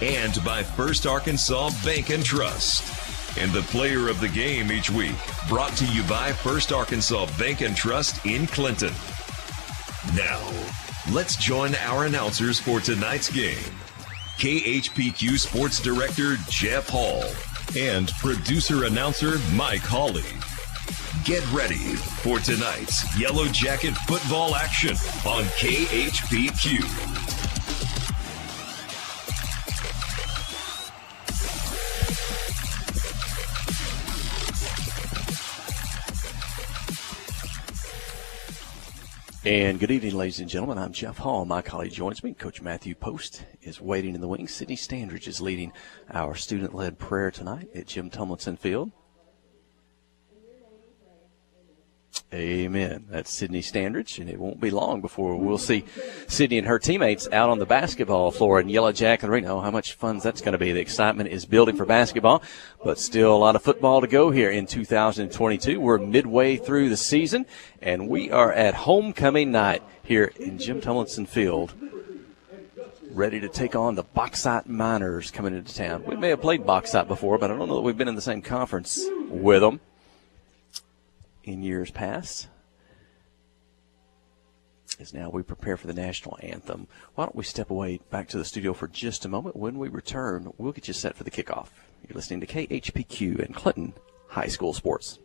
and by First Arkansas Bank and Trust. And the player of the game each week, brought to you by First Arkansas Bank and Trust in Clinton. Now, let's join our announcers for tonight's game. KHPQ Sports Director Jeff Hall and producer-announcer Mike Hawley. Get ready for tonight's Yellow Jacket football action on KHPQ. And good evening, ladies and gentlemen. I'm Jeff Hall. My colleague joins me. Coach Matthew Post is waiting in the wings. Sydney Standridge is leading our student-led prayer tonight at Jim Tumlinson Field. Amen. That's Sydney Standridge, and it won't be long before we'll see Sydney and her teammates out on the basketball floor in Yellow Jacket Arena. Oh, how much fun that's going to be. The excitement is building for basketball, but still a lot of football to go here in 2022. We're midway through the season, and we are at homecoming night here in Jim Tumlinson Field, ready to take on the Bauxite Miners coming into town. We may have played Bauxite before, but I don't know that we've been in the same conference with them in years past. As now we prepare for the national anthem. Why don't we step away back to the studio for just a moment? When we return, we'll get you set for the kickoff. You're listening to KHPQ and Clinton High School Sports.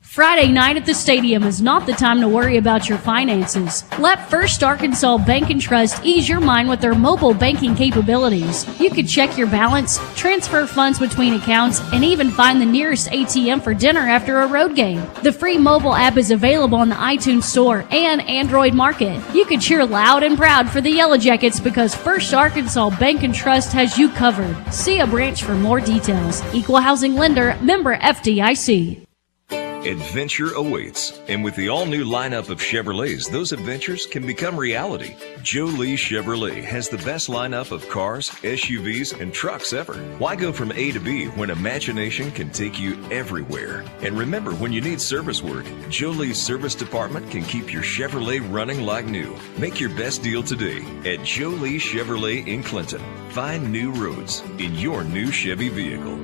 Friday night at the stadium is not the time to worry about your finances. Let First Arkansas Bank and Trust ease your mind with their mobile banking capabilities. You can check your balance, transfer funds between accounts, and even find the nearest ATM for dinner after a road game. The free mobile app is available on the iTunes Store and Android Market. You can cheer loud and proud for the Yellow Jackets because First Arkansas Bank and Trust has you covered. See a branch for more details. Equal housing lender, member FDIC. Adventure awaits, and with the all-new lineup of Chevrolets, those adventures can become reality. Joe Lee Chevrolet has the best lineup of cars, SUVs, and trucks ever. Why go from A to B when imagination can take you everywhere? And remember, when you need service work, Joe Lee's service department can keep your Chevrolet running like new. Make your best deal today at Joe Lee Chevrolet in Clinton. Find new roads in your new Chevy vehicle.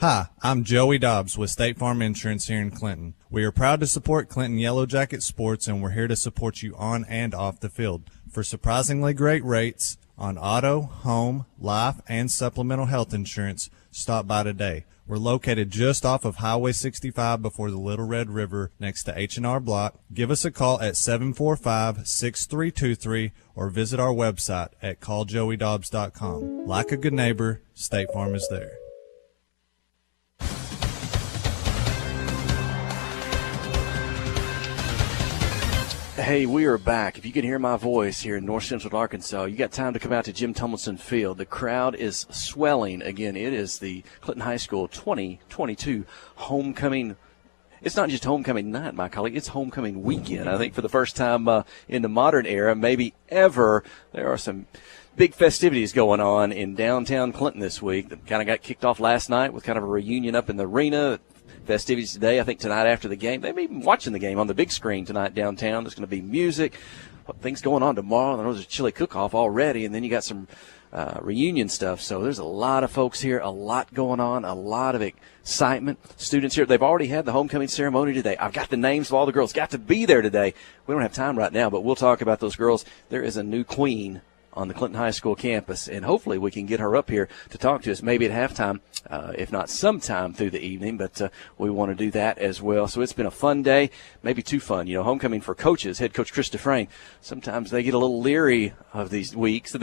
Hi, I'm Joey Dobbs with State Farm Insurance here in Clinton. We are proud to support Clinton Yellow Jacket Sports, and we're here to support you on and off the field. For surprisingly great rates on auto, home, life, and supplemental health insurance, stop by today. We're located just off of Highway 65 before the Little Red River next to H&R Block. Give us a call at 745-6323 or visit our website at calljoeydobbs.com. Like a good neighbor, State Farm is there. Hey, we are back. If you can hear my voice here in North Central Arkansas, you got time to come out to Jim Tumlinson Field. The crowd is swelling. Again, it is the Clinton High School 2022 homecoming. It's not just homecoming night, my colleague. It's homecoming weekend. I think for the first time in the modern era, maybe ever, there are some big festivities going on in downtown Clinton this week that kind of got kicked off last night with kind of a reunion up in the arena. Festivities today, I think tonight after the game. They may be watching the game on the big screen tonight downtown. There's going to be music, things going on tomorrow. I know there's a chili cook-off already, and then you got some reunion stuff. So there's a lot of folks here, a lot going on, a lot of excitement. Students here, they've already had the homecoming ceremony today. I've got the names of all the girls. Got to be there today. We don't have time right now, but we'll talk about those girls. There is a new queen on the Clinton High School campus, and hopefully we can get her up here to talk to us maybe at halftime, if not sometime through the evening, but we want to do that as well. So it's been a fun day, maybe too fun. You know, homecoming for coaches, head coach Chris Dufresne, sometimes they get a little leery of these weeks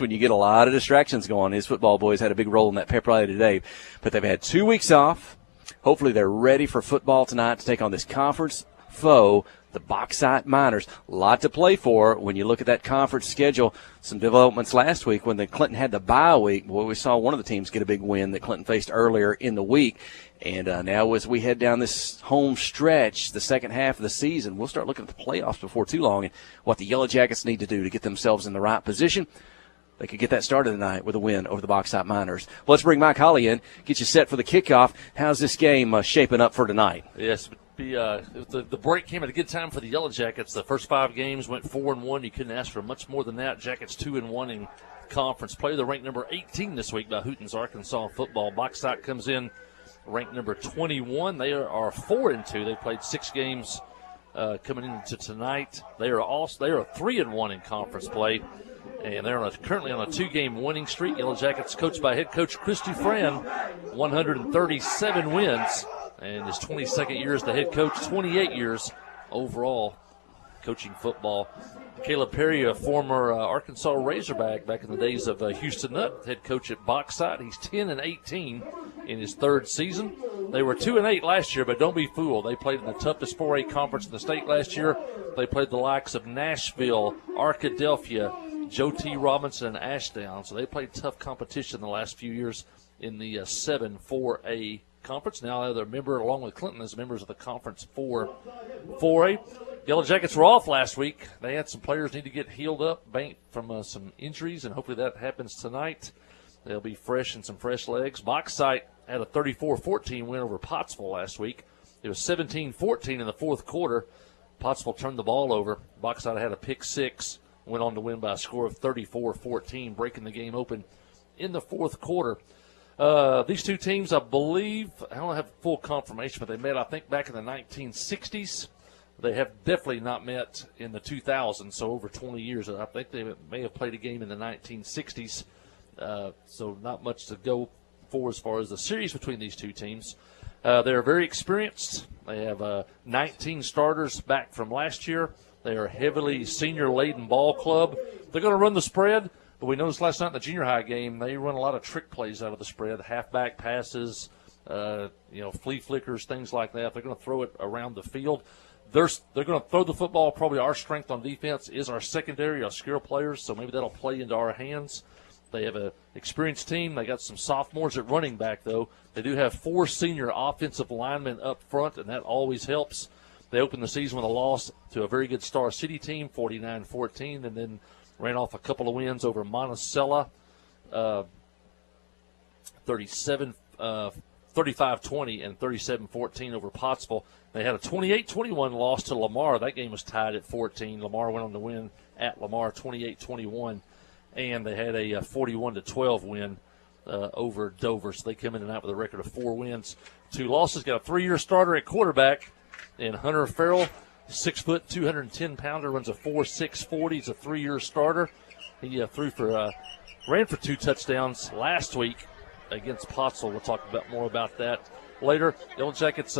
when you get a lot of distractions going. His football boys had a big role in that pep rally today, but they've had 2 weeks off. Hopefully they're ready for football tonight to take on this conference foe, the Bauxite Miners. A lot to play for when you look at that conference schedule. Some developments last week when the Clinton had the bye week. Boy, we saw one of the teams get a big win that Clinton faced earlier in the week. And now as we head down this home stretch, the second half of the season, we'll start looking at the playoffs before too long and what the Yellow Jackets need to do to get themselves in the right position. They could get that started tonight with a win over the Bauxite Miners. Well, let's bring Mike Holly in, get you set for the kickoff. How's this game shaping up for tonight? Yes, The break came at a good time for the Yellow Jackets. The first 5 games went 4-1. You couldn't ask for much more than that. Jackets 2-1 in conference play. They're ranked number 18 this week by Houghton's Arkansas football. Bauxite comes in ranked number 21. They are 4-2. They played 6 games coming into tonight. They are 3-1 in conference play, and they're currently on a 2-game winning streak. Yellow Jackets, coached by head coach Chris Dufran, 137 wins, and his 22nd year as the head coach, 28 years overall coaching football. Caleb Perry, a former Arkansas Razorback back in the days of Houston Nutt, head coach at Bauxite. He's 10-18 in his 3rd season. They were 2-8 last year, but don't be fooled. They played in the toughest 4A conference in the state last year. They played the likes of Nashville, Arkadelphia, Joe T. Robinson, and Ashdown. So they played tough competition the last few years in the 7-4A conference. Now they're a member, along with Clinton, as members of the Conference 4A. Yellow Jackets were off last week. They had some players need to get healed up from some injuries, and hopefully that happens tonight. They'll be fresh and some fresh legs. Bauxite had a 34-14 win over Pottsville last week. It was 17-14 in the 4th quarter. Pottsville turned the ball over. Bauxite had a pick 6, went on to win by a score of 34-14, breaking the game open in the 4th quarter. These two teams, I believe, I don't have full confirmation, but they met, I think, back in the 1960s. They have definitely not met in the 2000s, so over 20 years. I think they may have played a game in the 1960s, so not much to go for as far as the series between these two teams. They're very experienced. They have 19 starters back from last year. They are a heavily senior-laden ball club. They're going to run the spread, but we noticed last night in the junior high game, they run a lot of trick plays out of the spread, halfback passes, flea flickers, things like that. They're going to throw it around the field. They're going to throw the football. Probably our strength on defense is our secondary, our skill players, so maybe that'll play into our hands. They have an experienced team. They got some sophomores at running back, though. They do have 4 senior offensive linemen up front, and that always helps. They opened the season with a loss to a very good Star City team, 49-14, and then ran off a couple of wins over Monticello, 35-20 and 37-14 over Pottsville. They had a 28-21 loss to Lamar. That game was tied at 14. Lamar went on to win at Lamar 28-21. And they had a 41-12 win over Dover. So they come in tonight with a record of 4 wins, 2 losses. Got a 3-year starter at quarterback in Hunter Farrell, 6-foot, 210-pounder, runs a 4.6 40. He's a 3-year starter. He ran for 2 touchdowns last week against Pottsville. We'll talk more about that later. Yellow Jackets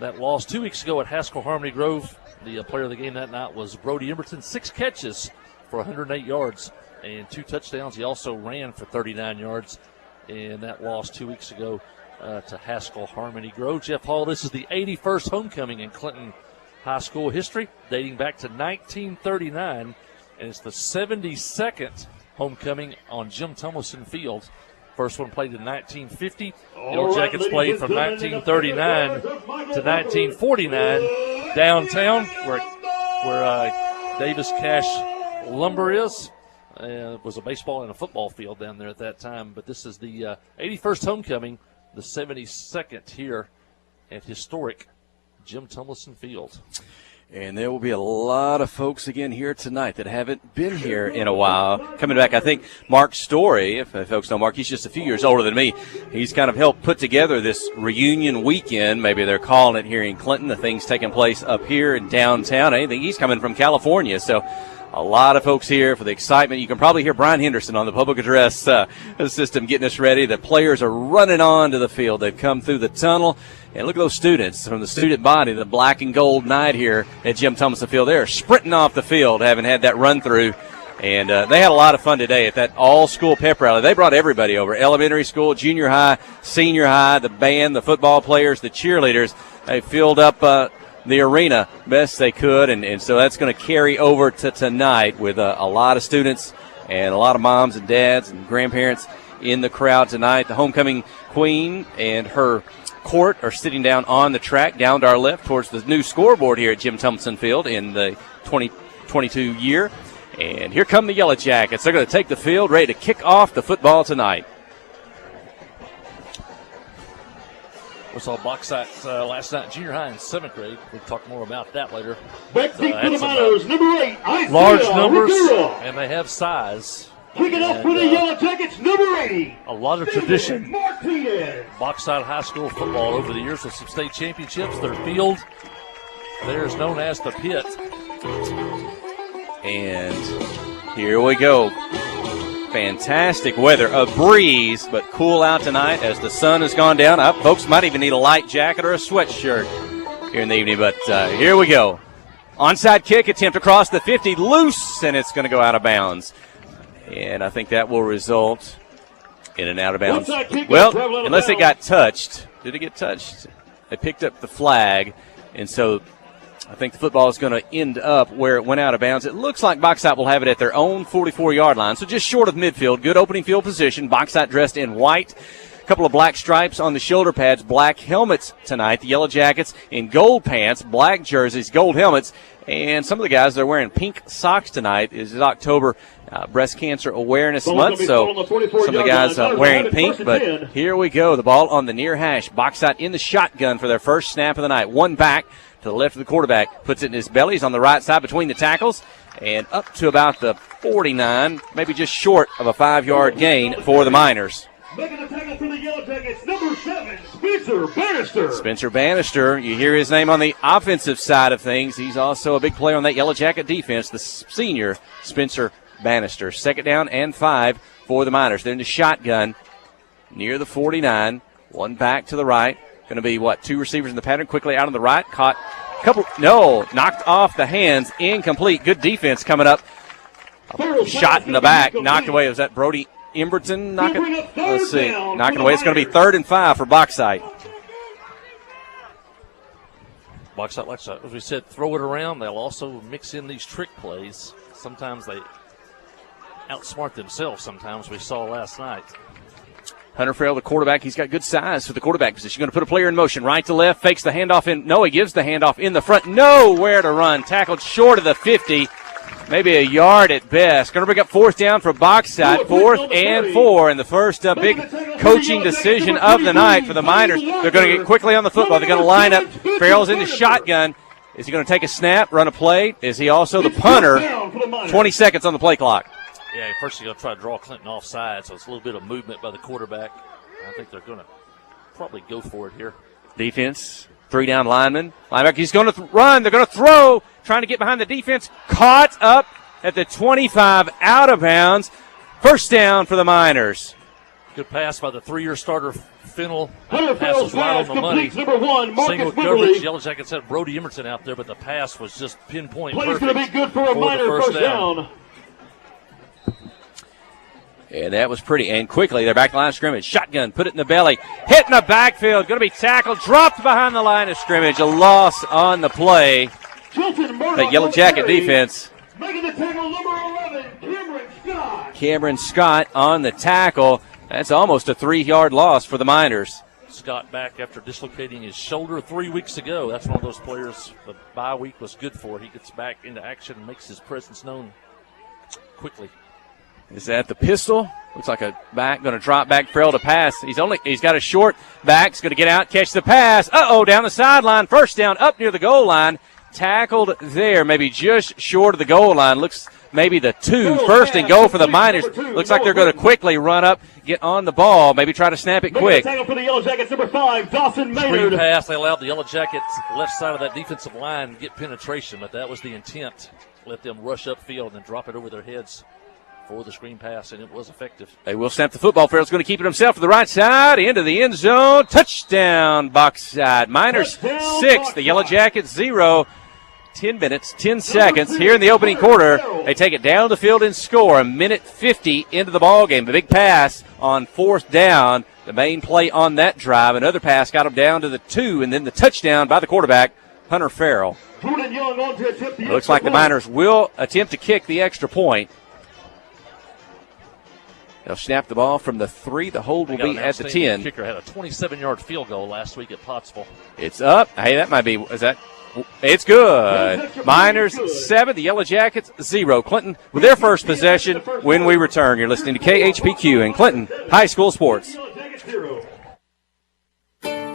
that loss 2 weeks ago at Haskell Harmony Grove. The player of the game that night was Brody Emberton, 6 catches for 108 yards and 2 touchdowns. He also ran for 39 yards in that loss 2 weeks ago to Haskell Harmony Grove. Jeff Hall, this is the 81st homecoming in Clinton High School history, dating back to 1939, and it's the 72nd homecoming on Jim Tumleson Field. First one played in 1950. Yellow Jackets played from 1939 to 1949 downtown where Davis Cash Lumber is. It was a baseball and a football field down there at that time. But this is the 81st homecoming, the 72nd here at historic Jim Tumleson Field. And there will be a lot of folks again here tonight that haven't been here in a while. Coming back, I think Mark Story, if folks know Mark, he's just a few years older than me. He's kind of helped put together this reunion weekend. Maybe they're calling it here in Clinton. The thing's taking place up here in downtown. I think he's coming from California. So a lot of folks here for the excitement. You can probably hear Brian Henderson on the public address system getting us ready. The players are running onto the field. They've come through the tunnel. And look at those students from the student body, the black and gold knight here at Jim Tumleson Field. They're sprinting off the field, having had that run through. And they had a lot of fun today at that all-school pep rally. They brought everybody over, elementary school, junior high, senior high, the band, the football players, the cheerleaders. They filled up the arena best they could. And so that's going to carry over to tonight with a lot of students and a lot of moms and dads and grandparents in the crowd tonight. The homecoming queen and her court are sitting down on the track down to our left towards the new scoreboard here at Jim Tumleson Field in the 2022 year. And here come the Yellow Jackets. They're going to take the field, ready to kick off the football tonight. We saw Bauxite last night in junior high in 7th grade. We'll talk more about that later. Back deep for the Miners, number 8, Isaiah Large numbers, Rivera. and they have size. Kicking off for the Yellow Jackets, number 80. A lot of tradition. Martinez. Bauxite High School football over the years with some state championships. Their field there is known as the Pit. And here we go. Fantastic weather. A breeze, but cool out tonight as the sun has gone down. Folks might even need a light jacket or a sweatshirt here in the evening, but here we go. Onside kick attempt across the 50, loose, and it's going to go out of bounds. And I think that will result in an out of bounds. Well, unless it got touched. Did it get touched? They picked up the flag, and so I think the football is going to end up where it went out of bounds. It looks like Bauxite will have it at their own 44-yard line, so just short of midfield. Good opening field position. Bauxite dressed in white. A couple of black stripes on the shoulder pads, black helmets tonight. The Yellow Jackets in gold pants, black jerseys, gold helmets. And some of the guys that are wearing pink socks tonight is October Breast Cancer Awareness Month, so some of the guys wearing pink, but here we go. The ball on the near hash. Bauxite in the shotgun for their first snap of the night. One back to the left of the quarterback, puts it in his belly. He's on the right side between the tackles, and up to about the 49, maybe just short of a 5-yard gain for the Miners. Making the tackle for the Yellow Jackets, number 7, Spencer Bannister. Spencer Bannister, you hear his name on the offensive side of things. He's also a big player on that Yellow Jacket defense, the senior Spencer Bannister. 2nd down and 5 for the Miners. They're in the shotgun near the 49. One back to the right. Going to be, 2 receivers in the pattern. Quickly out on the right. Caught knocked off the hands. Incomplete. Good defense coming up. Shot in the back. Knocked away. Was that Brody Emberton? Let's see. Knocking away. It's going to be 3rd and 5 for Bauxite. Bauxite, like as we said, throw it around. They'll also mix in these trick plays. Sometimes they outsmart themselves sometimes, we saw last night. Hunter Farrell, the quarterback, he's got good size for the quarterback position. Going to put a player in motion, right to left, fakes the handoff in. No, he gives the handoff in the front. Nowhere to run. Tackled short of the 50, maybe a yard at best. Going to bring up 4th down for Bauxite, 4th and 4, and the first big coaching decision of the night for the Miners. They're going to get quickly on the football. They're going to line up. Farrell's in the shotgun. Is he going to take a snap, run a play? Is he also the punter? 20 seconds on the play clock. Yeah, first he's going to try to draw Clinton offside, so it's a little bit of movement by the quarterback. I think they're going to probably go for it here. Defense, 3 down lineman. Linebacker, he's going to run. They're going to throw, trying to get behind the defense. Caught up at the 25, out of bounds. First down for the Miners. Good pass by the 3-year starter, Fennell. Hunter Pass was right on the money. Number 1, Marcus Single Whibley. coverage. Yellow Jackets had Brody Emerson out there, but the pass was just pinpoint Play's perfect. going to be good for a the Miner first down. And that was pretty. And quickly, their back line of scrimmage. Shotgun, put it in the belly. Hit in the backfield. Going to be tackled. Dropped behind the line of scrimmage. A loss on the play. That Yellow Jacket defense. Making the tackle, number 11, Cameron Scott. Cameron Scott on the tackle. That's almost a 3-yard loss for the Miners. Scott back after dislocating his shoulder 3 weeks ago. That's one of those players the bye week was good for. He gets back into action and makes his presence known quickly. Is that the pistol? Looks like a back going to drop back. Farrell to pass. He's got a short back. He's going to get out, catch the pass. Down the sideline. First down up near the goal line. Tackled there, maybe just short of the goal line. Looks maybe the 2. First and goal for the Miners. Looks like they're going to quickly run up, get on the ball, maybe try to snap it quick. Tackle for the Yellow Jackets, number 5, Dawson Maynard. Screen pass. They allowed the Yellow Jackets left side of that defensive line to get penetration, but that was the intent. Let them rush upfield and drop it over their heads for the screen pass, and it was effective. They will snap the football. Farrell's going to keep it himself to the right side, into the end zone. Touchdown, Bauxite. Miners 6, the Yellow Jackets 0. 10 minutes, 10 seconds here in the opening quarter. They take it down the field and score. 1:50 into the ball game. A big pass on 4th down. The main play on that drive. Another pass got them down to the 2, and then the touchdown by the quarterback, Hunter Farrell. It looks like the Miners will attempt to kick the extra point. They'll snap the ball from the 3. The hold will be at the 10. The kicker had a 27-yard field goal last week at Pottsville. It's up. Hey, that might be. Is that? It's good. Miners 7, the Yellow Jackets 0. Clinton with their first possession when we return. You're listening to KHPQ and Clinton High School Sports.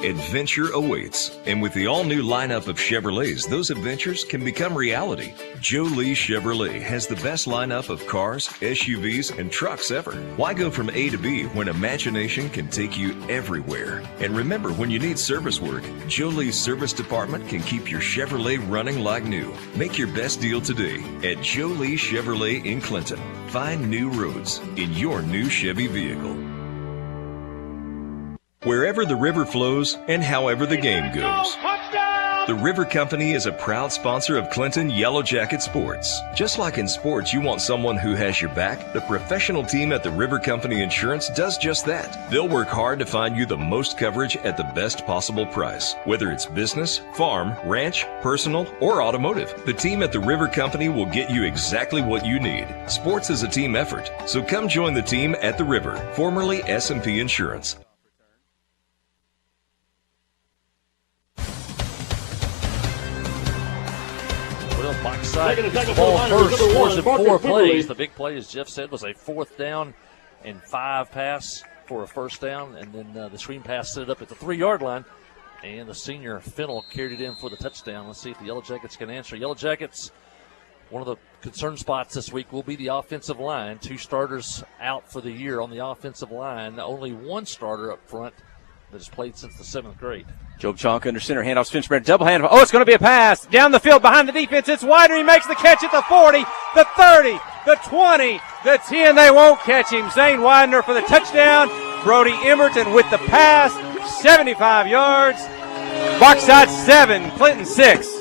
Adventure awaits, and with the all-new lineup of Chevrolets, those adventures can become reality. Joe Lee Chevrolet has the best lineup of cars, SUVs, and trucks ever. Why go from A to B when imagination can take you everywhere? And remember, when you need service work, Joe Lee's service department can keep your Chevrolet running like new. Make your best deal today at Joe Lee Chevrolet in Clinton. Find new roads in your new Chevy vehicle. Wherever the river flows and however the game goes. The River Company is a proud sponsor of Clinton Yellow Jacket Sports. Just like in sports, you want someone who has your back. The professional team at the River Company Insurance does just that. They'll work hard to find you the most coverage at the best possible price. Whether it's business, farm, ranch, personal, or automotive, the team at the River Company will get you exactly what you need. Sports is a team effort, so come join the team at the River, formerly S&P Insurance. Bauxite gets the ball first, scores in 4 plays. The big play, as Jeff said, was a 4th down and 5 pass for a first down, and then the screen pass set it up at the 3-yard line, and the senior Fennell carried it in for the touchdown. Let's see if the Yellow Jackets can answer. Yellow Jackets, one of the concern spots this week will be the offensive line. 2 starters out for the year on the offensive line. Only 1 starter up front that has played since the 7th grade. Job Chonka under center, handoff, Finchburn, double hand. Oh, it's going to be a pass. Down the field behind the defense. It's Widener. He makes the catch at the 40, the 30, the 20, the 10. They won't catch him. Zane Widener for the touchdown. Brody Emerton with the pass. 75 yards. Bauxite 7, Clinton 6.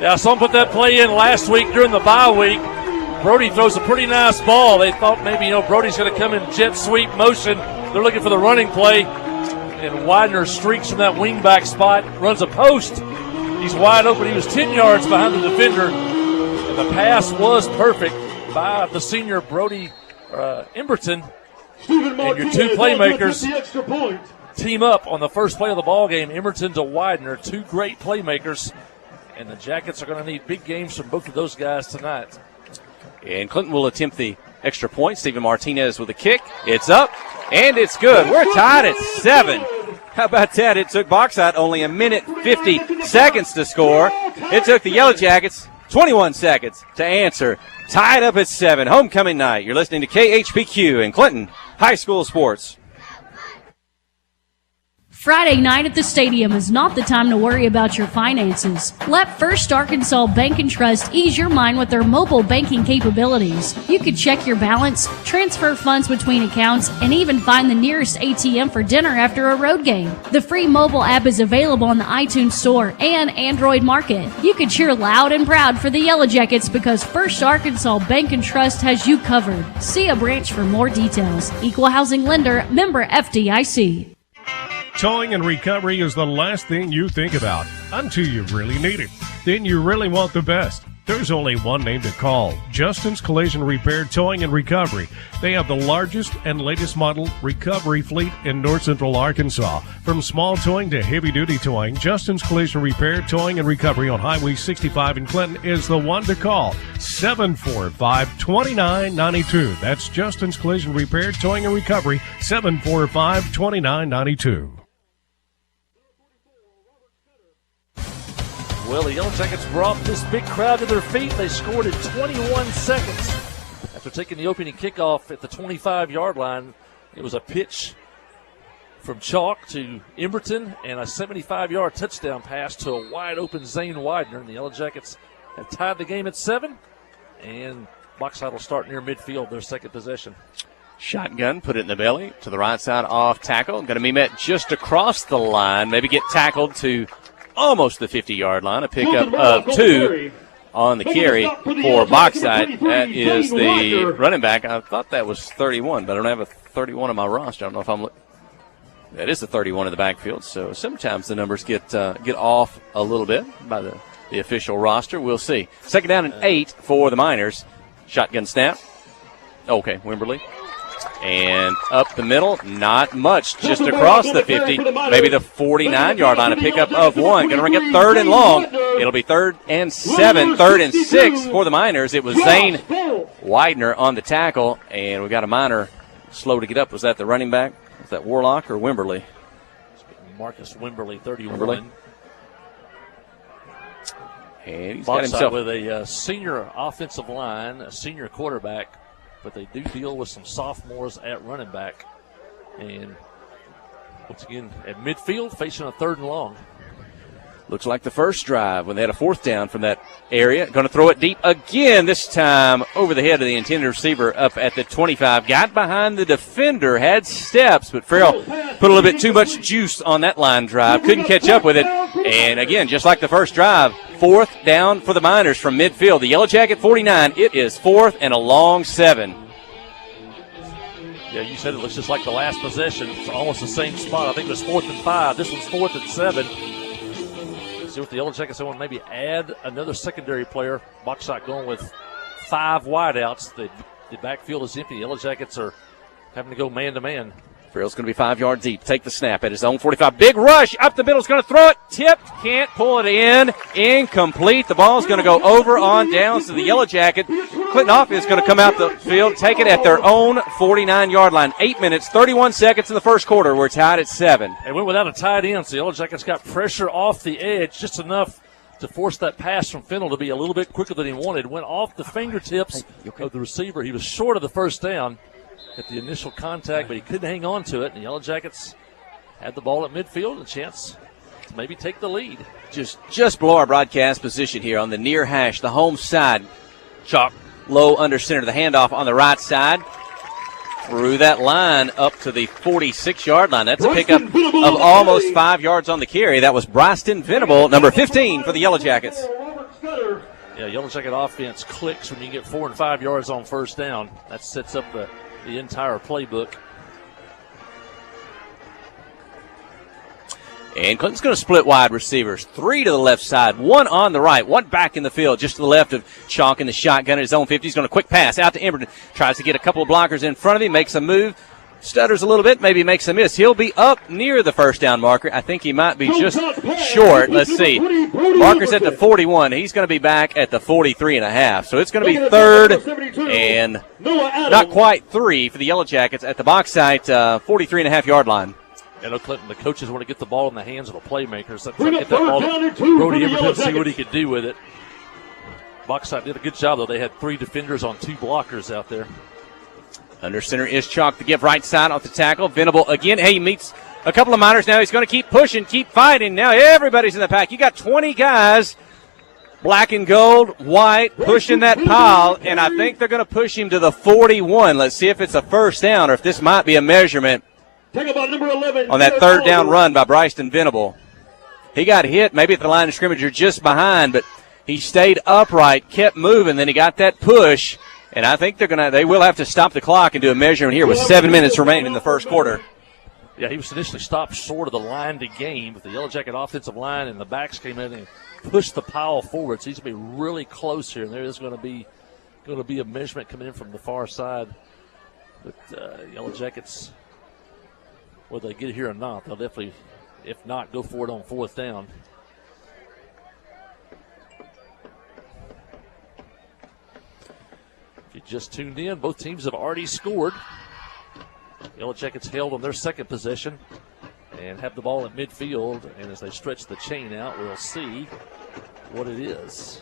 Yeah, someone put that play in last week during the bye week. Brody throws a pretty nice ball. They thought maybe, Brody's going to come in jet sweep motion. They're looking for the running play. And Widener streaks from that wingback spot, runs a post. He's wide open. He was 10 yards behind the defender. And the pass was perfect by the senior Brody Emberton. And your 2 playmakers team up on the first play of the ball game. Emberton to Widener, 2 great playmakers. And the Jackets are going to need big games from both of those guys tonight. And Clinton will attempt the extra point. Steven Martinez with a kick. It's up, and it's good. We're tied at 7. How about that? It took Bauxite only a minute 50 seconds to score. It took the Yellow Jackets 21 seconds to answer. Tied up at 7. Homecoming night. You're listening to KHPQ and Clinton High School Sports. Friday night at the stadium is not the time to worry about your finances. Let First Arkansas Bank and Trust ease your mind with their mobile banking capabilities. You can check your balance, transfer funds between accounts, and even find the nearest ATM for dinner after a road game. The free mobile app is available on the iTunes Store and Android Market. You can cheer loud and proud for the Yellow Jackets because First Arkansas Bank and Trust has you covered. See a branch for more details. Equal housing lender, member FDIC. Towing and recovery is the last thing you think about until you really need it. Then you really want the best. There's only one name to call, Justin's Collision Repair Towing and Recovery. They have the largest and latest model recovery fleet in North Central Arkansas. From small towing to heavy-duty towing, Justin's Collision Repair Towing and Recovery on Highway 65 in Clinton is the one to call, 745-2992. That's Justin's Collision Repair Towing and Recovery, 745-2992. Well, the Yellow Jackets brought this big crowd to their feet. They scored in 21 seconds after taking the opening kickoff at the 25-yard line. It was a pitch from Chalk to Emberton and a 75-yard touchdown pass to a wide-open Zane Widener. And the Yellow Jackets have tied the game at 7, and Bauxite will start near midfield, their second possession. Shotgun, put it in the belly to the right side off tackle. Going to be met just across the line, maybe get tackled to almost the 50-yard line. A pickup of 2 on the carry for Bauxite. That is the running back. I thought that was 31, but I don't have a 31 on my roster. I don't know if I'm that is the 31 in the backfield. So sometimes the numbers get off a little bit by the official roster. We'll see. Second down and 8 for the Miners. Shotgun snap. Okay, Wimberly. And up the middle, not much, just across the 50, maybe the 49-yard line, a pickup of 1. Going to bring it 3rd and long. It'll be 3rd and 7, 3rd and 6 for the Miners. It was Zane Widener on the tackle, and we got a Miner slow to get up. Was that the running back? Was that Warlock or Wimberly? Marcus Wimberly, 31. Wimberly. And he's got Bauxite himself with a senior offensive line, a senior quarterback, but they do deal with some sophomores at running back. And once again, at midfield, facing a 3rd and long. Looks like the first drive when they had a 4th down from that area. Going to throw it deep again, this time over the head of the intended receiver up at the 25. Got behind the defender, had steps, but Farrell put a little bit too much juice on that line drive. Couldn't catch up with it. And again, just like the first drive, 4th down for the Miners from midfield. The Yellow Jacket 49. It is 4th and a long 7. Yeah, you said it looks just like the last possession. It's almost the same spot. I think it was 4th and 5. This one's 4th and 7. See what the Yellow Jackets want to maybe add another secondary player. Bauxite going with 5 wideouts. The backfield is empty. The Yellow Jackets are having to go man-to-man. Farrell's going to be 5 yards deep. Take the snap at his own 45. Big rush up the middle. Is going to throw it. Tipped. Can't pull it in. Incomplete. The ball's going to go over on downs to the Yellow Jacket. Clinton offense is going to come out the field, take it at their own 49-yard line. 8 minutes, 31 seconds in the first quarter. We're tied at 7. They went without a tight end, so the Yellow Jackets got pressure off the edge, just enough to force that pass from Fennell to be a little bit quicker than he wanted. Went off the fingertips of the receiver. He was short of the first down at the initial contact, but he couldn't hang on to it. And the Yellow Jackets had the ball at midfield and a chance to maybe take the lead. Just below our broadcast position here on the near hash, the home side. Chalk low under center. The handoff on the right side. Through that line up to the 46-yard line. That's a pickup of almost 5 yards on the carry. That was Bryston Venable, number 15 for the Yellow Jackets. Yeah, Yellow Jacket offense clicks when you get 4 and 5 yards on first down. That sets up the entire playbook. And Clinton's going to split wide receivers. 3 to the left side, 1 on the right, 1 back in the field, just to the left of Chalk in the shotgun at his own 50. He's going to quick pass out to Emberton. Tries to get a couple of blockers in front of him, makes a move, stutters a little bit, maybe makes a miss. He'll be up near the first down marker. I think he might be just short. Let's see. Marker's at the 41. He's going to be back at the 43.5. So it's going to be 3rd and not quite 3 for the Yellow Jackets at the Bauxite 43.5-yard line. I know Clinton, the coaches want to get the ball in the hands of the playmakers. So get that ball to Brody Emberton, see what he could do with it. Bauxite did a good job, though. They had 3 defenders on 2 blockers out there. Under center is Chalk to give right side off the tackle. Venable again. Hey, he meets a couple of Miners now. He's going to keep pushing, keep fighting. Now everybody's in the pack. You got 20 guys, black and gold, white, pushing that pile, and I think they're going to push him to the 41. Let's see if it's a first down or if this might be a measurement on that 3rd down run by Bryston Venable. He got hit maybe at the line of scrimmage or just behind, but he stayed upright, kept moving, then he got that push. And I think they will have to stop the clock and do a measurement here with 7 minutes remaining in the first quarter. Yeah, he was initially stopped short of the line to gain, but the Yellow Jacket offensive line and the backs came in and pushed the pile forward. So he's going to be really close here, and there is going to be a measurement coming in from the far side. But Yellow Jackets, whether they get it here or not, they'll definitely, if not, go for it on 4th down. If you just tuned in, both teams have already scored. Yellow Jackets held on their second possession and have the ball at midfield. And as they stretch the chain out, we'll see what it is.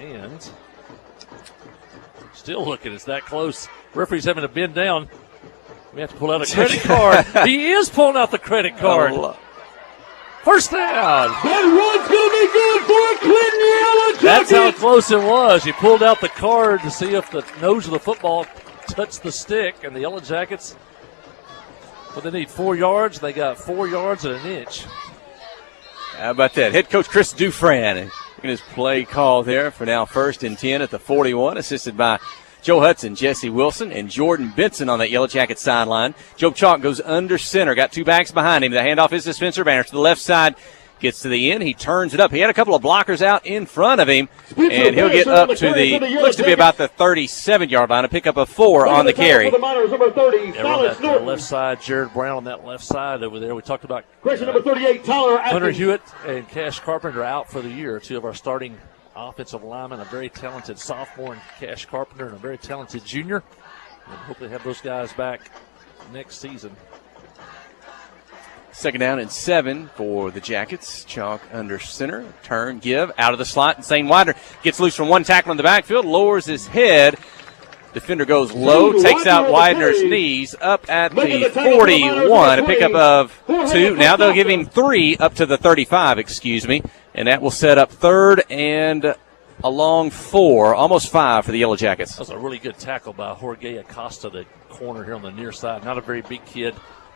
And still looking, it's that close. Referee's having to bend down. We have to pull out a credit card. He is pulling out the credit card. First down. That run's going to be good for Clinton Yellow Jackets. That's how close it was. He pulled out the card to see if the nose of the football touched the stick, and the Yellow Jackets, well, they need 4 yards. They got 4 yards and an inch. How about that? Head coach Chris Dufran in his play call there for now 1st and 10 at the 41, assisted by Joe Hudson, Jesse Wilson, and Jordan Benson on that Yellow Jacket sideline. Joe Chalk goes under center, got 2 backs behind him. The handoff is to Spencer Banner to the left side. Gets to the end. He turns it up. He had a couple of blockers out in front of him, and he'll get up to the, looks to be about the 37-yard line, a pickup of 4 on the carry. Yeah, on that left side, Jared Brown on that left side over there. We talked about number 38, Tyler Hunter Hewitt and Cash Carpenter out for the year, 2 of our starting offensive linemen, a very talented sophomore in Cash Carpenter and a very talented junior. And hopefully have those guys back next season. Second down and 7 for the Jackets. Chalk under center. Turn, give, out of the slot. Zane Widener gets loose from one tackle in the backfield, lowers his head. Defender goes low, takes out Widener's knees up at the 41. A pickup of 2. Now they'll give him 3 up to the 35, and that will set up third and a long 4, almost 5 for the Yellow Jackets. That was a really good tackle by Jorge Acosta, the corner here on the near side. Not a very big kid,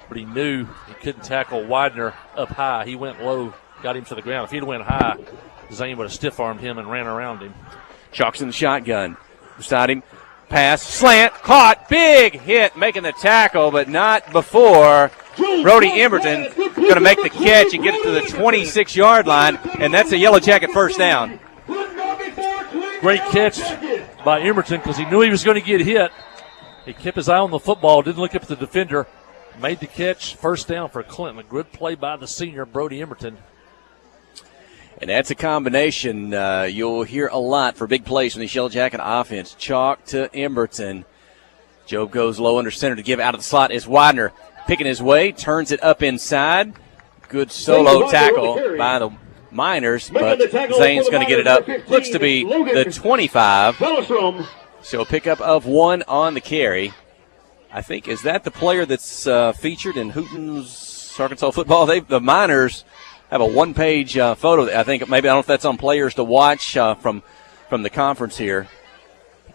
but he knew he couldn't tackle Widener up high. He went low, got him to the ground. If he'd went high, Zane would have stiff-armed him and ran around him. Chalk's in the shotgun. Beside him, pass, slant, caught, big hit, making the tackle, but not before Brody Emberton going to make the catch and get it to the 26-yard line, and that's a Yellow Jacket first down. Great catch by Emberton because he knew he was going to get hit. He kept his eye on the football, didn't look up at the defender, made the catch, first down for Clinton. A good play by the senior, Brody Emberton. And that's a combination you'll hear a lot for big plays from the Yellow Jacket offense. Chalk to Emberton. Job goes low under center to give out of the slot as Widener picking his way, turns it up inside. Good solo tackle by the Miners, but Zane's going to get it up. Looks to be the 25. So a pickup of 1 on the carry. I think, is that the player that's featured in Hooten's Arkansas football? The Miners have a one-page photo. I think maybe, I don't know if that's on Players to Watch from the conference here.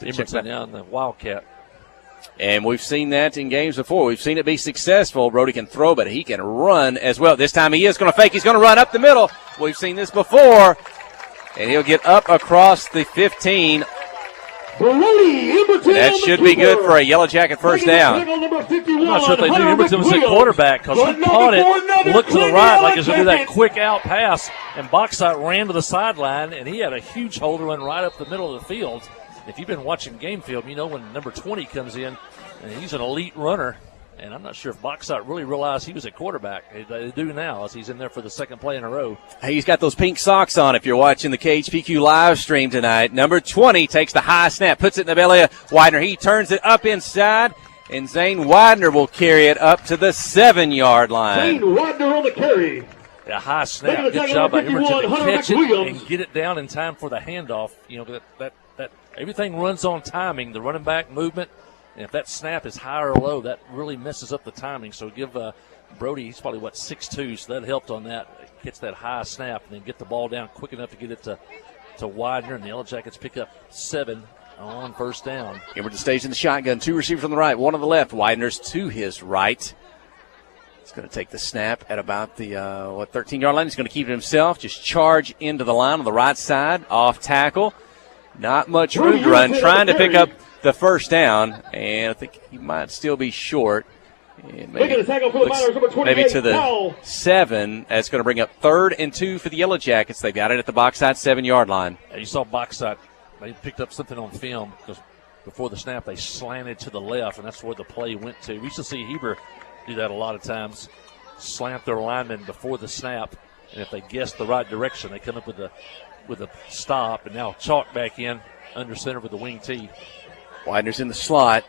Emberton down the Wildcat. And we've seen that in games before. We've seen it be successful. Brody can throw, but he can run as well. This time he is going to fake. He's going to run up the middle. We've seen this before. And he'll get up across the 15. That should be good for a Yellow Jacket first down. I'm not sure if they knew Emberton was at quarterback because he caught it, looked to the right like he was going to do that quick out pass, and Bauxite ran to the sideline, and he had a huge holder run right up the middle of the field. If you've been watching game film, you know when number 20 comes in, and he's an elite runner, and I'm not sure if Bauxite really realized he was at quarterback. They do now as he's in there for the second play in a row. Hey, he's got those pink socks on if you're watching the KHPQ live stream tonight. Number 20 takes the high snap, puts it in the belly of Widener. He turns it up inside, and Zane Widener will carry it up to the 7-yard line. Zane Widener on the carry. A high snap. Good job by Emberton to catch it and get it down in time for the handoff. You know, that everything runs on timing, the running back movement. And if that snap is high or low, that really messes up the timing. So give Brody, he's probably, 6'2", so that helped on that. Gets that high snap and then get the ball down quick enough to get it to Widener. And the Yellow Jackets pick up 7 on first down. Emberton stays in the shotgun. 2 receivers on the right, 1 on the left. Widener's to his right. He's going to take the snap at about the 13-yard line. He's going to keep it himself. Just charge into the line on the right side. Off tackle. Not much room to run. Trying to pick up the first down, and I think he might still be short. And maybe to the 7. That's going to bring up 3rd and 2 for the Yellow Jackets. They've got it at the Bauxite 7-yard line. Yeah, you saw Bauxite. They picked up something on film because before the snap they slanted to the left, and that's where the play went to. We used to see Heber do that a lot of times, slant their linemen before the snap, and if they guess the right direction, they come up with a stop. And now Chalk back in under center with the wing tee. Widener's in the slot.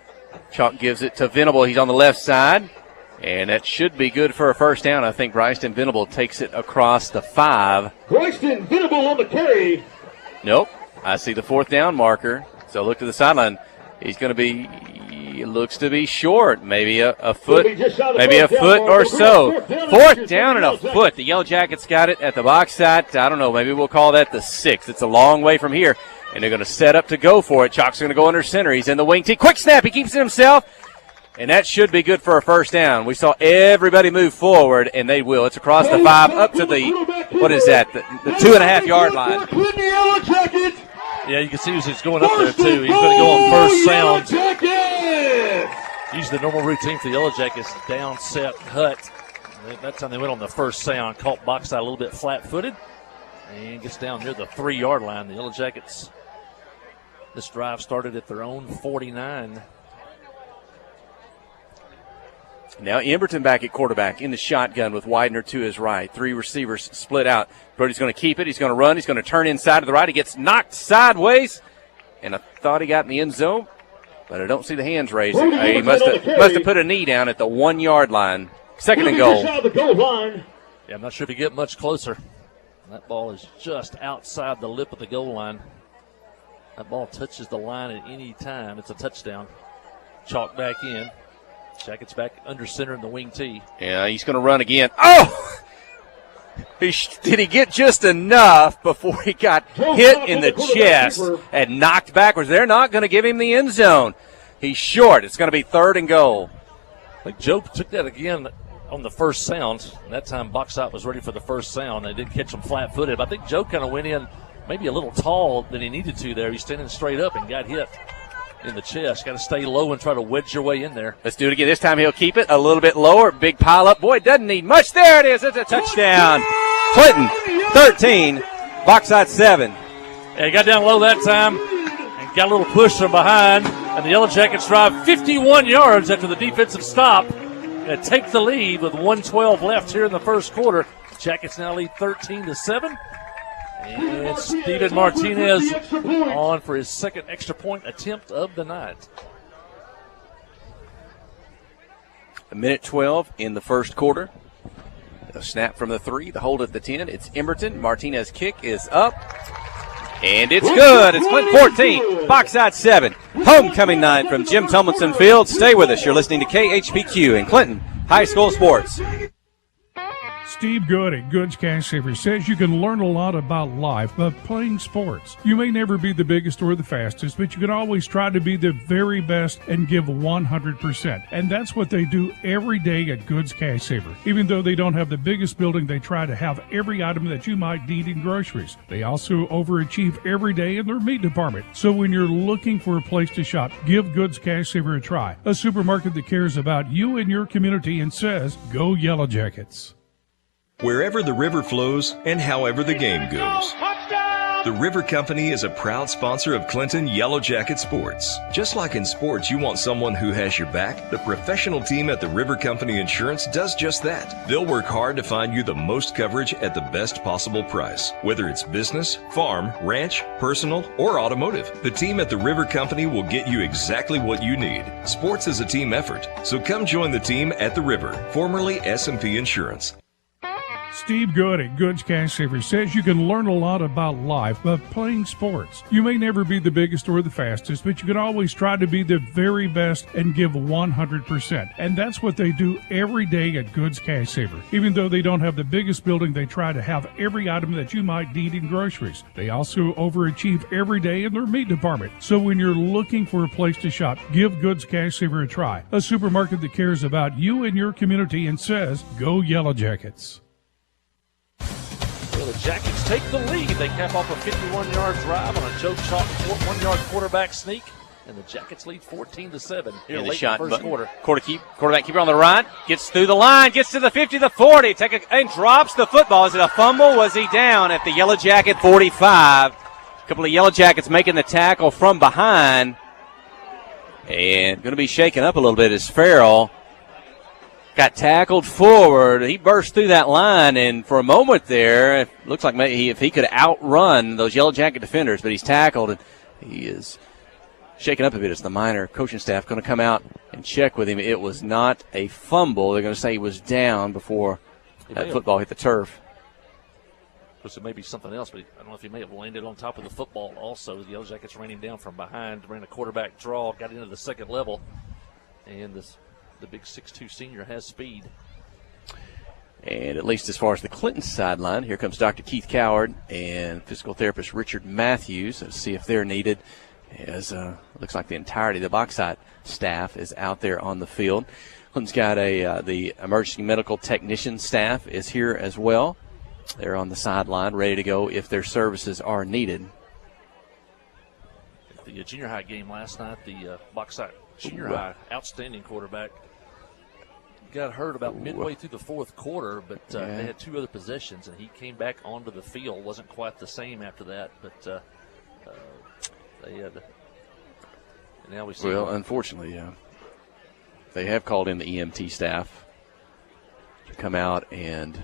Chalk gives it to Venable. He's on the left side, and that should be good for a first down. I think Bryson Venable takes it across the 5. Bryson Venable on the carry. Nope. I see the 4th down marker. So look to the sideline. He's going to be, looks to be short. Maybe a foot, or so. 4th down and a foot. The Yellow Jackets got it at the Bauxite. I don't know. Maybe we'll call that the 6th. It's a long way from here. And they're going to set up to go for it. Chalk's going to go under center. He's in the wing tee. Quick snap. He keeps it himself. And that should be good for a first down. We saw everybody move forward, and they will. It's across the 5 up to the, what is that, the 2.5-yard line. Yeah, you can see he's going up there, too. He's going to go on first sound. Use the normal routine for the Yellow Jackets. Down, set, hut. That time they went on the first sound. Caught Bauxite a little bit flat-footed. And gets down near the 3-yard line. The Yellow Jackets, this drive started at their own 49. Now Emberton back at quarterback in the shotgun with Widener to his right. 3 receivers split out. Brody's going to keep it. He's going to run. He's going to turn inside to the right. He gets knocked sideways. And I thought he got in the end zone, but I don't see the hands raised. He must have put a knee down at the 1-yard line. Second and goal. The goal line. Yeah, I'm not sure if you get much closer. That ball is just outside the lip of the goal line. That ball touches the line at any time. It's a touchdown. Chalk back in. Jackets back under center in the wing tee. Yeah, he's going to run again. Oh! Did he get just enough before he got hit in the chest and knocked backwards? They're not going to give him the end zone. He's short. It's going to be third and goal. I think Joe took that again on the first sound. And that time Bauxite was ready for the first sound. They did catch him flat-footed. But I think Joe kind of went in maybe a little tall than he needed to there. He's standing straight up and got hit in the chest. Got to stay low and try to wedge your way in there. Let's do it again. This time he'll keep it a little bit lower. Big pile up. Boy, it doesn't need much. There it is. It's a touchdown. Clinton, 13. Bauxite, 7. Yeah, he got down low that time and got a little push from behind. And the Yellow Jackets drive 51 yards after the defensive stop and take the lead with 1:12 left here in the first quarter. Jackets now lead 13-7. And Steven Martinez on for his second extra point attempt of the night. A minute 12 in the first quarter. A snap from the 3, the hold at the 10. It's Emberton. Martinez kick is up. And it's good. It's Clinton 14, Bauxite 7. Homecoming night from Jim Tomlinson Field. Stay with us. You're listening to KHPQ in Clinton High School Sports. Steve Good at Goods Cash Savers says you can learn a lot about life by playing sports. You may never be the biggest or the fastest, but you can always try to be the very best and give 100%. And that's what they do every day at Goods Cash Saver. Even though they don't have the biggest building, they try to have every item that you might need in groceries. They also overachieve every day in their meat department. So when you're looking for a place to shop, give Goods Cash Saver a try. A supermarket that cares about you and your community and says, go Yellow Jackets. Wherever the river flows and however the game goes. The River Company is a proud sponsor of Clinton Yellow Jacket Sports. Just like in sports, you want someone who has your back. The professional team at the River Company Insurance does just that. They'll work hard to find you the most coverage at the best possible price. Whether it's business, farm, ranch, personal, or automotive, the team at the River Company will get you exactly what you need. Sports is a team effort, so come join the team at the River, formerly S&P Insurance. Steve Good at Goods Cash Savers says you can learn a lot about life by playing sports. You may never be the biggest or the fastest, but you can always try to be the very best and give 100%. And that's what they do every day at Goods Cash Saver. Even though they don't have the biggest building, they try to have every item that you might need in groceries. They also overachieve every day in their meat department. So when you're looking for a place to shop, give Goods Cash Saver a try. A supermarket that cares about you and your community and says, go Yellow Jackets. Well, the Jackets take the lead. They cap off a 51-yard drive on a Joe Chalk 1-yard quarterback sneak, and the Jackets lead 14-7 here late in the first quarter. Quarterback keeper on the right, gets through the line, gets to the 50, the 40, and drops the football. Is it a fumble? Was he down at the Yellow Jacket 45? A couple of Yellow Jackets making the tackle from behind, and going to be shaken up a little bit as Farrell got tackled forward. He burst through that line, and for a moment there, it looks like maybe if he could outrun those Yellow Jacket defenders, but he's tackled, and he is shaken up a bit as the Minor coaching staff going to come out and check with him. It was not a fumble. They're going to say he was down before that football hit the turf. Of course, it may be something else, but I don't know if he may have landed on top of the football also. The Yellow Jackets ran him down from behind, ran a quarterback draw, got into the second level, and the big 6'2 senior has speed. And at least as far as the Clinton sideline, here comes Dr. Keith Coward and physical therapist Richard Matthews. Let's see if they're needed. As looks like the entirety of the Bauxite staff is out there on the field. Clinton's got the emergency medical technician staff is here as well. They're on the sideline, ready to go if their services are needed. The junior high game last night, the Bauxite junior high outstanding quarterback got hurt about midway through the fourth quarter, but they had two other possessions, and he came back onto the field. Wasn't quite the same after that, but they had. Now we see. Well, unfortunately, they have called in the EMT staff to come out and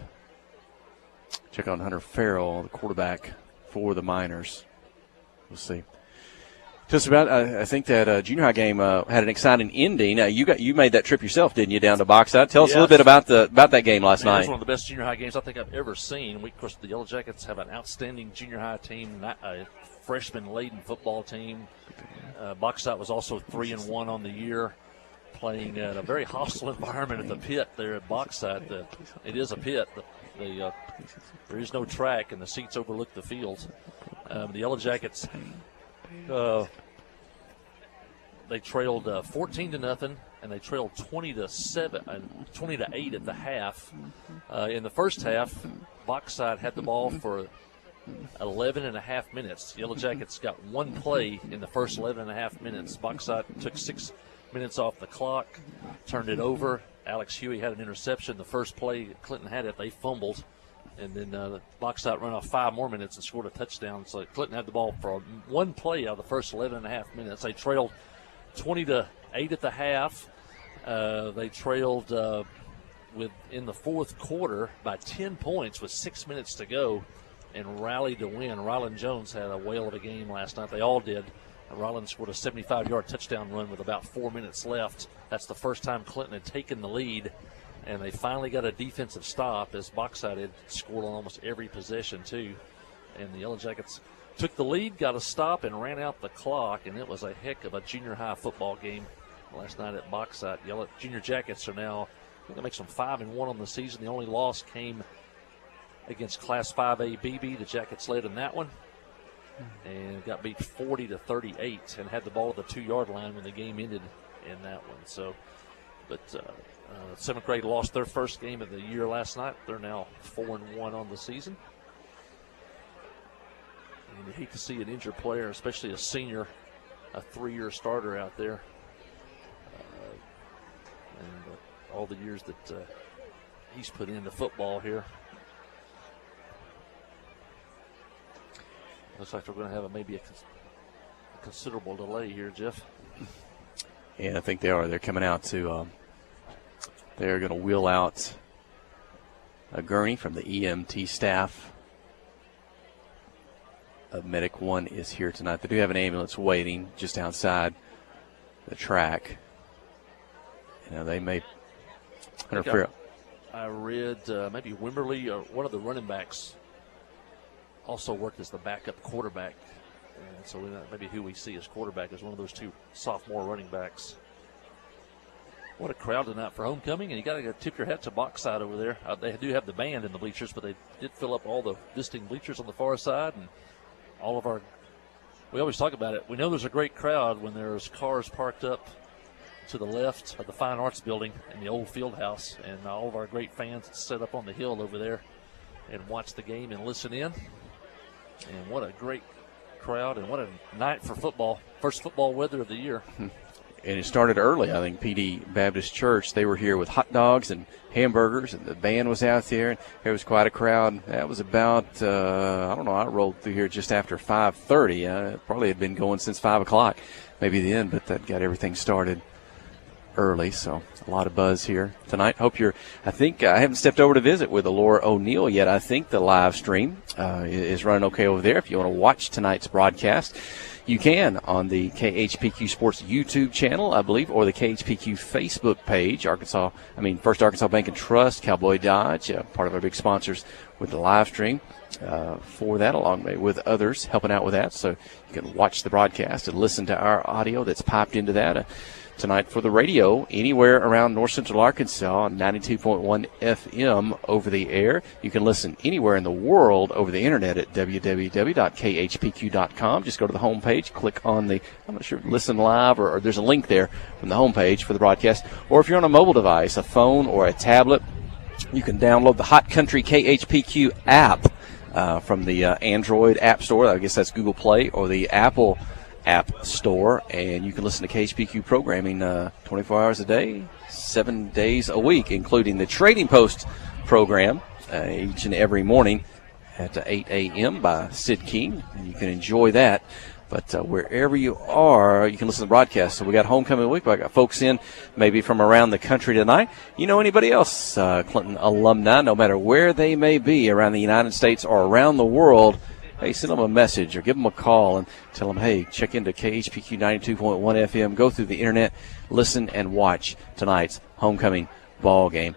check on Hunter Farrell, the quarterback for the Miners. We'll see. Just about. I think that junior high game had an exciting ending. You made that trip yourself, didn't you, down to Bauxite? Tell us a little bit about that game last night. It was one of the best junior high games I think I've ever seen. Of course, the Yellow Jackets have an outstanding junior high team, a freshman-laden football team. Bauxite was also 3-1 on the year, playing at a very hostile environment at the pit there at Bauxite. It is a pit. There is no track, and the seats overlook the field. The Yellow Jackets, they trailed 14-0, and they trailed 20-7 and 20-8 at the half. In the first half, Bauxite had the ball for 11 and a half minutes. Yellow Jackets got one play in the first 11 and a half minutes. Bauxite took 6 minutes off the clock, turned it over. Alex Huey had an interception. The first play Clinton had it, they fumbled. And then Bauxite ran off 5 more minutes and scored a touchdown. So Clinton had the ball for one play out of the first 11 and a half minutes. They trailed 20-8 at the half. They trailed in the fourth quarter by 10 points with 6 minutes to go and rallied to win. Ryland Jones had a whale of a game last night. They all did. Ryland scored a 75-yard touchdown run with about 4 minutes left. That's the first time Clinton had taken the lead, and they finally got a defensive stop as Bauxite had scored on almost every possession too. And the Yellow Jackets took the lead, got a stop, and ran out the clock, and it was a heck of a junior high football game last night at Bauxite. Junior Jackets are now, I think that makes them 5-1 on the season. The only loss came against Class 5A BB. The Jackets led in that one and got beat 40-38 and had the ball at the 2-yard line when the game ended in that one. So, but 7th grade lost their first game of the year last night. They're now 4-1 on the season. And you hate to see an injured player, especially a senior, a 3-year starter out there. And all the years that he's put into football here. Looks like we're going to have maybe a considerable delay here, Jeff. Yeah, I think they are. They're coming out to they're going to wheel out a gurney from the EMT staff. Medic 1 is here tonight. They do have an ambulance waiting just outside the track. You know, they may interfere. I read maybe Wimberly or one of the running backs also worked as the backup quarterback. And so maybe who we see as quarterback is one of those 2 sophomore running backs. What a crowd tonight for homecoming, and you got to tip your hat to Bauxite over there. They do have the band in the bleachers, but they did fill up all the visiting bleachers on the far side, and all of we always talk about it. We know there's a great crowd when there's cars parked up to the left of the Fine Arts Building in the old field house, and all of our great fans set up on the hill over there and watch the game and listen in. And what a great crowd, and what a night for football. First football weather of the year. And it started early. I think PD Baptist Church, they were here with hot dogs and hamburgers, and the band was out there, and there was quite a crowd. That was about, I don't know, I rolled through here just after 5:30. Probably had been going since 5 o'clock, maybe then, but that got everything started early, so a lot of buzz here tonight. I think I haven't stepped over to visit with Laura O'Neill yet. I think the live stream is running okay over there. If you want to watch tonight's broadcast, you can on the KHPQ Sports YouTube channel, I believe, or the KHPQ Facebook page. First Arkansas Bank and Trust, Cowboy Dodge, part of our big sponsors with the live stream for that, along with others helping out with that. So you can watch the broadcast and listen to our audio that's piped into that. Tonight for the radio, anywhere around North Central Arkansas, 92.1 FM over the air. You can listen anywhere in the world over the internet at www.khpq.com. Just go to the homepage, click on I'm not sure, listen live, or there's a link there from the homepage for the broadcast. Or if you're on a mobile device, a phone or a tablet, you can download the Hot Country KHPQ app from the Android App Store. I guess that's Google Play, or the Apple App Store, and you can listen to KHPQ programming 24 hours a day, 7 days a week, including the Trading Post program each and every morning at 8 a.m. by Sid King, and you can enjoy that. But wherever you are, you can listen to the broadcast. So we got homecoming week. I got folks in maybe from around the country tonight. You know anybody else, Clinton alumni, no matter where they may be around the United States or around the world, hey, send them a message or give them a call and tell them, hey, check into KHPQ 92.1 FM. Go through the internet, listen, and watch tonight's homecoming ball game.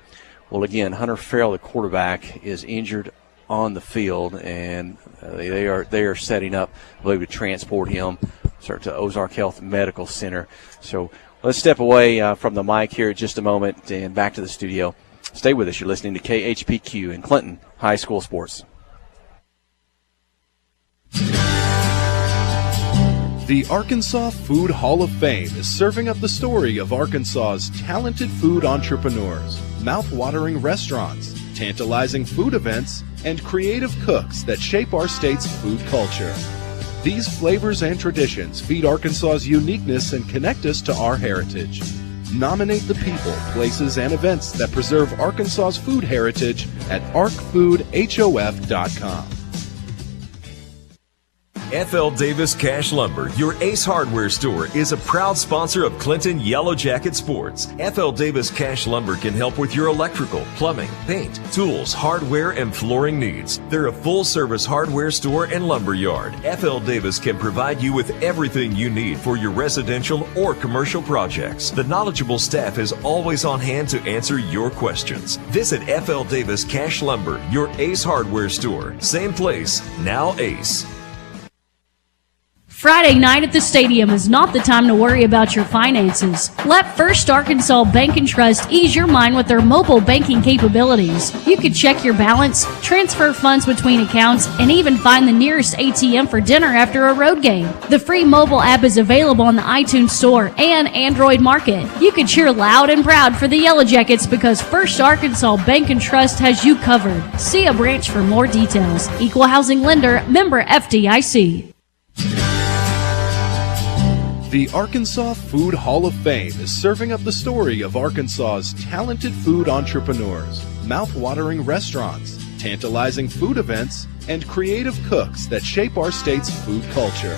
Well, again, Hunter Farrell, the quarterback, is injured on the field, and they are setting up, I believe, to transport him to Ozark Health Medical Center. So let's step away from the mic here in just a moment and back to the studio. Stay with us. You're listening to KHPQ in Clinton High School Sports. The Arkansas Food Hall of Fame is serving up the story of Arkansas's talented food entrepreneurs, mouth-watering restaurants, tantalizing food events, and creative cooks that shape our state's food culture. These flavors and traditions feed Arkansas's uniqueness and connect us to our heritage. Nominate the people, places, and events that preserve Arkansas's food heritage at arcfoodhof.com. F.L. Davis Cash Lumber, your Ace Hardware store, is a proud sponsor of Clinton Yellow Jacket Sports. F.L. Davis Cash Lumber can help with your electrical, plumbing, paint, tools, hardware, and flooring needs. They're a full-service hardware store and lumber yard. F.L. Davis can provide you with everything you need for your residential or commercial projects. The knowledgeable staff is always on hand to answer your questions. Visit F.L. Davis Cash Lumber, your Ace Hardware store. Same place, now Ace. Friday night at the stadium is not the time to worry about your finances. Let First Arkansas Bank and Trust ease your mind with their mobile banking capabilities. You can check your balance, transfer funds between accounts, and even find the nearest ATM for dinner after a road game. The free mobile app is available on the iTunes Store and Android Market. You can cheer loud and proud for the Yellow Jackets because First Arkansas Bank and Trust has you covered. See a branch for more details. Equal Housing Lender, member FDIC. The Arkansas Food Hall of Fame is serving up the story of Arkansas's talented food entrepreneurs, mouth-watering restaurants, tantalizing food events, and creative cooks that shape our state's food culture.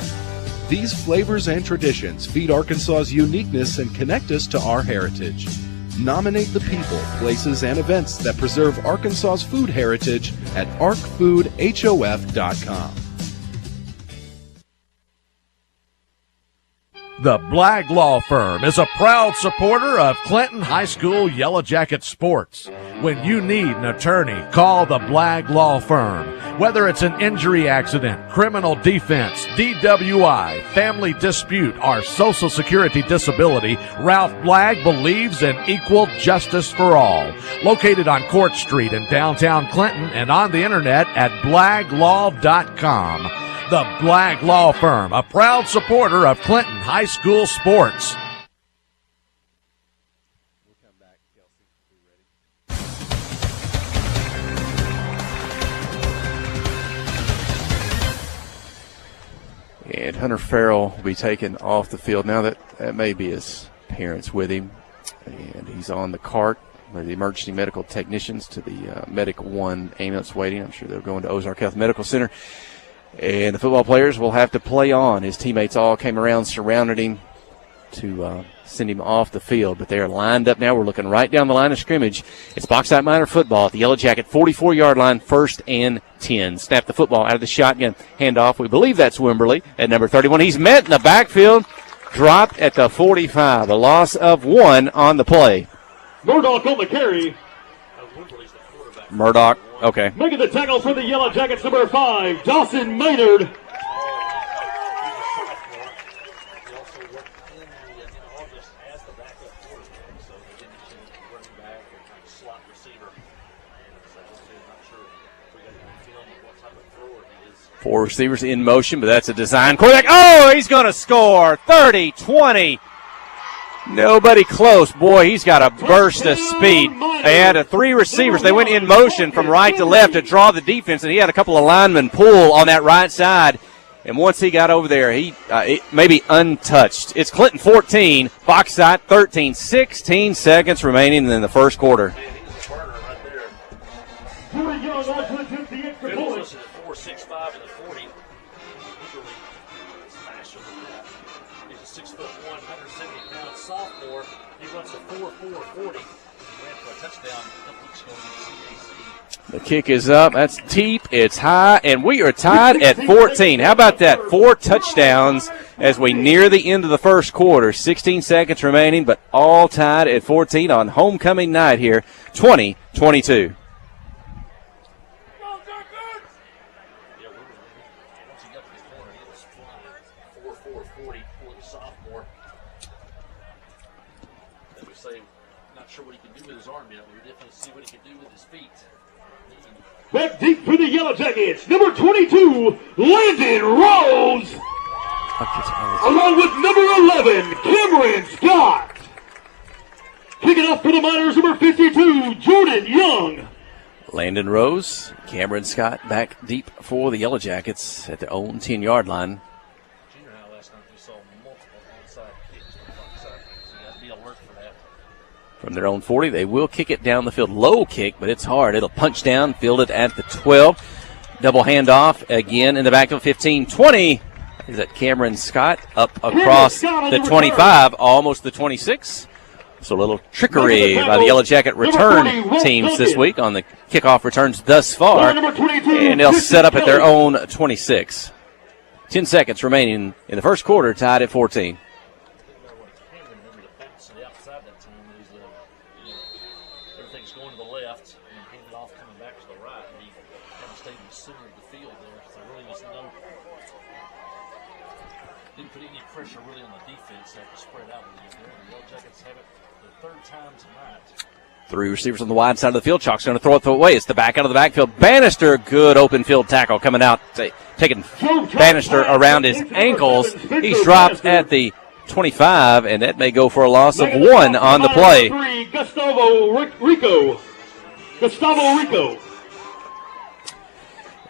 These flavors and traditions feed Arkansas's uniqueness and connect us to our heritage. Nominate the people, places, and events that preserve Arkansas's food heritage at arcfoodhof.com. The Blagg Law Firm is a proud supporter of Clinton High School Yellow Jacket sports. When you need an attorney, call the Blagg Law Firm. Whether it's an injury accident, criminal defense, DWI, family dispute, or Social Security disability, Ralph Blagg believes in equal justice for all. Located on Court Street in downtown Clinton and on the internet at blagglaw.com. The Blagg Law Firm, a proud supporter of Clinton High School sports. And Hunter Farrell will be taken off the field. Now that may be his parents with him. And he's on the cart with the emergency medical technicians to the Medic 1 ambulance waiting. I'm sure they're going to Ozark Health Medical Center. And the football players will have to play on. His teammates all came around, surrounded him to send him off the field. But they are lined up now. We're looking right down the line of scrimmage. It's Bauxite Minor football at the Yellow Jacket 44-yard line, 1st and 10. Snap the football out of the shotgun. Handoff. We believe that's Wimberly at number 31. He's met in the backfield. Dropped at the 45. A loss of 1 on the play. Murdoch on the carry. Murdoch. Okay. Making the tackle for the Yellow Jackets, number 5, Dawson Maynard. Four receivers in motion, but that's a design quarterback. Oh, he's going to score. 30, 20. Nobody close. Boy, he's got a burst of speed. They had 3 receivers. They went in motion from right to left to draw the defense, and he had a couple of linemen pull on that right side. And once he got over there, he maybe untouched. It's Clinton 14, Bauxite 13, 16 seconds remaining in the first quarter. touchdown a couple weeks ago against CAC. The kick is up. That's deep. It's high, and we are tied at 14. How about that? 4 touchdowns as we near the end of the first quarter. 16 seconds remaining, but all tied at 14 on homecoming night here, 20-22. Back deep for the Yellow Jackets, number 22, Landon Rose. Along with number 11, Cameron Scott. Kicking off for the Miners, number 52, Jordan Young. Landon Rose, Cameron Scott back deep for the Yellow Jackets at their own 10-yard line. Junior high last night we saw multiple onside kicks from Bauxite, so you got to be alert for that. From their own 40, they will kick it down the field. Low kick, but it's hard. It'll punch down, field it at the 12. Double handoff again in the backfield, 15-20. Is that Cameron Scott up across the 25, almost the 26. So a little trickery by the Yellow Jacket return teams this week on the kickoff returns thus far. And they'll set up at their own 26. 10 seconds remaining in the first quarter, tied at 14. Everything's going to the left and handed off coming back to the right. And he kind of stayed in the center of the field there. So there really was didn't put any pressure really on the defense. They have to spread out a little bit. The Yellow Jackets have it the third time tonight. 3 receivers on the wide side of the field. Chalk's going to throw it away. It's the back out of the backfield. Bannister, good open field tackle coming out, taking Bannister around his ankles. He's dropped at the 25, and that may go for a loss of 1 on the play. Gustavo Rico.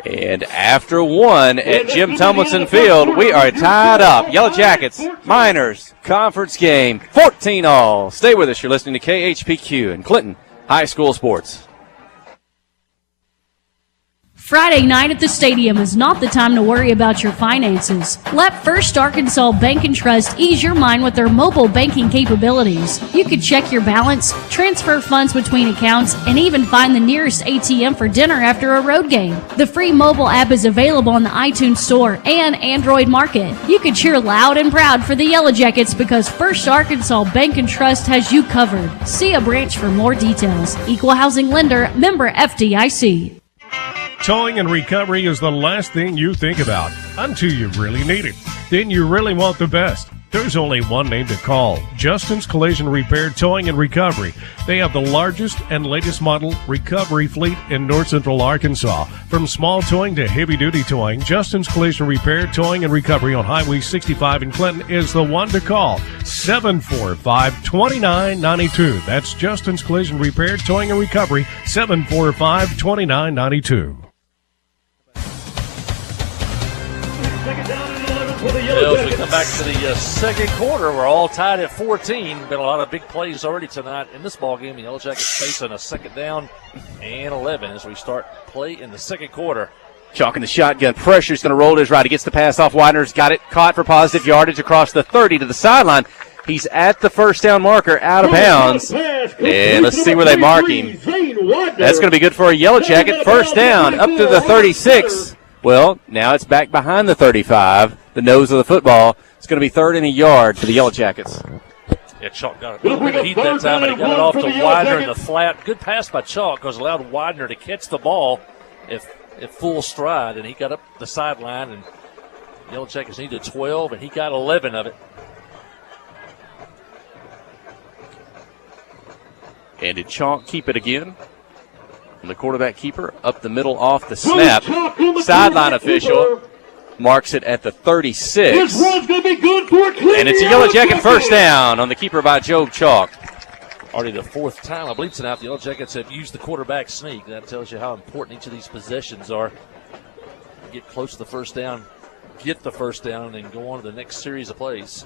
And after 1 at Jim Tomlinson Field, we are tied up. Yellow Jackets, Miners, conference game, 14 all. Stay with us. You're listening to KHPQ and Clinton High School Sports. Friday night at the stadium is not the time to worry about your finances. Let First Arkansas Bank and Trust ease your mind with their mobile banking capabilities. You can check your balance, transfer funds between accounts, and even find the nearest ATM for dinner after a road game. The free mobile app is available on the iTunes Store and Android Market. You can cheer loud and proud for the Yellow Jackets because First Arkansas Bank and Trust has you covered. See a branch for more details. Equal housing lender, member FDIC. Towing and recovery is the last thing you think about until you really need it. Then you really want the best. There's only one name to call, Justin's Collision Repair Towing and Recovery. They have the largest and latest model recovery fleet in North Central Arkansas. From small towing to heavy-duty towing, Justin's Collision Repair Towing and Recovery on Highway 65 in Clinton is the one to call, 745-2992. That's Justin's Collision Repair Towing and Recovery, 745-2992. Well, as we come back to the second quarter, we're all tied at 14. Been a lot of big plays already tonight in this ballgame. The Yellow Jackets facing a second down and 11 as we start play in the second quarter. Chalk in the shotgun. Pressure's going to roll to his right. He gets the pass off. Widener's got it caught for positive yardage across the 30 to the sideline. He's at the first down marker, out of bounds. And let's see where they mark him. That's going to be good for a Yellow Jacket. First down up to the 36. Well, now it's back behind the 35, the nose of the football. It's going to be 3rd and a yard for the Yellow Jackets. Yeah, Chalk got a little bit of heat that time, and he got it off to Widener in the flat. Good pass by Chalk because allowed Widener to catch the ball at full stride, and he got up the sideline, and the Yellow Jackets needed 12, and he got 11 of it. And did Chalk keep it again? The quarterback keeper up the middle off the snap. Sideline official marks it at the 36. And it's a Yellow Jacket first down on the keeper by Job Chalk. Already the 4th time, I believe tonight, the Yellow Jackets have used the quarterback sneak. That tells you how important each of these possessions are. Get close to the first down, get the first down, and go on to the next series of plays.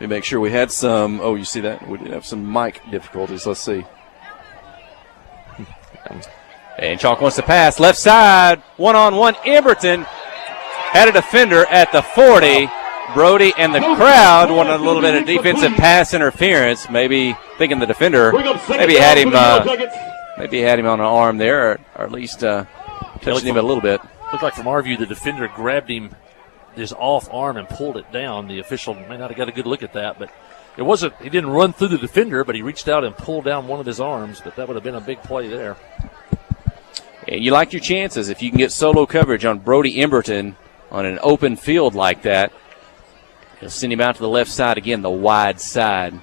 Let me make sure we had some. Oh, you see that? We did have some mic difficulties. Let's see. And Chalk wants to pass. Left side, one-on-one. Emberton had a defender at the 40. Brody and the crowd wanted a little bit of defensive pass interference. Maybe thinking the defender maybe had him on an arm there, or at least touching him a little bit. Looked like from our view the defender grabbed him his off arm and pulled it down. The official may not have got a good look at that, but it wasn't. He didn't run through the defender, but he reached out and pulled down one of his arms. But that would have been a big play there. Yeah, you like your chances if you can get solo coverage on Brody Emberton on an open field like that. He'll send him out to the left side again, the wide side.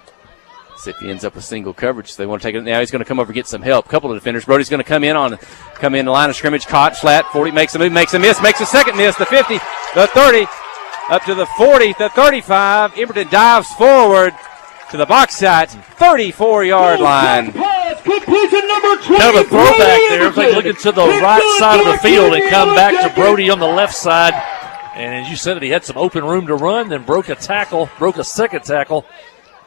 See if he ends up with single coverage. So they want to take it. Now he's going to come over and get some help. A couple of defenders. Brody's going to come in the line of scrimmage, caught flat. 40 makes a move, makes a miss, makes a second miss. The 50, the 30, up to the 40, the 35. Emberton dives forward to the Bauxite 34-yard line. Kind of a throwback there. Everybody looking to the right side of the field and come back to Brody on the left side. And as you said, he had some open room to run, then broke a second tackle.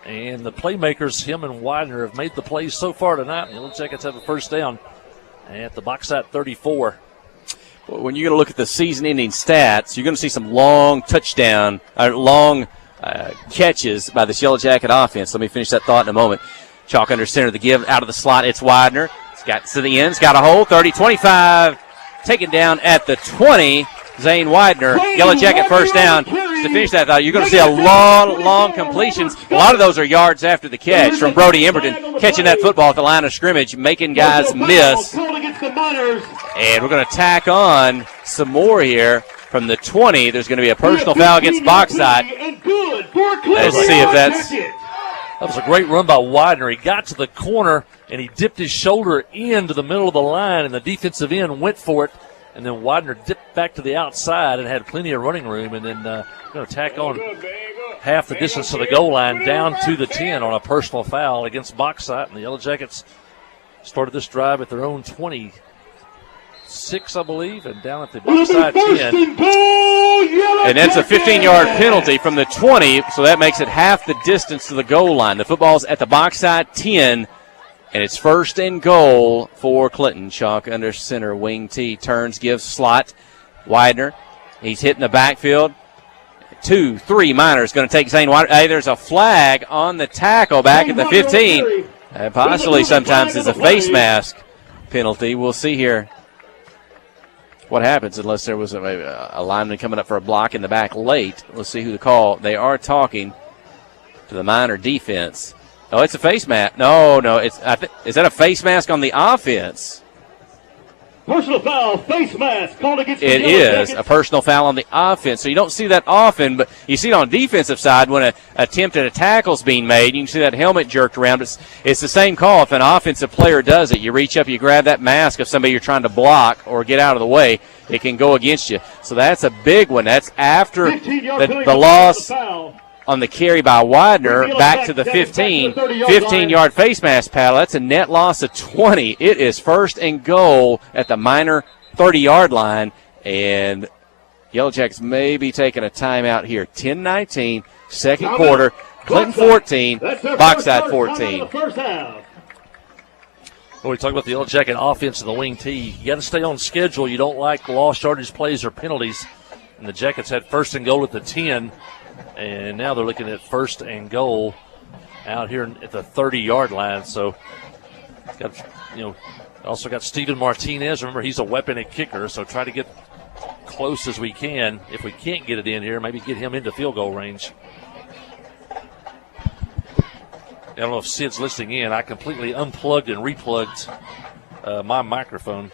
And the playmakers, him and Widener, have made the plays so far tonight. The Yellow Jackets have a first down at the Bauxite 34. Well, when you're going to look at the season-ending stats, you're going to see some long catches by this Yellow Jacket offense. Let me finish that thought in a moment. Chalk under center, the give out of the slot. It's Widener. It's got to the end. It's got a hole. 30-25. Taken down at the 20. Zane Widener, Yellow Jacket first down. To finish that thought, you're going to see a long completions. A lot of those are yards after the catch from Brody Emberton, catching that football at the line of scrimmage, making guys miss. And we're going to tack on some more here from the 20. There's going to be a personal foul against Bauxite. Let's see if that's... That was a great run by Widener. He got to the corner, and he dipped his shoulder into the middle of the line, and the defensive end went for it. And then Widener dipped back to the outside and had plenty of running room, and then going to tack on half the distance to the goal line down to the 10 on a personal foul against Bauxite. And the Yellow Jackets started this drive at their own 26, I believe, and down at the Bauxite 10. And that's a 15-yard penalty from the 20, so that makes it half the distance to the goal line. The football's at the Bauxite 10. And it's first and goal for Clinton. Chalk under center, wing T turns, gives slot. Widener, he's hitting the backfield. 2-3 Miners going to take Zane Widener. Hey, there's a flag on the tackle back at the 15. And possibly sometimes is a face mask penalty. We'll see here what happens unless there was a lineman coming up for a block in the back late. We'll see who the call. They are talking to the Miner defense. Oh, it's a face mask. No. Is that a face mask on the offense? Personal foul, face mask called against it. Is a personal foul on the offense. So you don't see that often, but you see it on the defensive side when an attempt at a tackle's being made. You can see that helmet jerked around. It's the same call. If an offensive player does it, you reach up, you grab that mask of somebody you're trying to block or get out of the way. It can go against you. So that's a big one. That's after the loss on the carry by Widener back to the 15. 15-yard face mask paddle. That's a net loss of 20. It is first and goal at the Miner 30-yard line. And Yellow Jackets may be taking a timeout here. 10-19, second quarter. Clinton 14, Bauxite 14. Well, we talk about the Yellow Jacket offense and the wing T. You got to stay on schedule. You don't like lost yardage plays or penalties. And the Jackets had first and goal at the 10. And now they're looking at first and goal out here at the 30-yard line. So, also got Steven Martinez. Remember, he's a weapon at kicker, so try to get close as we can. If we can't get it in here, maybe get him into field goal range. I don't know if Sid's listening in. I completely unplugged and replugged my microphone.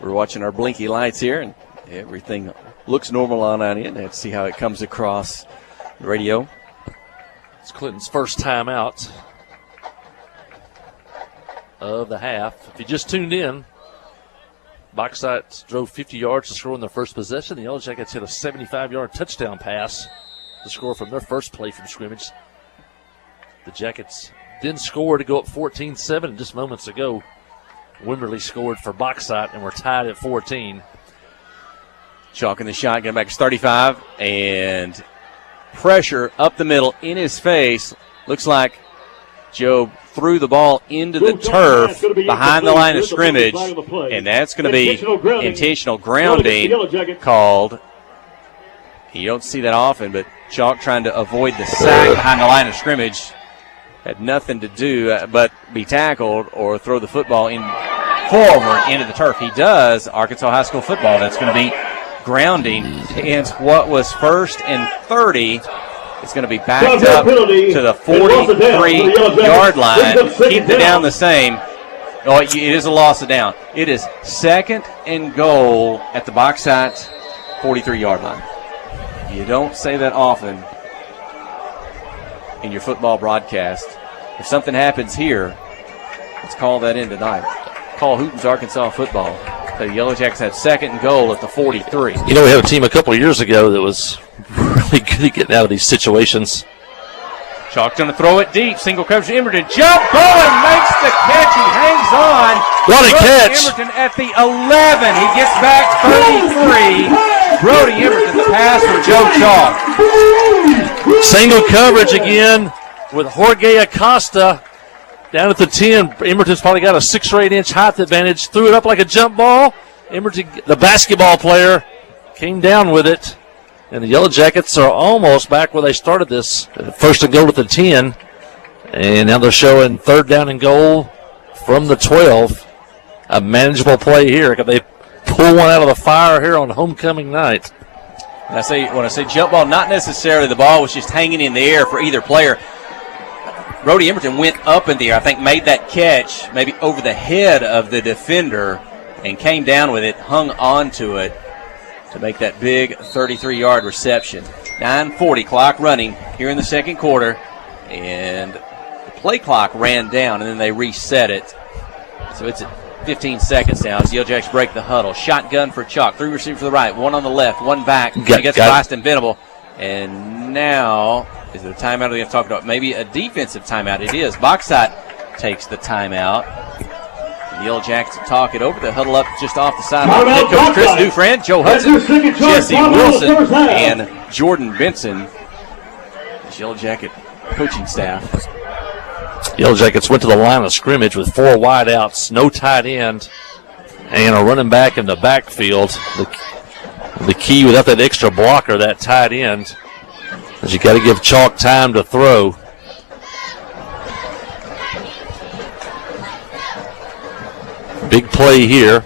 We're watching our blinky lights here, and everything looks normal on it. Let's see how it comes across the radio. It's Clinton's first time out of the half. If you just tuned in, Bauxite drove 50 yards to score in their first possession. The Yellow Jackets hit a 75-yard touchdown pass to score from their first play from scrimmage. The Jackets then scored to go up 14-7 just moments ago. Wimberly scored for Bauxite, and we're tied at 14. Chalk in the shotgun back to 35, and pressure up the middle in his face. Looks like Joe threw the ball into the turf behind the line of scrimmage, and that's going to be intentional grounding called You don't see that often, but Chalk trying to avoid the sack behind the line of scrimmage. Had nothing to do but be tackled or throw the football in forward into the turf. He does. Arkansas High School football. That's going to be grounding against what was 1st and 30. It's going to be backed up to the 43-yard line. Keep it down the same. Oh, it is a loss of down. It is 2nd and goal at the Bauxite 43-yard line. You don't say that often in your football broadcast. If something happens here, let's call that in tonight. Call Hootens Arkansas football. The Yellow Jackets had 2nd and goal at the 43. You know, we had a team a couple of years ago that was really good at getting out of these situations. Chalk going to throw it deep. Single coverage. Emerton. Jump. Bowen makes the catch. He hangs on. What a catch. Emerton at the 11. He gets back 33. Brody Emerton, the pass for Joe Chalk. Single coverage again with Jorge Acosta down at the 10. Emerton's probably got a 6 or 8 inch height advantage. Threw it up like a jump ball. Emerton, the basketball player, came down with it. And the Yellow Jackets are almost back where they started this. 1st and goal at the 10. And now they're showing 3rd down and goal from the 12. A manageable play here. Can they pull one out of the fire here on homecoming night? When I say jump ball, not necessarily the ball was just hanging in the air for either player. Brody Emerton went up in the air, I think made that catch maybe over the head of the defender and came down with it, hung on to it to make that big 33-yard reception. 9:40 clock running here in the 2nd quarter, and the play clock ran down, and then they reset it. So it's at 15 seconds now as the Yellow Jacks break the huddle. Shotgun for Chalk. 3 receivers for the right, 1 on the left, 1 back. He gets Boston and Venable. And now, is it a timeout we have to talk about? Maybe a defensive timeout. It is. Bauxite takes the timeout. The Yellow Jackets talk it over. They huddle up just off the sideline. Head coach Chris Dufresne, Joe Hudson, Jesse Wilson, and Jordan Benson. This Yellow Jacket coaching staff. Yellow Jackets went to the line of scrimmage with 4 wideouts, no tight end, and a running back in the backfield. The key without that extra blocker, that tight end, is you got to give Chalk time to throw. Big play here.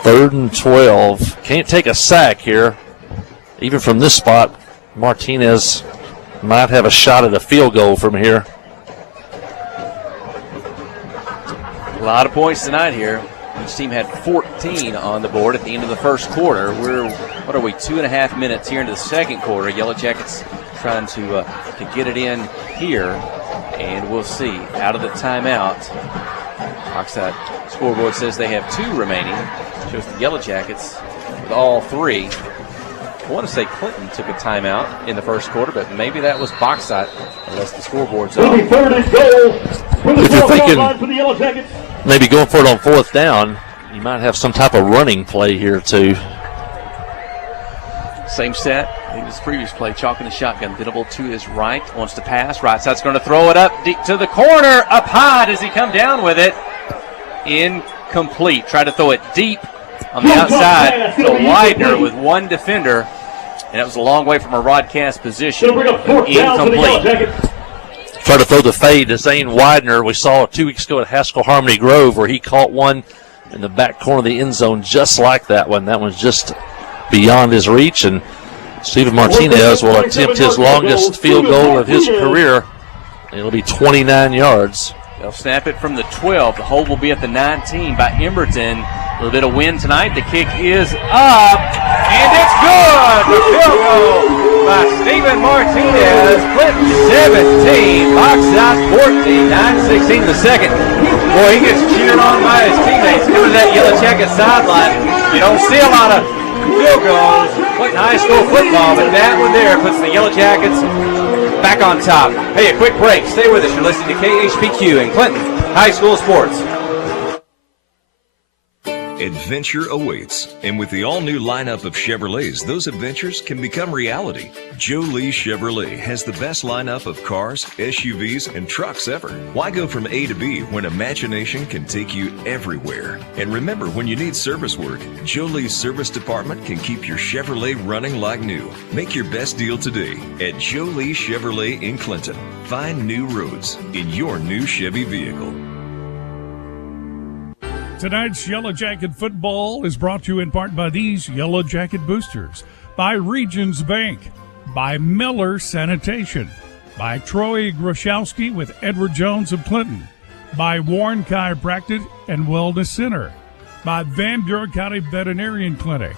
3rd and 12. Can't take a sack here. Even from this spot, Martinez might have a shot at a field goal from here. A lot of points tonight here. Each team had 14 on the board at the end of the 1st quarter. We're, 2.5 minutes here into the 2nd quarter. Yellow Jackets trying to get it in here. And we'll see. Out of the timeout, Bauxite scoreboard says they have 2 remaining. Shows the Yellow Jackets with all 3. I want to say Clinton took a timeout in the 1st quarter, but maybe that was Bauxite, unless the scoreboard's on. If you're thinking maybe going for it on 4th down, you might have some type of running play here too. Same set. In his previous play, Chalk in the shotgun. Venable to his right. Wants to pass. Right side's going to throw it up deep to the corner. Up high. Does he come down with it? Incomplete. Try to throw it deep on the outside to Widener with 1 defender. And that was a long way from a broadcast position. Incomplete. Try to throw the fade to Zane Widener. We saw 2 weeks ago at Haskell Harmony Grove where he caught one in the back corner of the end zone just like that one. That one's just beyond his reach, and Steven Martinez will attempt his longest field goal of his career. It'll be 29 yards. They'll snap it from the 12. The hold will be at the 19 by Emberton. A little bit of wind tonight. The kick is up, and it's good. The field goal by Steven Martinez. Clinton 17, Bauxite 14, 9:16 the 2nd. Boy, he gets cheered on by his teammates. Coming to that Yellow Jacket sideline. You don't see a lot of field goals, Clinton High School football, but that one there puts the Yellow Jackets back on top. Hey, a quick break. Stay with us. You're listening to KHPQ and Clinton High School Sports. Adventure awaits. And with the all-new lineup of Chevrolets, those adventures can become reality. Joe Lee Chevrolet has the best lineup of cars, SUVs, and trucks ever. Why go from A to B when imagination can take you everywhere? And remember, when you need service work, Joe Lee's service department can keep your Chevrolet running like new. Make your best deal today at Joe Lee Chevrolet in Clinton. Find new roads in your new Chevy vehicle. Tonight's Yellow Jacket football is brought to you in part by these Yellow Jacket boosters, by Regions Bank, by Miller Sanitation, by Troy Groszowski with Edward Jones of Clinton, by Warren Chiropractic and Wellness Center, by Van Buren County Veterinarian Clinic,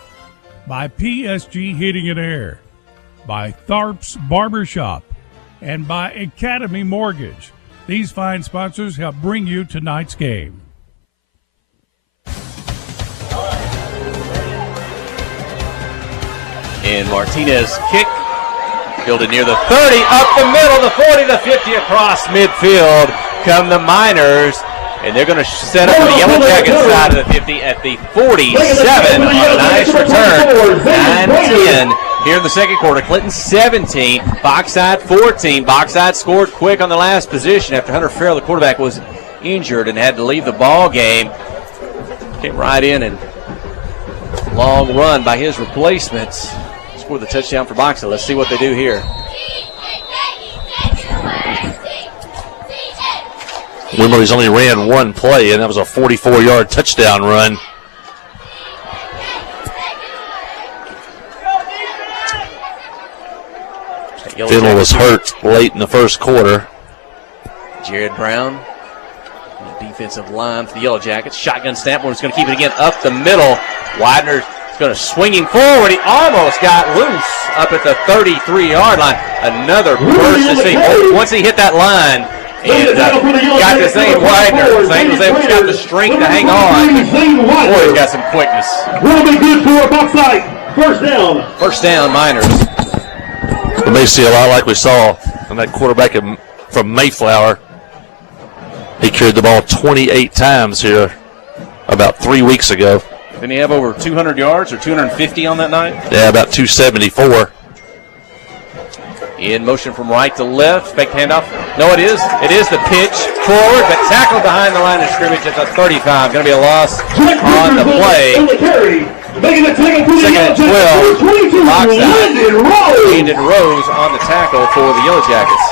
by PSG Heating and Air, by Tharp's Barbershop, and by Academy Mortgage. These fine sponsors help bring you tonight's game. And Martinez kick, fielded near the 30, up the middle, the 40, the 50, across midfield come the Miners, and they're going to set up for the Yellow Jacket side of the 50 at the 47 on a nice return. 9-10 here in the second quarter. Clinton 17, Bauxite 14. Bauxite scored quick on the last position after Hunter Farrell, the quarterback, was injured and had to leave the ball game. Came right in and long run by his replacements. Scored the touchdown for Bauxite. Let's see what they do here. Wimberley's only ran one play, and that was a 44-yard touchdown run. Fiddle was hurt late in the first quarter. Jared Brown, the defensive line for the Yellow Jackets. Shotgun snap, one's going to keep it again up the middle. Widener's going to swing him forward. He almost got loose up at the 33-yard line. Another burst to see. Once he hit that line, and got to Zane Widener. Zane was able to got the strength to hang on. Boy, he's got some quickness. Will be good for Bauxite. First down. First down, Miners. We may see a lot like we saw on that quarterback from Mayflower. He carried the ball 28 times here about 3 weeks ago. Didn't he have over 200 yards or 250 on that night? Yeah, about 274. In motion from right to left. Fake handoff. No, it is. It is the pitch forward, but tackled behind the line of scrimmage at the 35. Going to be a loss on the play. Second and 12. Bauxite. Landon Rose on the tackle for the Yellow Jackets.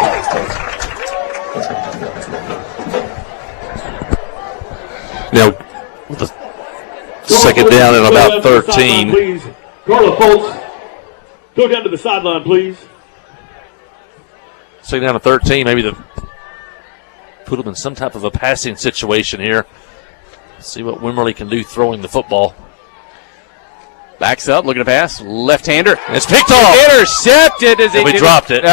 Now, with the second down and about 13. Carla Foltz, go down to the sideline, please. Second down to 13, maybe put them in some type of a passing situation here. See what Wimberley can do throwing the football. Backs up, looking to pass. Left-hander. It's picked off. Intercepted as we dropped it.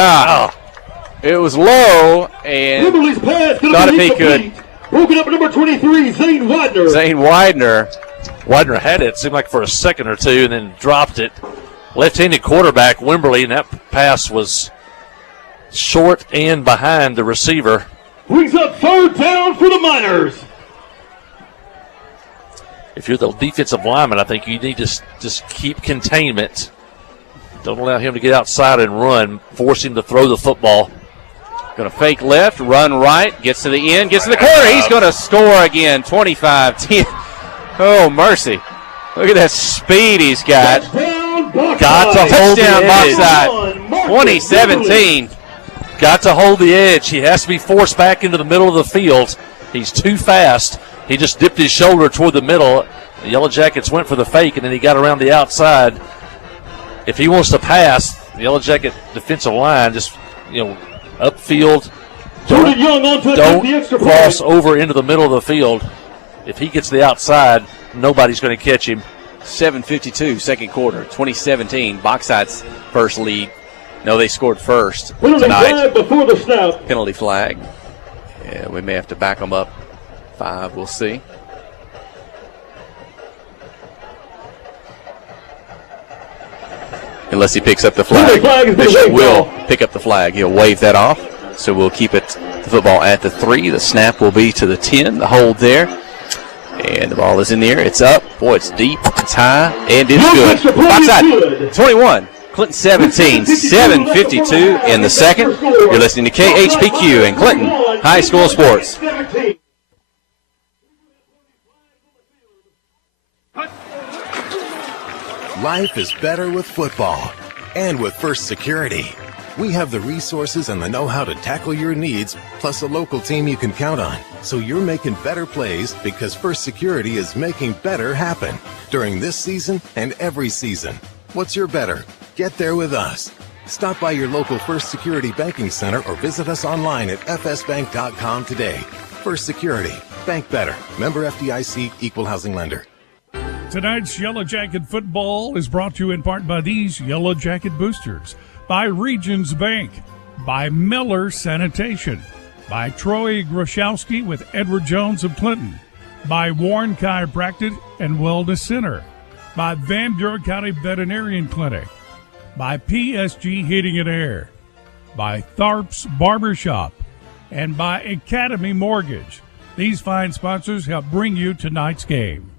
It was low, and Wimberley's pass thought if he could. Broken up at number 23, Zane Widener. Zane Widener. Widener had it, seemed like for a second or two, and then dropped it. Left-handed quarterback, Wimberley, and that pass was short and behind the receiver. Brings up third down for the Miners. If you're the defensive lineman, I think you need to just keep containment. Don't allow him to get outside and run. Force him to throw the football. Going to fake left, run right, gets to the end, gets to the corner. He's going to score again, 25-10. Oh, mercy. Look at that speed he's got. Got to hold the edge. Bauxite, 2017. Got to hold the edge. He has to be forced back into the middle of the field. He's too fast. He just dipped his shoulder toward the middle. The Yellow Jackets went for the fake, and then he got around the outside. If he wants to pass, the Yellow Jacket defensive line just, upfield. Don't cross over into the middle of the field. If he gets the outside, nobody's going to catch him. 7:52, second quarter, 2017. Bauxite's first lead. No, they scored first tonight. Before the snap. Penalty flag. Yeah, we may have to back them up 5. We'll see. Unless he picks up the flag. Bishop will pick up the flag. He'll wave that off. So we'll keep the football at the 3. The snap will be to the 10. The hold there. And the ball is in the air. It's up. Boy, it's deep, it's high, and it's good. Bauxite 21, Clinton 17, 7:52 in the second. You're listening to KHPQ and Clinton High School Sports. Life is better with football and with First Security. We have the resources and the know-how to tackle your needs, plus a local team you can count on. So you're making better plays because First Security is making better happen during this season and every season. What's your better? Get there with us. Stop by your local First Security Banking Center or visit us online at fsbank.com today. First Security. Bank better. Member FDIC, Equal Housing Lender. Tonight's Yellow Jacket football is brought to you in part by these Yellow Jacket boosters. By Regions Bank, by Miller Sanitation, by Troy Groszowski with Edward Jones of Clinton, by Warren Chiropractic and Wellness Center, by Van Buren County Veterinarian Clinic, by PSG Heating and Air, by Tharp's Barbershop, and by Academy Mortgage. These fine sponsors help bring you tonight's game.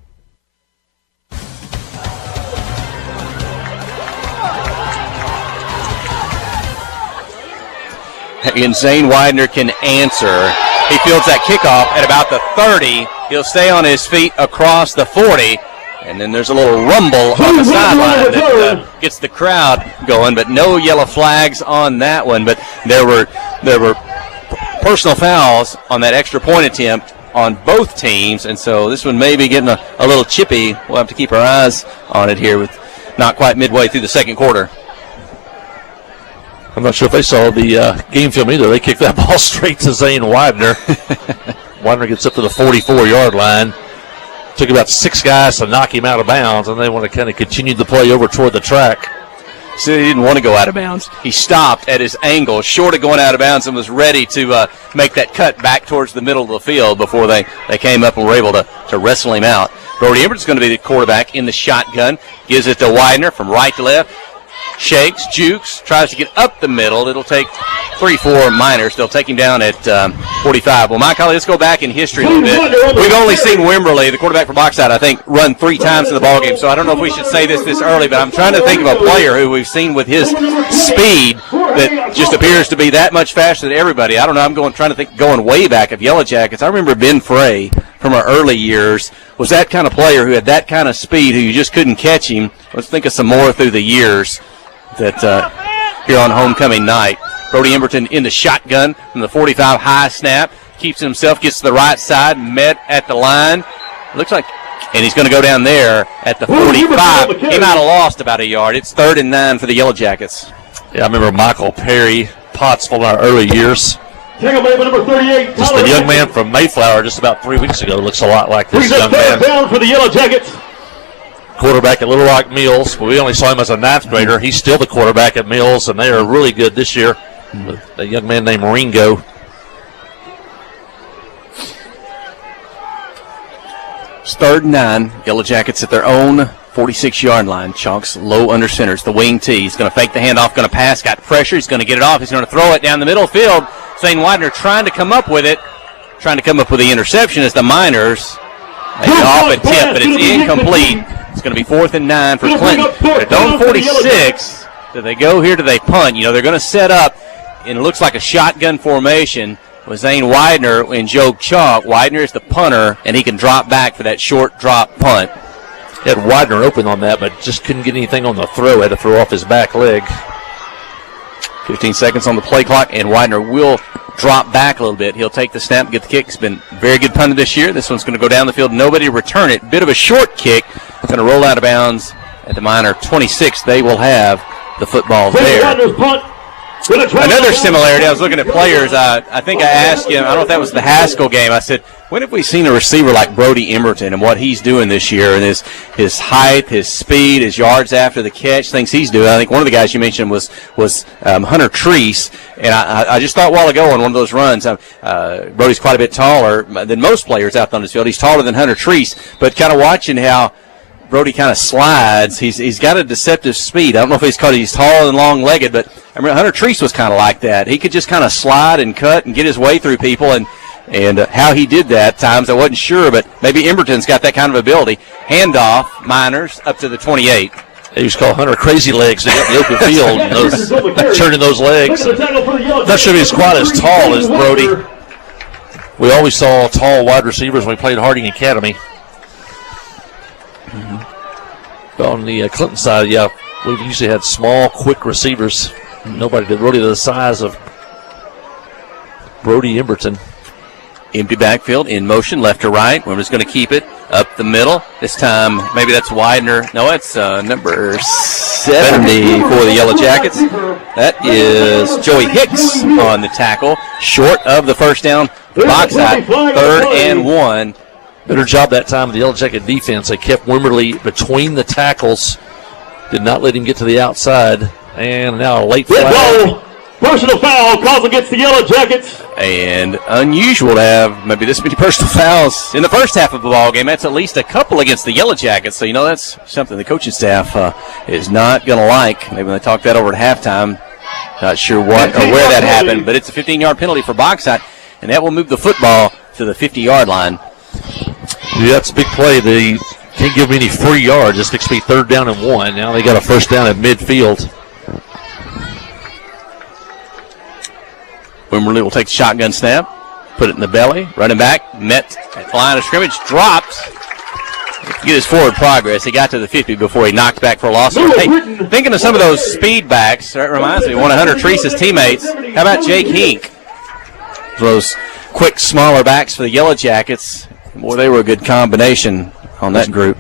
And Zane Widener can answer. He fields that kickoff at about the 30. He'll stay on his feet across the 40. And then there's a little rumble on the sideline that gets the crowd going, but no yellow flags on that one. But there were personal fouls on that extra point attempt on both teams, and so this one may be getting a little chippy. We'll have to keep our eyes on it here with not quite midway through the second quarter. I'm not sure if they saw the game film either. They kicked that ball straight to Zane Widener. Widener gets up to the 44-yard line. Took about 6 guys to knock him out of bounds, and they want to kind of continue the play over toward the track. See, he didn't want to go out of bounds. He stopped at his angle, short of going out of bounds, and was ready to make that cut back towards the middle of the field before they came up and were able to wrestle him out. Brody Everett's going to be the quarterback in the shotgun. Gives it to Widener from right to left. Shakes, jukes, tries to get up the middle. It'll take 3-4 Miners. They'll take him down at 45. Well, Mike Holly, let's go back in history a little bit. We've only seen Wimberly, the quarterback for Bauxite, I think, run 3 times in the ballgame. So I don't know if we should say this early, but I'm trying to think of a player who we've seen with his speed that just appears to be that much faster than everybody. I don't know. I'm trying to think going way back of Yellow Jackets. I remember Ben Frey from our early years was that kind of player who had that kind of speed who you just couldn't catch him. Let's think of some more through the years that here on homecoming night. Brody Emberton in the shotgun from the 45 high snap. Keeps himself, gets to the right side, met at the line. Looks like, and he's going to go down there at the 45. He might have lost about a yard. It's 3rd and 9 for the Yellow Jackets. Yeah, I remember Michael Perry, Pottsville in our early years. Number 38. Just the young man from Mayflower just about 3 weeks ago looks a lot like this young man. Down for the Yellow Jackets. Quarterback at Little Rock Mills. We only saw him as a 9th grader. He's still the quarterback at Mills, and they are really good this year with a young man named Ringo. It's 3rd and 9. Yellow Jackets at their own 46-yard line. Chalks low under center. It's the wing tee. He's going to fake the handoff, going to pass, got pressure. He's going to get it off. He's going to throw it down the middle field. Zane Widener trying to come up with it. Trying to come up with the interception as the Miners make it off a tip, but it's incomplete. It's going to be 4th and 9 for Clinton. They're at their own 46. Do they go here? Do they punt? You know, they're going to set up, and it looks like a shotgun formation with Zane Widener and Joe Chalk. Widener is the punter, and he can drop back for that short drop punt. Had Widener open on that, but just couldn't get anything on the throw. Had to throw off his back leg. 15 seconds on the play clock, and Widener will drop back a little bit. He'll take the snap, get the kick. It's been very good punter this year. This one's going to go down the field. Nobody return it. Bit of a short kick. Going to roll out of bounds at the Miner 26. They will have the football there. Another similarity, I was looking at players. I think I asked him, I don't know if that was the Haskell game. I said, when have we seen a receiver like Brody Emberton and what he's doing this year and his height, his speed, his yards after the catch, things he's doing. I think one of the guys you mentioned was Hunter Treese. And I just thought a while ago on one of those runs, Brody's quite a bit taller than most players out on this field. He's taller than Hunter Treese, but kind of watching how Brody kind of slides. He's got a deceptive speed. I don't know if he's taller and long-legged, but I remember Hunter Treese was kind of like that. He could just kind of slide and cut and get his way through people, and And how he did that at times, I wasn't sure, but maybe Emberton's got that kind of ability. Handoff, Miners up to the 28. They used to call Hunter crazy legs to get in the open field, and turning those legs. Not sure if he's quite as tall as Brody. We always saw tall wide receivers when we played Harding Academy. But on the Clinton side, yeah, we've usually had small, quick receivers. Nobody did really the size of Brody Emberton. Empty backfield, in motion, left to right. We're just going to keep it up the middle. This time, maybe that's Widener. No, it's number 70 for the Yellow Jackets. That is Joey Hicks on the tackle. Short of the first down. Bauxite, 3rd and 1. Better job that time of the Yellow Jacket defense. They kept Wimberly between the tackles. Did not let him get to the outside. And now a late flag. Personal foul calls against the Yellow Jackets. And unusual to have maybe this many personal fouls in the first half of the ball game. That's at least a couple against the Yellow Jackets. So, you know, that's something the coaching staff is not going to like. Maybe when they talk that over at halftime. Not sure what or where that happened, but it's a 15-yard penalty for Bauxite, and that will move the football to the 50-yard line. Yeah, that's a big play. They can't give them any free yards. It's fixed to be 3rd down and 1. Now they got a first down at midfield. Wimberly will take the shotgun snap, put it in the belly, running back, met at the line of scrimmage, dropped. Get his forward progress. He got to the 50 before he knocked back for a loss. Hey, thinking of some of those speed backs, that reminds me of one of Hunter Treese's teammates. How about Jake Hink? Those quick, smaller backs for the Yellow Jackets. Boy, they were a good combination on that group.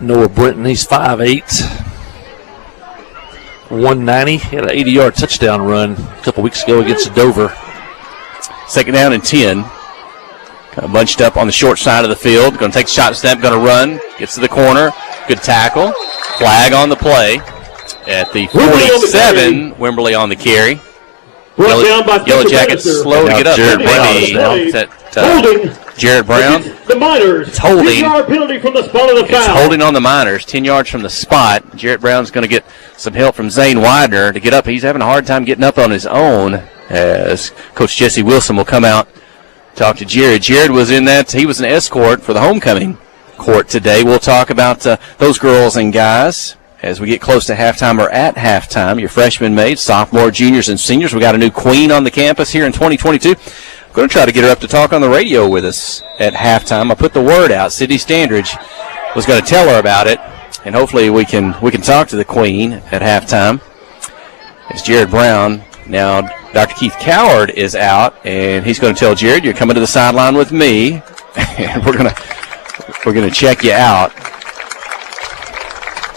Noah Britton, he's 5'8", 190. He had an 80-yard touchdown run a couple weeks ago against Dover. 2nd down and 10. Kind of bunched up on the short side of the field. Going to take the shot snap, going to run. Gets to the corner. Good tackle. Flag on the play. At the 47, Wimberly on the carry. Yellow Jackets slow to get up. Jared Brown. Holding. Jared Brown. The Miners. It's holding. 10-yard penalty from the spot of the foul. It's holding on the Miners. 10 yards from the spot. Jared Brown's going to get some help from Zane Widener to get up. He's having a hard time getting up on his own as Coach Jesse Wilson will come out, talk to Jared. Jared was in that. He was an escort for the homecoming court today. We'll talk about those girls and guys as we get close to halftime or at halftime. Your freshman mates, sophomore, juniors, and seniors. We got a new queen on the campus here in 2022. I'm going to try to get her up to talk on the radio with us at halftime. I put the word out. Sydney Standridge was going to tell her about it, and hopefully we can talk to the queen at halftime. It's Jared Brown. Now, Dr. Keith Coward is out, and he's going to tell Jared, you're coming to the sideline with me, and we're going to check you out.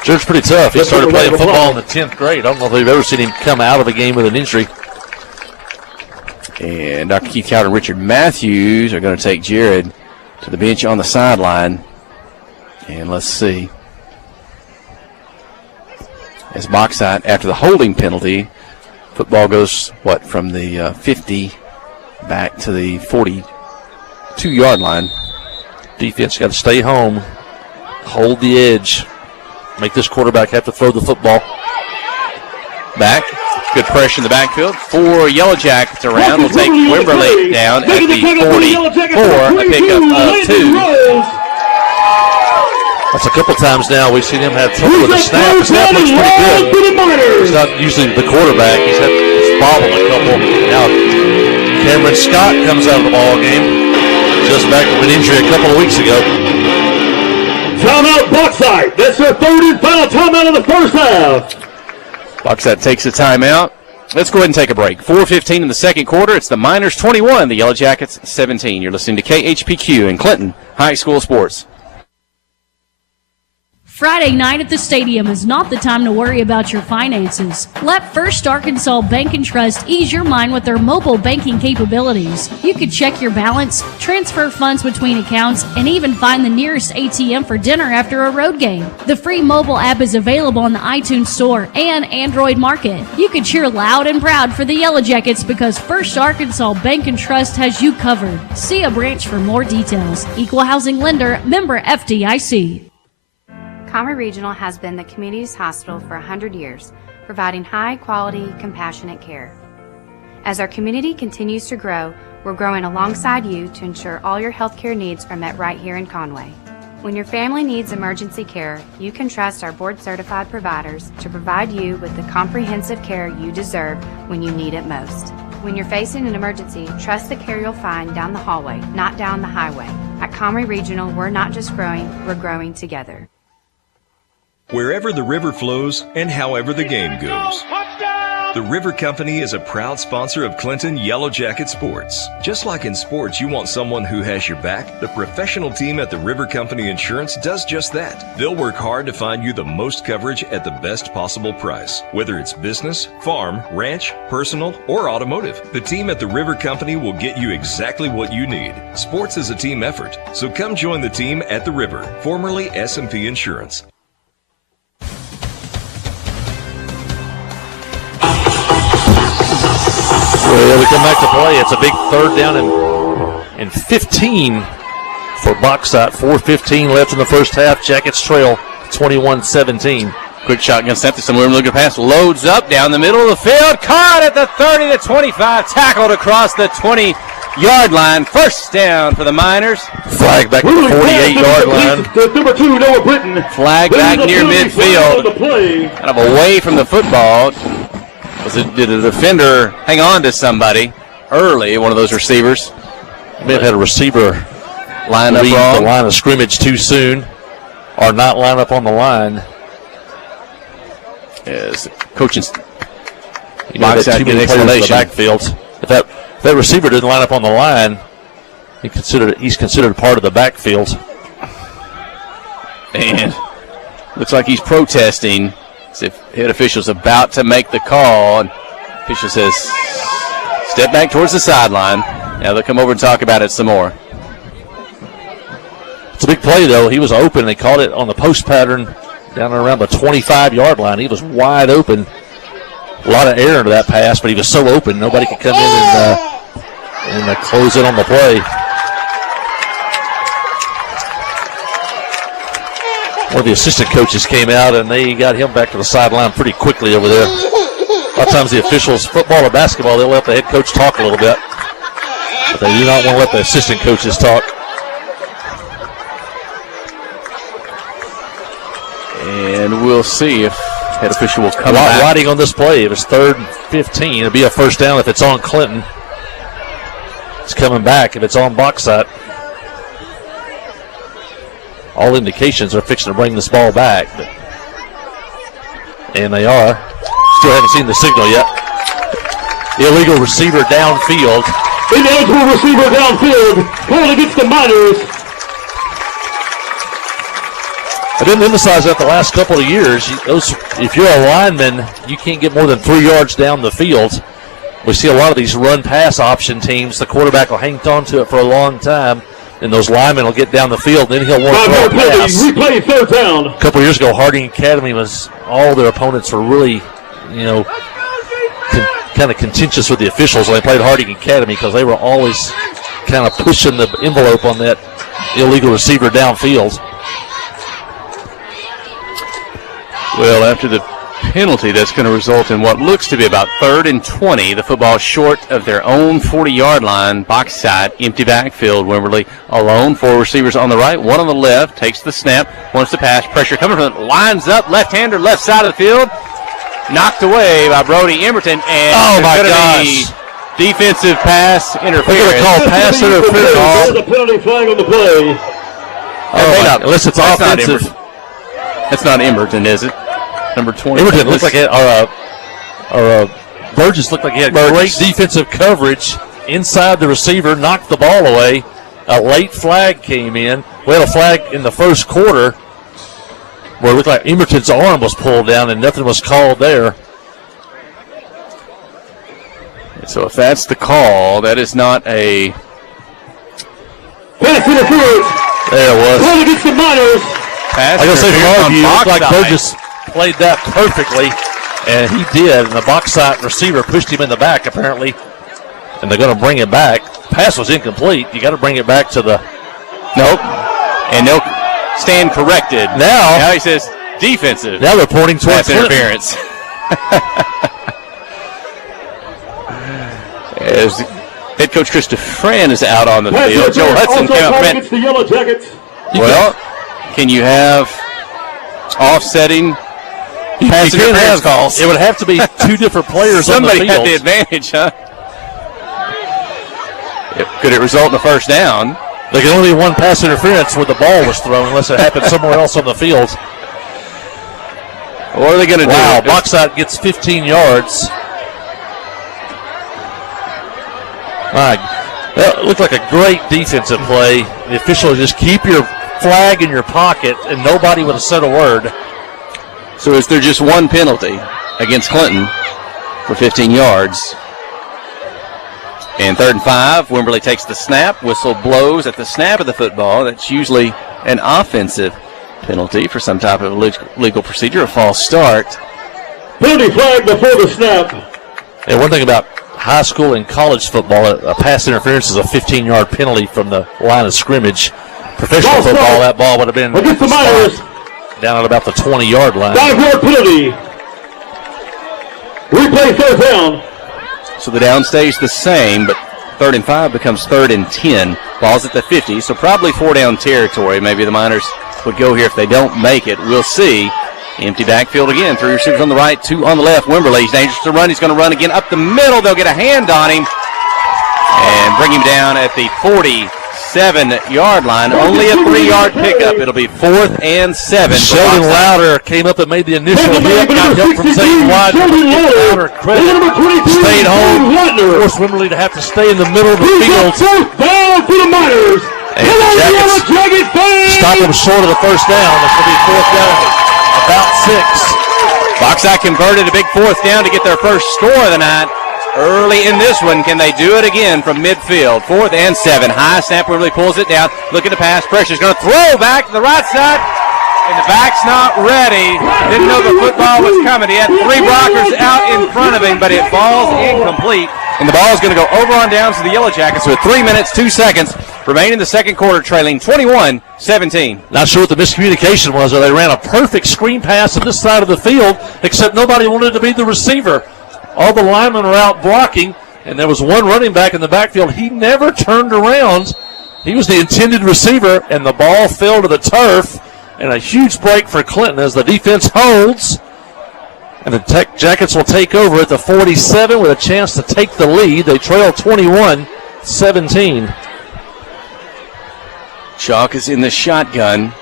Jared's pretty tough. He started playing football in the 10th grade. I don't know if they've ever seen him come out of a game with an injury. And Dr. Keith Coward and Richard Matthews are going to take Jared to the bench on the sideline. And let's see. As Bauxite, after the holding penalty, football goes, from the 50 back to the 42-yard line. Defense got to stay home, hold the edge, make this quarterback have to throw the football. Back. Good pressure in the backfield. 4 Yellow Jackets around. We'll take Wimberly down at the 44. A pickup of 2. That's a couple times now we've seen him have trouble with the snap. The snap looks pretty good. He's not usually the quarterback. He's bobbled a couple. Now Cameron Scott comes out of the ball game, just back from an injury a couple of weeks ago. Timeout Bauxite. That's their 3rd and final timeout of the first half. Bauxite takes a timeout. Let's go ahead and take a break. 4:15 in the second quarter. It's the Miners 21, the Yellow Jackets 17. You're listening to KHPQ in Clinton High School Sports. Friday night at the stadium is not the time to worry about your finances. Let First Arkansas Bank and Trust ease your mind with their mobile banking capabilities. You can check your balance, transfer funds between accounts, and even find the nearest ATM for dinner after a road game. The free mobile app is available on the iTunes Store and Android Market. You can cheer loud and proud for the Yellow Jackets because First Arkansas Bank and Trust has you covered. See a branch for more details. Equal housing lender, member FDIC. Comrie Regional has been the community's hospital for 100 years, providing high-quality, compassionate care. As our community continues to grow, we're growing alongside you to ensure all your healthcare needs are met right here in Conway. When your family needs emergency care, you can trust our board-certified providers to provide you with the comprehensive care you deserve when you need it most. When you're facing an emergency, trust the care you'll find down the hallway, not down the highway. At Comrie Regional, we're not just growing, we're growing together. Wherever the river flows and however the game goes, the River Company is a proud sponsor of Clinton Yellow Jacket Sports. Just like in sports, you want someone who has your back, the professional team at the River Company Insurance does just that. They'll work hard to find you the most coverage at the best possible price, whether it's business, farm, ranch, personal, or automotive. The team at the River Company will get you exactly what you need. Sports is a team effort, so come join the team at the River, formerly S&P Insurance. Well, we come back to play. It's a big third down and 15 for Bauxite. 4:15 left in the first half. Jackets trail 21-17. Quick shotgun snap to somewhere looking pass. Loads up down the middle of the field. Caught at the 30 to 25. Tackled across the 20-yard line. First down for the Miners. Flag back at the 48-yard line. Number 2, Noah Britton. Flag back near midfield. Kind of away from the football. Did a defender hang on to somebody early, one of those receivers? May have had a receiver line up leave wrong. The line of scrimmage too soon or not line up on the line. Yes, coaching. You know, too many players in the backfield. If that receiver didn't line up on the line, he's considered part of the backfield. And looks like he's protesting. As if head official's about to make the call, and official says, step back towards the sideline. Now they'll come over and talk about it some more. It's a big play, though. He was open. They caught it on the post pattern down around the 25-yard line. He was wide open. A lot of air into that pass, but he was so open, nobody could come in and close in on the play. One of the assistant coaches came out, and they got him back to the sideline pretty quickly over there. A lot of times the officials, football or basketball, they'll let the head coach talk a little bit. But they do not want to let the assistant coaches talk. And we'll see if head official will come back. Riding on this play. It was 3rd and 15. It'll be a first down if it's on Clinton. It's coming back if it's on Bauxite. All indications are fixing to bring this ball back. And they are. Still haven't seen the signal yet. Illegal receiver downfield. Ineligible receiver downfield. Called against the Miners. I didn't emphasize that the last couple of years. If you're a lineman, you can't get more than 3 yards down the field. We see a lot of these run-pass option teams. The quarterback will hang on to it for a long time. And those linemen will get down the field, then he'll want to throw a pass. Replay, third down. A couple years ago, Harding Academy was all their opponents were really, kind of contentious with the officials when they played Harding Academy because they were always kind of pushing the envelope on that illegal receiver downfield. Well, after the penalty, that's going to result in what looks to be about 3rd and 20. The football short of their own 40-yard line. Bauxite, empty backfield. Wimberley alone. 4 receivers on the right, 1 on the left. Takes the snap, wants to pass. Pressure coming from it. Lines up, left-hander, left side of the field. Knocked away by Brody Emerton. And oh, my gosh. Defensive pass interference. We're going to call pass interference. There's a penalty flag on the play. Unless it's offensive. That's not Emerton, is it? Number 20. Emerton looked like Burgess looked like he had great defensive coverage inside the receiver, knocked the ball away. A late flag came in. We had a flag in the first quarter where it looked like Emerton's arm was pulled down and nothing was called there. So if that's the call, that is not a... Pass interference. There it was. Call against the Miners. I gotta say, from our view, it looked like Burgess played that perfectly, and he did. And the Bauxite receiver pushed him in the back, apparently, and they're going to bring it back. Pass was incomplete. You got to bring it back to the. Nope. And they'll stand corrected. Now he says defensive. Now they're pointing towards interference. as head coach Chris Dufresne is out on the field. Joe Hudson came up against the Yellow Jackets. Well, can you have offsetting pass interference calls? It would have to be two different players on the field. Somebody had the advantage, huh? Could it result in a first down? There can only be one pass interference where the ball was thrown unless it happened somewhere else on the field. What are they going to do? Wow, Bauxite gets 15 yards. That looked like a great defensive play. The official just keep your flag in your pocket, and nobody would have said a word. So is there just one penalty against Clinton for 15 yards? And 3rd and 5, Wimberley takes the snap. Whistle blows at the snap of the football. That's usually an offensive penalty for some type of legal procedure, a false start. Penalty flag before the snap. And one thing about high school and college football, a pass interference is a 15-yard penalty from the line of scrimmage. Professional football, that ball would have been against the Miners down at about the 20-yard line. 5-yard penalty. Replay 3rd down. So the down stays the same, but 3rd and 5 becomes 3rd and 10. Ball's at the 50, so probably 4-down territory. Maybe the Miners would go here if they don't make it. We'll see. Empty backfield again. 3 receivers on the right, 2 on the left. Wimberley, he's dangerous to run. He's going to run again up the middle. They'll get a hand on him and bring him down at the 47-yard line. Only a 3-yard pickup. It'll be 4th and 7. Sheldon Louder came up and made the initial hit. Got help from Zayden Widener. Louder stayed home. Forced Wimberley to have to stay in the middle of the field. Down for the Miners. And the Jackets stop them short of the first down. That's going to be 4th down. About 6. Bauxite converted a big 4th down to get their first score of the night. Early in this one, can they do it again from midfield? 4th and 7. High snap, Wimberley pulls it down. Looking to pass. Pressure's going to throw back to the right side. And the back's not ready. Didn't know the football was coming. He had 3 blockers out in front of him, but it falls incomplete. And the ball is going to go over on down to the Yellow Jackets with 3 minutes, 2 seconds remaining in the second quarter, trailing 21-17. Not sure what the miscommunication was, or they ran a perfect screen pass to this side of the field, except nobody wanted to be the receiver. All the linemen were out blocking, and there was one running back in the backfield. He never turned around. He was the intended receiver, and the ball fell to the turf. And a huge break for Clinton as the defense holds. And the Jackets will take over at the 47 with a chance to take the lead. They trail 21-17. Chalk is in the shotgun.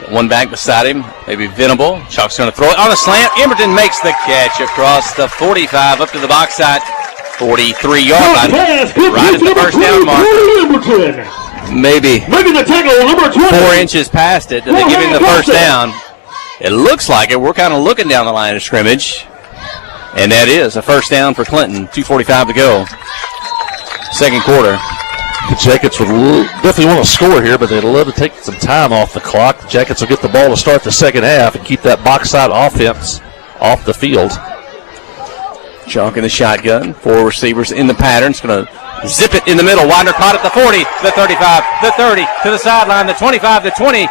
Got one back beside him, maybe Venable. Chalk's going to throw it on a slant. Emerton makes the catch across the 45 up to the Bauxite 43-yard line. Right at the first down mark. Maybe the tackle, number 20. 4 inches past it. Do they give him the first down? It looks like it. We're kind of looking down the line of scrimmage. And that is a first down for Clinton. 2:45 to go. Second quarter. The Jackets would definitely want to score here, but they'd love to take some time off the clock. The Jackets will get the ball to start the second half and keep that Bauxite offense off the field. Chalk in the shotgun. 4 receivers in the pattern. It's going to zip it in the middle. Widener caught at the 40, the 35, the 30, to the sideline, the 25, the 20. A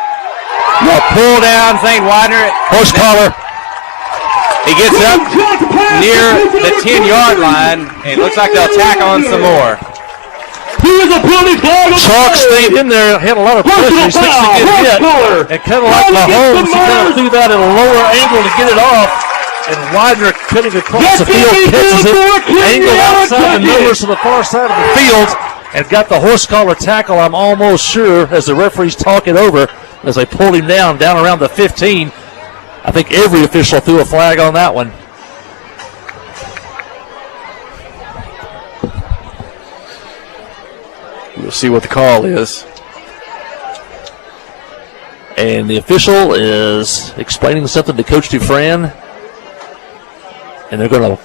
pull down, Zane Widener. Horse collar. He gets up near the 10-yard line, and it looks like they'll tack on some more. Chalk stayed in there, had a lot of pressure. He thinks to get hit. And kind of like Mahomes, he kind of threw that at a lower angle to get it off. And Widener cutting across the field, catches it, angle outside the numbers to the far side of the field, and got the horse collar tackle, I'm almost sure, as the referees talk it over, as they pulled him down around the 15. I think every official threw a flag on that one. We'll see what the call is. And the official is explaining something to Coach Dufresne. And they're going to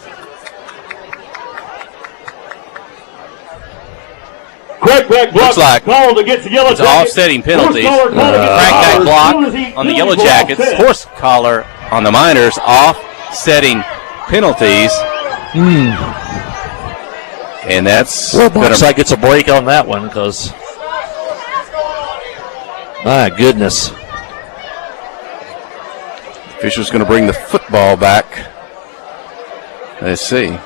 crackback block. Looks like called against the Yellow it's Jackets. offsetting penalties. Crackback block on the Yellow Jackets. Horse collar on the Miners. Offsetting penalties. And that's Bauxite gets a break on that one because my goodness. Official's going to bring the football back. Let's see.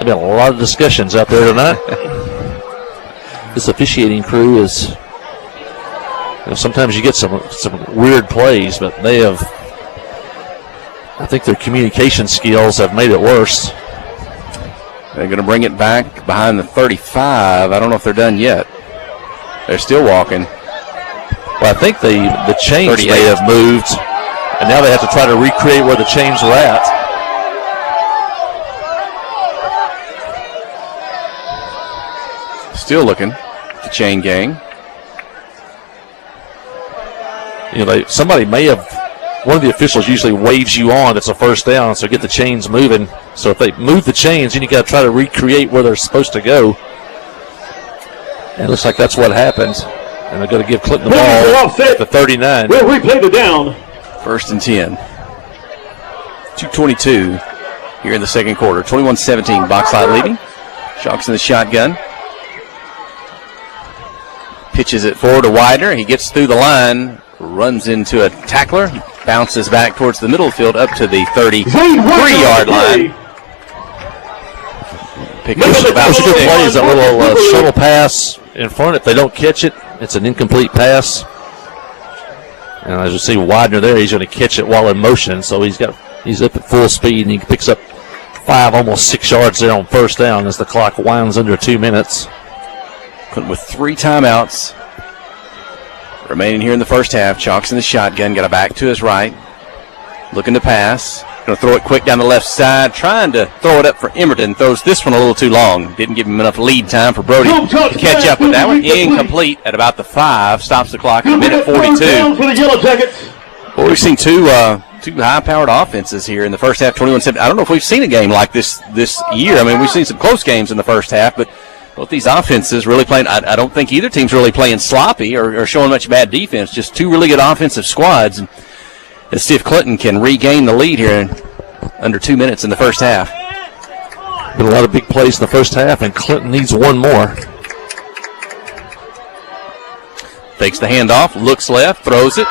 There've been a lot of discussions out there tonight. This officiating crew is, sometimes you get some weird plays, but they have, I think their communication skills have made it worse. They're going to bring it back behind the 35. I don't know if they're done yet. They're still walking. Well, I think the chains may have moved, and now they have to try to recreate where the chains were at. Still looking at the chain gang. Somebody may have, one of the officials usually waves you on. It's a first down, so get the chains moving. So if they move the chains, then you got to try to recreate where they're supposed to go. And it looks like that's what happened. And they're going to give Clinton the ball at the 39. We'll replay the down. 1st and 10. 2:22 here in the second quarter. 21-17, Bauxite leading. Shocks in the shotgun. Pitches it forward to Widener. He gets through the line, runs into a tackler, bounces back towards the middle field up to the 33-yard line. That was a good play. Is that little shuttle pass in front. If they don't catch it, it's an incomplete pass. And as you see Widener there, he's going to catch it while in motion. So he's up at full speed, and he picks up 5, almost 6 yards there on first down as the clock winds under 2 minutes. With 3 timeouts remaining here in the first half. Chalks in the shotgun, got a back to his right, looking to pass. Going to throw it quick down the left side, trying to throw it up for Emerton. Throws this one a little too long. Didn't give him enough lead time for Brody to catch up with that one. Incomplete at about the 5. Stops the clock at a minute 42. Well, we've seen two high-powered offenses here in the first half, 21-7. I don't know if we've seen a game like this year. I mean, we've seen some close games in the first half, but both these offenses really playing. I don't think either team's really playing sloppy or showing much bad defense. Just 2 really good offensive squads. And let's see if Clinton can regain the lead here in under 2 minutes in the first half. Been a lot of big plays in the first half, and Clinton needs one more. Takes the handoff, looks left, throws it.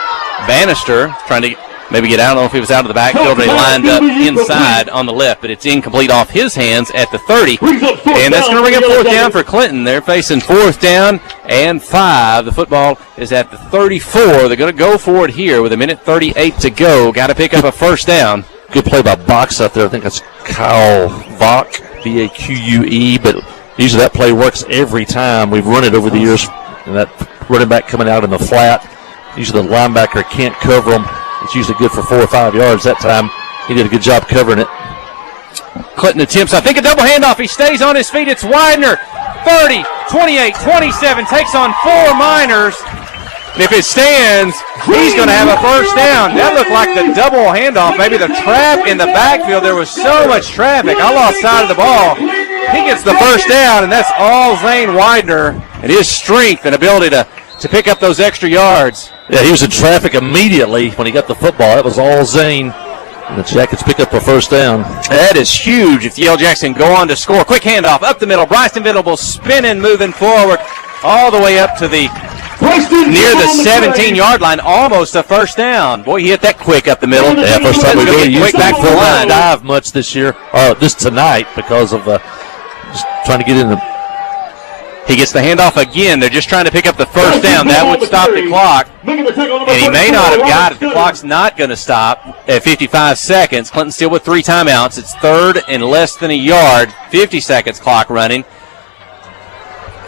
Bannister trying to maybe get out. I don't know if he was out of the backfield or he lined up inside on the left, but it's incomplete off his hands at the 30. And that's going to bring up 4th down for Clinton. They're facing 4th down and 5. The football is at the 34. They're going to go for it here with a minute 38 to go. Got to pick up a first down. Good play by Box out there. I think that's Kyle Vauque, V-A-Q-U-E, but usually that play works every time. We've run it over the years, and that running back coming out in the flat. Usually the linebacker can't cover him. It's usually good for 4 or 5 yards. That time he did a good job covering it. Clinton attempts, I think, a double handoff. He stays on his feet. It's Widener. 30, 28, 27. Takes on 4 Miners. And if it stands, he's going to have a first down. That looked like the double handoff. Maybe the trap in the backfield. There was so much traffic. I lost sight of the ball. He gets the first down, and that's all Zane Widener and his strength and ability to pick up those extra yards. Yeah, he was in traffic immediately when he got the football. That was all Zane. And the Jackets pick up a first down. That is huge if the Yale Jackson go on to score. Quick handoff up the middle. Bryson Venable spinning, moving forward all the way up to the near the 17-yard line. Almost a first down. Boy, he hit that quick up the middle. Yeah, first time we really used back to the line. Dive much this year, or just tonight, because of just trying to get in the. He gets the handoff again. They're just trying to pick up the first down. That would stop the clock. And he may not have got it. The clock's not going to stop at 55 seconds. Clinton still with 3 timeouts. It's 3rd and less than a yard. 50 seconds clock running.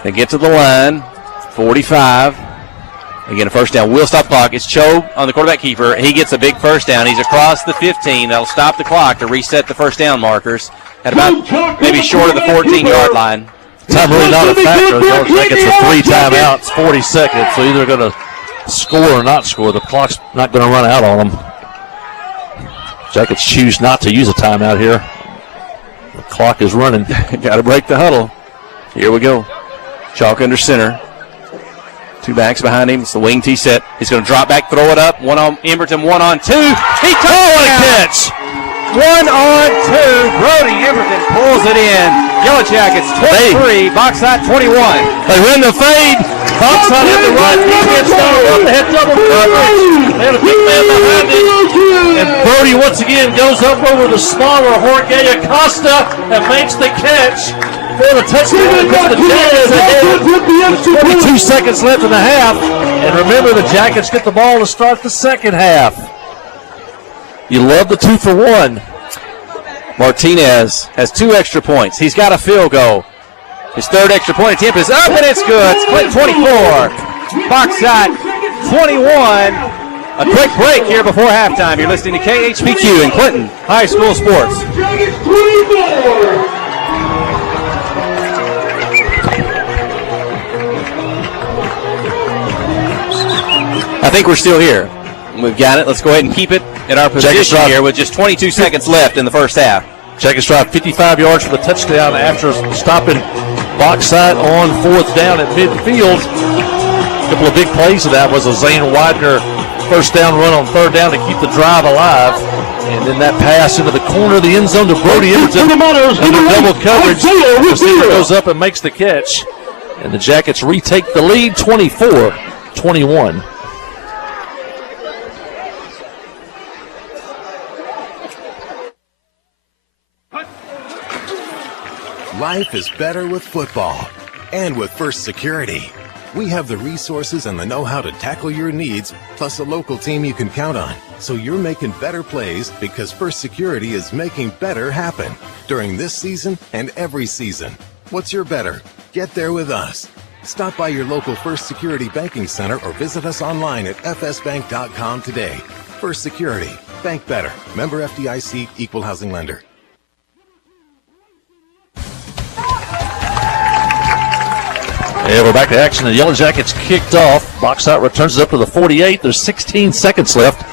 They get to the line. 45. Again, a first down. Will stop the clock. It's Cho on the quarterback keeper. He gets a big first down. He's across the 15. That'll stop the clock to reset the first down markers at about maybe short of the 14-yard line. Time really not a factor. The Yellow Jackets with 3 timeouts, 40 seconds. So either going to score or not score. The clock's not going to run out on them. Jackets choose not to use a timeout here. The clock is running. Got to break the huddle. Here we go. Chalk under center. 2 backs behind him. It's the wing tee set. He's going to drop back, throw it up. 1 on Emberton, 1 on 2. He touched it. Catch. 1 on 2. Brody Emberton pulls it in. Yellow Jackets 23, Bauxite 21. They run the fade. Bauxite had the run. Defense going up. They had double coverage. They had a big man behind it. And Brody once again goes up over the smaller Jorge Acosta and makes the catch for the touchdown. The Jackets ahead with 22 seconds left in the half. And remember, the Jackets get the ball to start the second half. You love the 2-for-1. Martinez has 2 extra points. He's got a field goal. His 3rd extra point attempt is up, and it's good. It's Clinton 24, Bauxite 21. A quick break here before halftime. You're listening to KHPQ in Clinton High School Sports. I think we're still here. We've got it. Let's go ahead and keep it at our position here with just 22 seconds left in the first half. Jackets drive 55 yards for the touchdown after stopping Bauxite on 4th down at midfield. A couple of big plays of that was a Zane Widener first down run on 3rd down to keep the drive alive. And then that pass into the corner of the end zone to Brody Emerton under double coverage. Receiver goes up and makes the catch. And the Jackets retake the lead 24-21. Life is better with football. And with First Security. We have the resources and the know-how to tackle your needs, plus a local team you can count on. So you're making better plays because First Security is making better happen during this season and every season. What's your better? Get there with us. Stop by your local First Security banking center or visit us online at fsbank.com today. First Security. Bank better. Member FDIC, Equal Housing Lender. And we're back to action. The Yellow Jackets kicked off. Bauxite returns it up to the 48. There's 16 seconds left.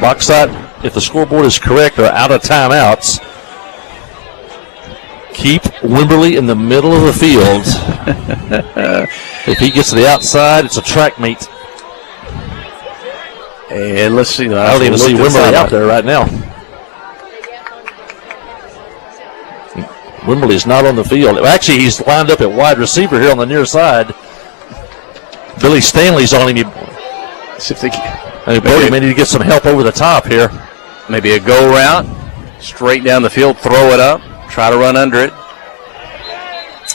Bauxite, if the scoreboard is correct, are out of timeouts. Keep Wimberly in the middle of the field. If he gets to the outside, it's a track meet. And let's see. I don't even see Wimberly out there right now. Wimberly's not on the field. Actually, he's lined up at wide receiver here on the near side. Billy Stanley's on him. Brody may need to get some help over the top here. Maybe a go route. Straight down the field, throw it up, try to run under it.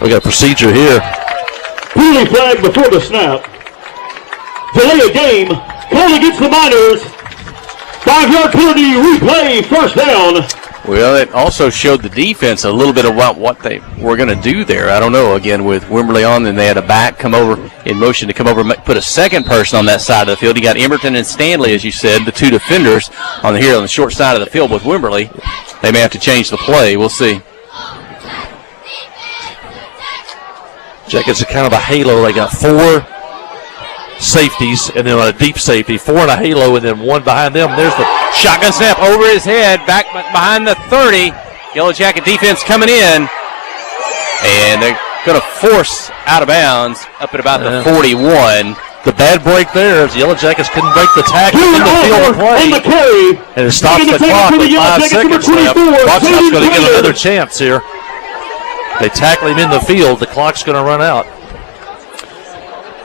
We got a procedure here. Penalty flag before the snap. Delay a game. Call against the Miners. 5-yard penalty, replay, first down. Well, it also showed the defense a little bit about what they were going to do there. I don't know. Again, with Wimberly on, then they had a back come over in motion to come over and put a second person on that side of the field. You got Emerton and Stanley, as you said, the 2 defenders on the short side of the field with Wimberly. They may have to change the play. We'll see. Jackets are kind of a halo. They got 4 safeties and then a deep safety, 4 in a halo, and then 1 behind them. There's the shotgun snap over his head, back behind the 30. Yellow Jacket defense coming in, and they're going to force out of bounds up at about the 41. The bad break there is the Yellow Jackets couldn't break the tackle in the field of play, and it stops the clock with 5 seconds left. Bauxite's going to get another chance here. They tackle him in the field, the clock's going to run out.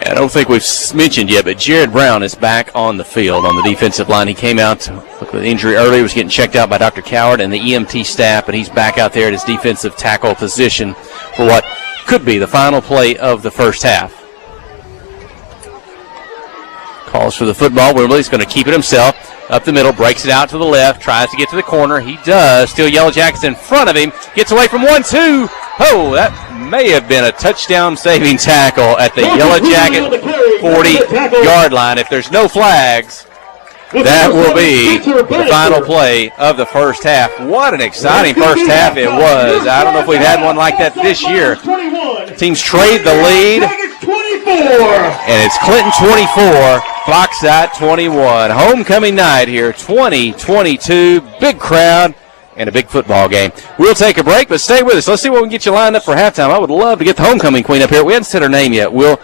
I don't think we've mentioned yet, but Jared Brown is back on the field on the defensive line. He came out with injury earlier, was getting checked out by Dr. Coward and the EMT staff, but he's back out there at his defensive tackle position for what could be the final play of the first half. Calls for the football. Wimberly's going to keep it himself. Up the middle, breaks it out to the left, tries to get to the corner. He does. Still Yellow Jackets in front of him. Gets away from 1-2. Oh, that may have been a touchdown-saving tackle at the Yellow Jacket 40-yard line. If there's no flags, that will be the final play of the first half. What an exciting first half it was. I don't know if we've had one like that this year. Teams trade the lead, and it's Clinton 24, Bauxite 21. Homecoming night here, 2022, big crowd, and a big football game. We'll take a break, but stay with us. Let's see what we can get you lined up for halftime. I would love to get the homecoming queen up here. We haven't said her name yet. We'll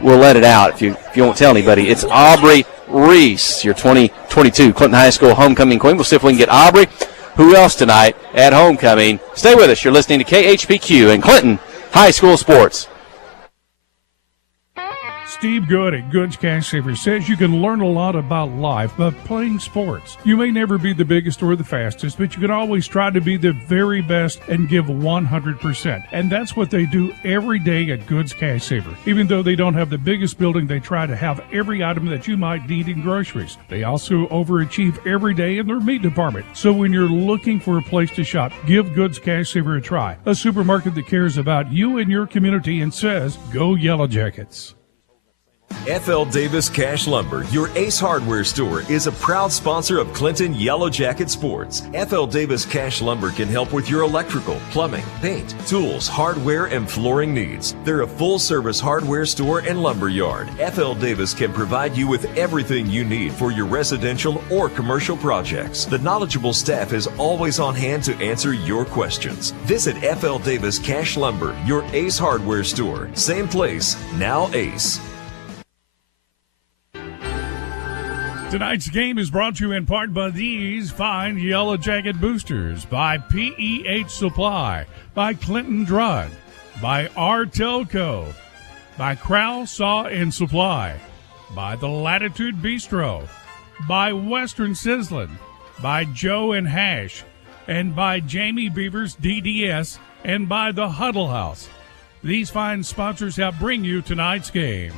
let it out if you won't tell anybody. It's Aubrey Reese, your 2022 Clinton High School homecoming queen. We'll see if we can get Aubrey. Who else tonight at homecoming? Stay with us. You're listening to KHPQ and Clinton High School Sports. Steve Good at Goods Cash Savers says you can learn a lot about life by playing sports. You may never be the biggest or the fastest, but you can always try to be the very best and give 100%. And that's what they do every day at Goods Cash Saver. Even though they don't have the biggest building, they try to have every item that you might need in groceries. They also overachieve every day in their meat department. So when you're looking for a place to shop, give Goods Cash Saver a try. A supermarket that cares about you and your community and says, go Yellow Jackets. F.L. Davis Cash Lumber, your Ace Hardware store, is a proud sponsor of Clinton Yellow Jacket Sports. F.L. Davis Cash Lumber can help with your electrical, plumbing, paint, tools, hardware, and flooring needs. They're a full-service hardware store and lumber yard. F.L. Davis can provide you with everything you need for your residential or commercial projects. The knowledgeable staff is always on hand to answer your questions. Visit F.L. Davis Cash Lumber, your Ace Hardware store. Same place, now Ace. Tonight's game is brought to you in part by these fine Yellow Jacket boosters, by PEH Supply, by Clinton Drug, by Artelco, by Crowell Saw and Supply, by the Latitude Bistro, by Western Sizzlin', by Joe and Hash, and by Jamie Beavers DDS, and by the Huddle House. These fine sponsors help bring you tonight's game.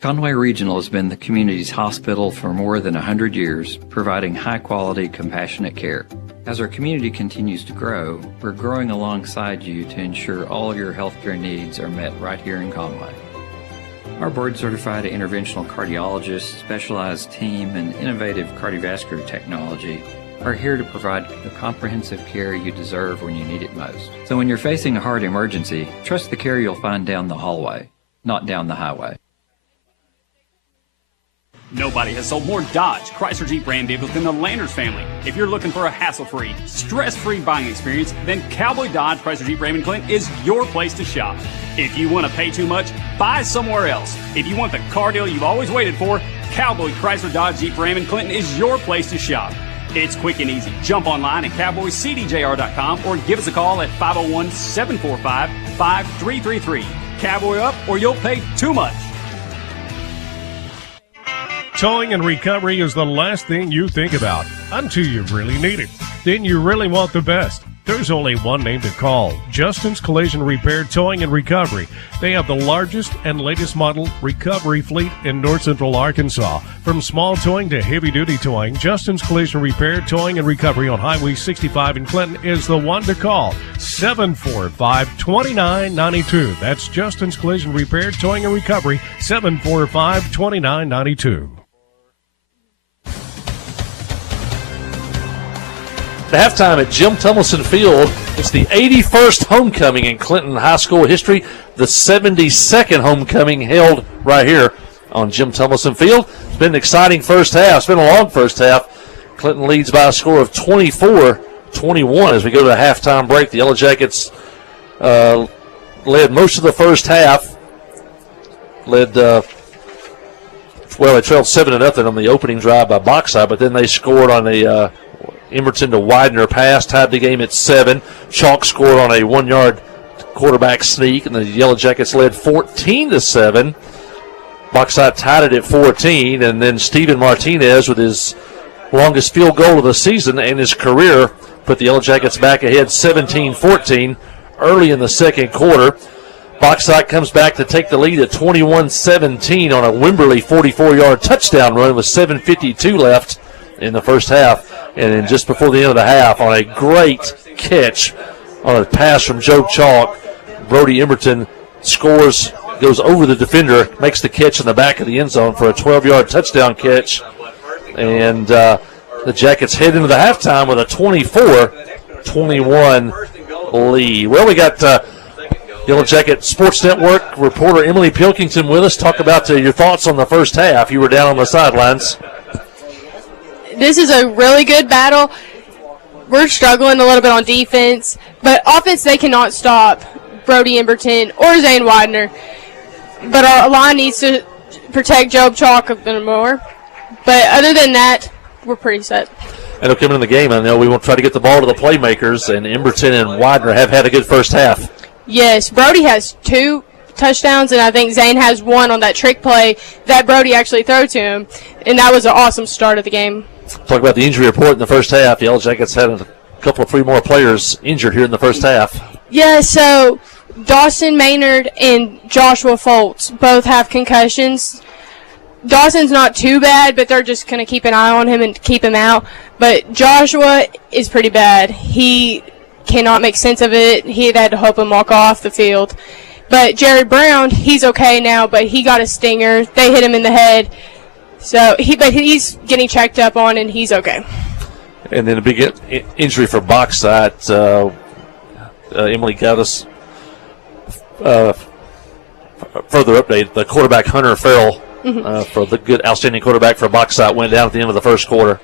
Conway Regional has been the community's hospital for more than 100 years, providing high-quality, compassionate care. As our community continues to grow, we're growing alongside you to ensure all your healthcare needs are met right here in Conway. Our board-certified interventional cardiologists, specialized team, and innovative cardiovascular technology are here to provide the comprehensive care you deserve when you need it most. So when you're facing a heart emergency, trust the care you'll find down the hallway, not down the highway. Nobody has sold more Dodge, Chrysler Jeep Ram vehicles than the Landers family. If you're looking for a hassle-free, stress-free buying experience, then Cowboy Dodge, Chrysler Jeep Ram in Clinton is your place to shop. If you want to pay too much, buy somewhere else. If you want the car deal you've always waited for, Cowboy Chrysler Dodge Jeep Ram in Clinton is your place to shop. It's quick and easy. Jump online at cowboycdjr.com or give us a call at 501-745-5333. Cowboy up or you'll pay too much. Towing and recovery is the last thing you think about until you really need it. Then you really want the best. There's only one name to call, Justin's Collision Repair Towing and Recovery. They have the largest and latest model recovery fleet in North Central Arkansas. From small towing to heavy-duty towing, Justin's Collision Repair Towing and Recovery on Highway 65 in Clinton is the one to call, 745-2992. That's Justin's Collision Repair Towing and Recovery, 745-2992. Halftime at Jim Tummelson Field. It's the 81st homecoming in Clinton High School history, the 72nd homecoming held right here on Jim Tummelson Field. It's been an exciting first half. It's been a long first half. Clinton leads by a score of 24-21 as we go to the halftime break. The Yellow Jackets led most of the first half. They trailed 7-0 on the opening drive by Bauxite, but then they scored on a Emerton to Widener pass, tied the game at 7. Chalk scored on a 1-yard quarterback sneak, and the Yellow Jackets led 14-7. Bauxite tied it at 14, and then Steven Martinez with his longest field goal of the season and his career put the Yellow Jackets back ahead 17-14 early in the second quarter. Bauxite comes back to take the lead at 21-17 on a Wimberly 44-yard touchdown run with 7:52 left in the first half. And then just before the end of the half, on a great catch on a pass from Joe Chalk, Brody Emerton scores, goes over the defender, makes the catch in the back of the end zone for a 12-yard touchdown catch. And the Jackets head into the halftime with a 24-21 lead. Well, we got Yellow Jacket Sports Network reporter Emily Pilkington with us. Talk about your thoughts on the first half. You were down on the sidelines. This is a really good battle. We're struggling a little bit on defense, but offense they cannot stop Brody Emberton or Zane Widener. But our line needs to protect Job Chalk a bit more. But other than that, we're pretty set. And they'll come in the game. I know we want to try to get the ball to the playmakers, and Emberton and Widener have had a good first half. Yes, Brody has 2 touchdowns, and I think Zane has one on that trick play that Brody actually threw to him, and that was an awesome start of the game. Talk about the injury report in the first half. The Yellow Jackets had a couple of 3 more players injured here in the first half. Yeah, so Dawson Maynard and Joshua Foltz both have concussions. Dawson's not too bad, but they're just going to keep an eye on him and keep him out. But Joshua is pretty bad. He cannot make sense of it. He had to help him walk off the field. But Jerry Brown, he's okay now, but he got a stinger. They hit him in the head. So he's getting checked up on, and he's okay. And then a big injury for Bauxite. Emily got us further update. The quarterback, Hunter Farrell, for the good, outstanding quarterback for Bauxite, went down at the end of the first quarter.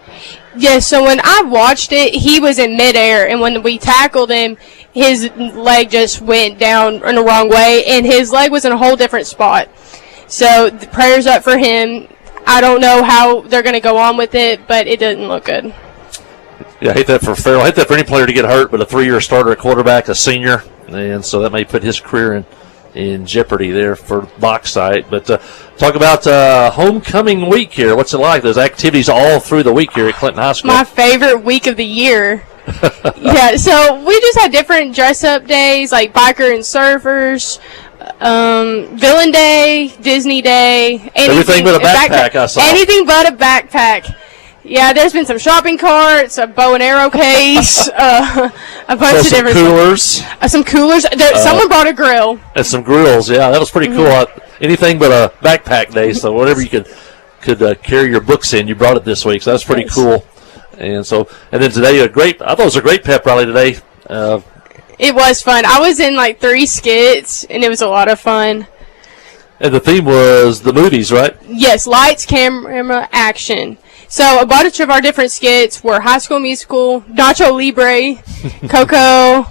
Yeah, so when I watched it, he was in midair, and when we tackled him, his leg just went down in the wrong way, and his leg was in a whole different spot. So the prayers up for him. I don't know how they're going to go on with it, but it doesn't look good. Yeah, I hate that for Farrell. I hate that for any player to get hurt, but a 3-year starter at quarterback, a senior, and so that may put his career in jeopardy there for Bauxite. But talk about homecoming week here. What's it like? Those activities all through the week here at Clinton High School. My favorite week of the year. Yeah, so we just had different dress-up days, like biker and surfers, Villain Day, Disney Day. Everything but a backpack, I saw. Anything but a backpack. Yeah, there's been some shopping carts, a bow and arrow case, a bunch of different coolers. Some coolers. Someone brought a grill. And some grills, yeah. That was pretty cool. Anything but a backpack day, so whatever you could carry your books in, you brought it this week, so that's pretty cool. And then today, I thought it was a great pep rally today. It was fun. I was in like 3 skits, and it was a lot of fun. And the theme was the movies, right? Yes, lights, camera, action. So a bunch of our different skits were High School Musical, Nacho Libre, Coco,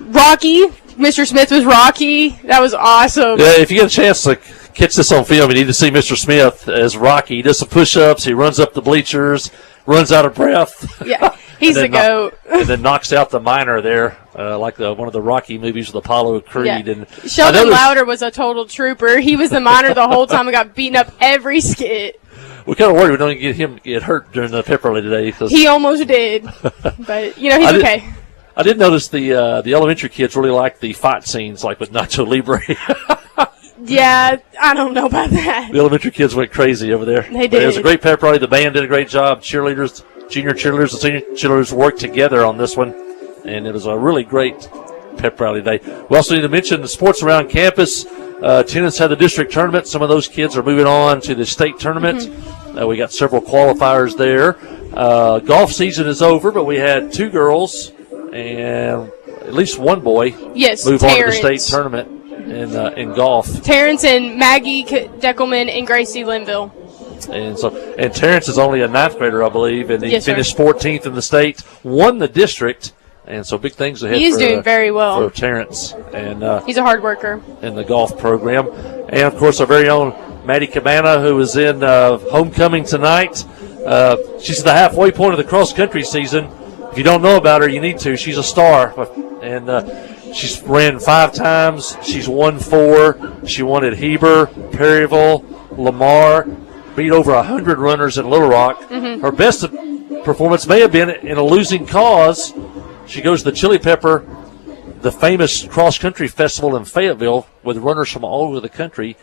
Rocky. Mr. Smith was Rocky. That was awesome. Yeah, if you get a chance to catch this on film, you need to see Mr. Smith as Rocky. He does some push-ups. He runs up the bleachers, runs out of breath. Yeah, he's the GOAT. And then knocks out the miner there, like one of the Rocky movies with Apollo Creed. Yeah. And Sheldon Louder was a total trooper. He was the miner the whole time and got beaten up every skit. We kind of worried we don't get hurt during the pep rally today. He almost did, but he's okay. I did notice the elementary kids really liked the fight scenes, like with Nacho Libre. Yeah, I don't know about that. The elementary kids went crazy over there. They did. But it was a great pep rally. The band did a great job. Cheerleaders, junior cheerleaders, and senior cheerleaders worked together on this one, and it was a really great pep rally day. We also need to mention the sports around campus. Tennis had the district tournament. Some of those kids are moving on to the state tournament. We got several qualifiers there. Golf season is over, but we had 2 girls and at least 1 boy move on to the state tournament in golf. Terrence and Maggie Deckelman and Gracie Linville. And Terrence is only a 9th grader, I believe, and he finished 14th in the state, won the district. And so big things ahead. He's doing very well for Terrence, and he's a hard worker in the golf program. And of course, our very own Maddie Cabana, who is in homecoming tonight. She's at the halfway point of the cross country season. If you don't know about her, you need to. She's a star, and she's ran 5 times. She's won 4. She won at Heber, Perryville, Lamar. Beat over 100 runners in Little Rock. Her best performance may have been in a losing cause. She goes to the Chili Pepper, the famous cross-country festival in Fayetteville, with runners from all over the country.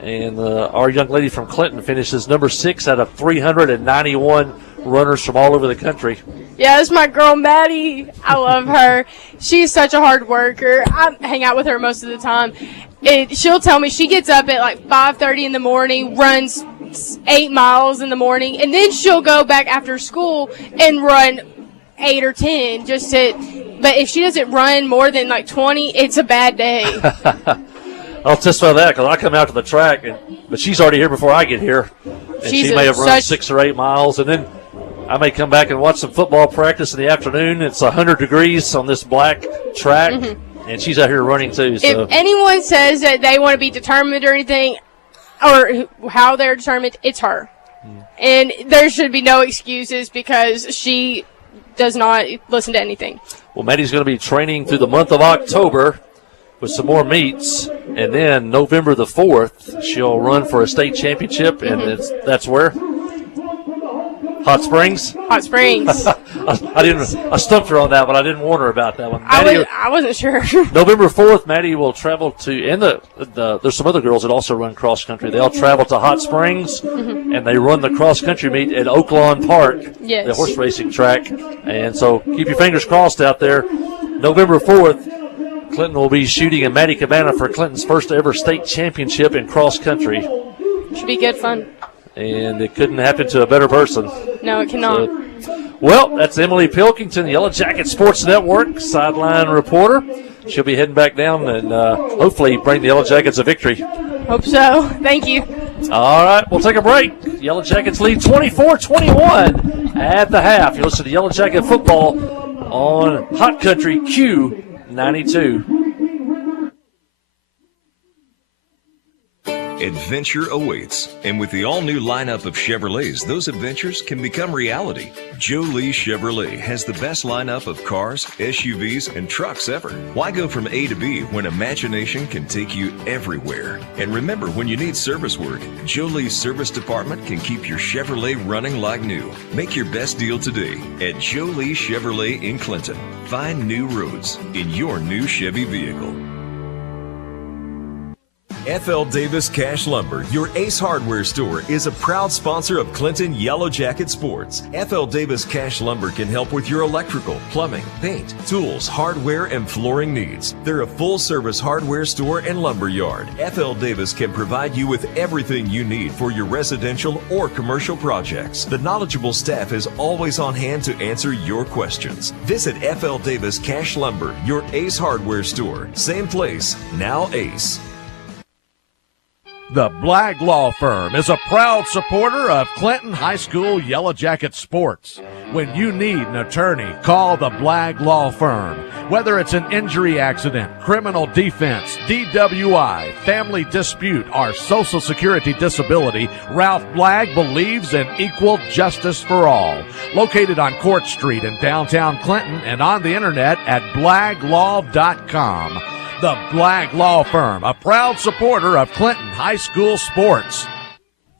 And our young lady from Clinton finishes number 6 out of 391 runners from all over the country. Yeah, that's my girl, Maddie. I love her. She's such a hard worker. I hang out with her most of the time. She'll tell me she gets up at like 5:30 in the morning, runs 8 miles in the morning, and then she'll go back after school and run 8 or 10 but if she doesn't run more than like 20, it's a bad day. I'll testify that because I come out to the track, but she's already here before I get here. And she may have run 6 or 8 miles, and then I may come back and watch some football practice in the afternoon. It's 100 degrees on this black track, and she's out here running too. So. If anyone says that they want to be determined or anything, or how they're determined, it's her. And there should be no excuses because she does not listen to anything. Well, Maddie's going to be training through the month of October with some more meets, and then November the 4th, she'll run for a state championship, and that's where? Hot Springs? Hot Springs. I stumped her on that one. I didn't warn her about that one. I wasn't sure. November 4th, Maddie will travel to, and there's some other girls that also run cross country. They'll travel to Hot Springs, and they run the cross country meet at Oaklawn Park, the horse racing track. And so keep your fingers crossed out there. November 4th, Clinton will be shooting in Maddie Cabana for Clinton's first ever state championship in cross country. Should be good fun. And it couldn't happen to a better person. No, it cannot. Well, that's Emily Pilkington, Yellow Jacket Sports Network sideline reporter. She'll be heading back down and hopefully bring the Yellow Jackets a victory. Hope so. Thank you. All right, we'll take a break. Yellow Jackets lead 24-21 at the half. You listen to Yellow Jacket football on Hot Country Q92. Adventure awaits, and with the all-new lineup of Chevrolets, those adventures can become reality. Joe Lee Chevrolet has the best lineup of cars, SUVs, and trucks ever. Why go from A to B when imagination can take you everywhere? And remember, when you need service work, Joe Lee's service department can keep your Chevrolet running like new. Make your best deal today at Joe Lee Chevrolet in Clinton. Find new roads in your new Chevy vehicle. F.L. Davis Cash Lumber, your Ace Hardware store, is a proud sponsor of Clinton Yellow Jacket Sports. F.L. Davis Cash Lumber can help with your electrical, plumbing, paint, tools, hardware, and flooring needs. They're a full-service hardware store and lumber yard. F.L. Davis can provide you with everything you need for your residential or commercial projects. The knowledgeable staff is always on hand to answer your questions. Visit F.L. Davis Cash Lumber, your Ace Hardware store. Same place, now Ace. The Blagg Law Firm is a proud supporter of Clinton High School Yellow Jacket sports. When you need an attorney, call the Blagg Law Firm. Whether it's an injury accident, criminal defense, DWI, family dispute, or Social Security disability, Ralph Blagg believes in equal justice for all. Located on Court Street in downtown Clinton and on the internet at blagglaw.com. The Blagg Law Firm, a proud supporter of Clinton High School sports.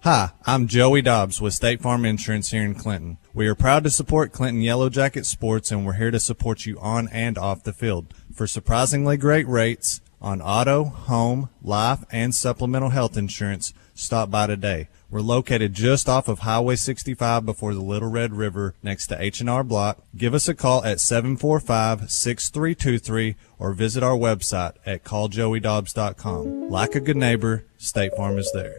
Hi, I'm Joey Dobbs with State Farm Insurance here in Clinton. We are proud to support Clinton Yellow Jacket sports, and we're here to support you on and off the field. For surprisingly great rates on auto, home, life, and supplemental health insurance, stop by today. We're located just off of Highway 65 before the Little Red River next to H&R Block. Give us a call at 745-6323 or visit our website at calljoeydobbs.com. Like a good neighbor, State Farm is there.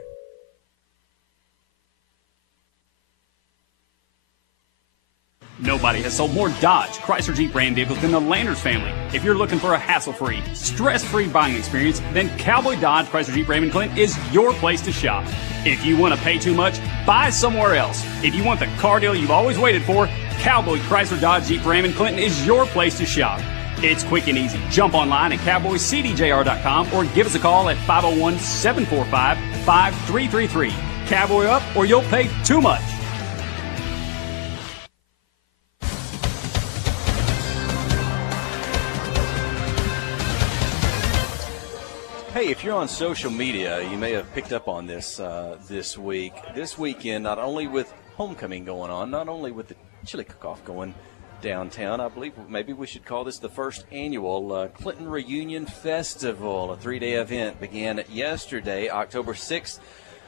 Nobody has sold more Dodge, Chrysler Jeep brand vehicles than the Landers family. If you're looking for a hassle-free, stress-free buying experience, then Cowboy Dodge, Chrysler Jeep Ram in Clinton is your place to shop. If you want to pay too much, buy somewhere else. If you want the car deal you've always waited for, Cowboy Chrysler Dodge Jeep Ram in Clinton is your place to shop. It's quick and easy. Jump online at cowboycdjr.com or give us a call at 501-745-5333. Cowboy up or you'll pay too much. Hey, if you're on social media, you may have picked up on this this weekend, not only with homecoming going on, not only with the chili cook-off going downtown, I believe maybe we should call this the first annual Clinton Reunion Festival. A 3-day event began yesterday, October 6th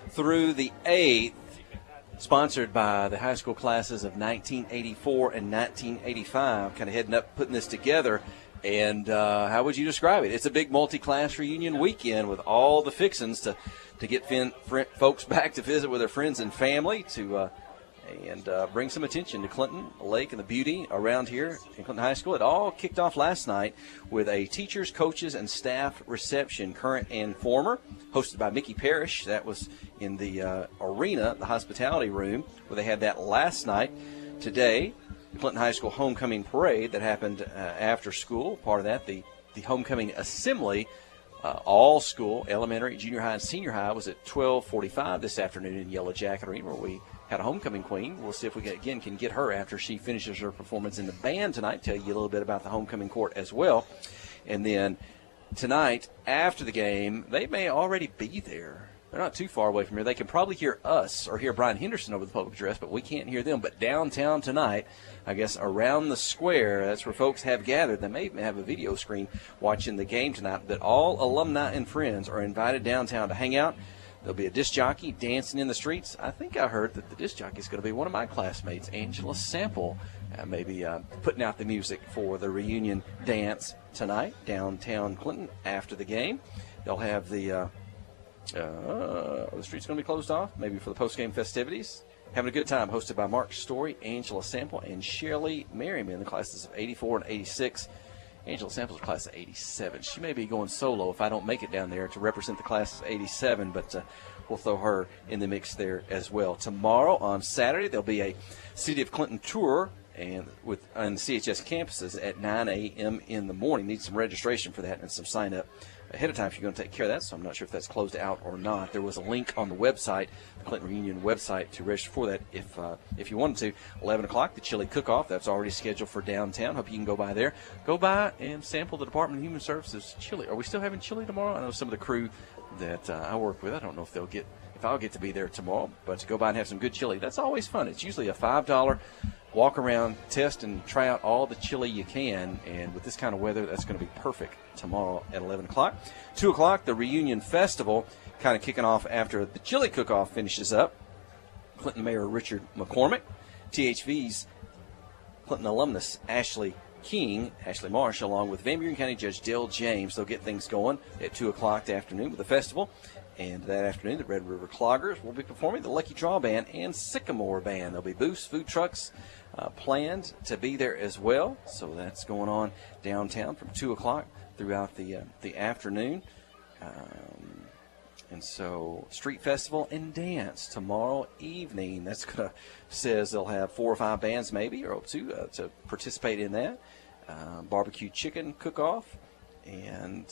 through the 8th, sponsored by the high school classes of 1984 and 1985, kind of heading up, putting this together. And how would you describe it? It's a big multi-class reunion weekend with all the fixings to get folks back to visit with their friends and family, and bring some attention to Clinton Lake and the beauty around here in Clinton High School. It all kicked off last night with a teachers, coaches, and staff reception, current and former, hosted by Mickey Parrish. That was in the arena, the hospitality room, where they had that last night. Today, the Clinton High School homecoming parade that happened after school. Part of that, the homecoming assembly, all school, elementary, junior high, and senior high, was at 12:45 this afternoon in Yellow Jacket Arena, where we had a homecoming queen. We'll see if we can get her after she finishes her performance in the band tonight. Tell you a little bit about the homecoming court as well. And then tonight after the game, they may already be there. They're not too far away from here. They can probably hear us or hear Brian Henderson over the public address, but we can't hear them. But downtown tonight, I guess around the square, that's where folks have gathered. They may even have a video screen watching the game tonight. But all alumni and friends are invited downtown to hang out. There'll be a disc jockey dancing in the streets. I think I heard that the disc jockey is going to be one of my classmates, Angela Sample, maybe putting out the music for the reunion dance tonight downtown Clinton after the game. They'll have the street's going to be closed off, maybe for the post-game festivities. Having a good time, hosted by Mark Story, Angela Sample, and Shirley Merriman, the classes of 84 and 86. Angela Sample's class of 87. She may be going solo if I don't make it down there to represent the class of 87, but we'll throw her in the mix there as well. Tomorrow, on Saturday, there'll be a City of Clinton tour and on the CHS campuses at 9 a.m. in the morning. Need some registration for that and some sign-up ahead of time if you're going to take care of that, so I'm not sure if that's closed out or not. There was a link on the website, the Clinton Reunion website, to register for that if you wanted to. 11 o'clock, the chili cook-off. That's already scheduled for downtown. Hope you can go by there. Go by and sample the Department of Human Services chili. Are we still having chili tomorrow? I know some of the crew that I work with, I don't know if I'll get to be there tomorrow, but to go by and have some good chili. That's always fun. It's usually a $5 walk around, test, and try out all the chili you can, and with this kind of weather, that's going to be perfect tomorrow at 11 o'clock. 2 o'clock, the Reunion Festival, kind of kicking off after the chili cook-off finishes up. Clinton Mayor Richard McCormick, THV's Clinton alumnus Ashley Marsh, along with Van Buren County Judge Dale James. They'll get things going at 2 o'clock the afternoon with the festival. And that afternoon, the Red River Cloggers will be performing, the Lucky Draw Band and Sycamore Band. There'll be booths, food trucks planned to be there as well. So that's going on downtown from 2 o'clock throughout the afternoon. And so street festival and dance tomorrow evening. That's going to says they'll have 4 or 5 bands maybe or up to participate in that. Barbecue chicken cook-off. And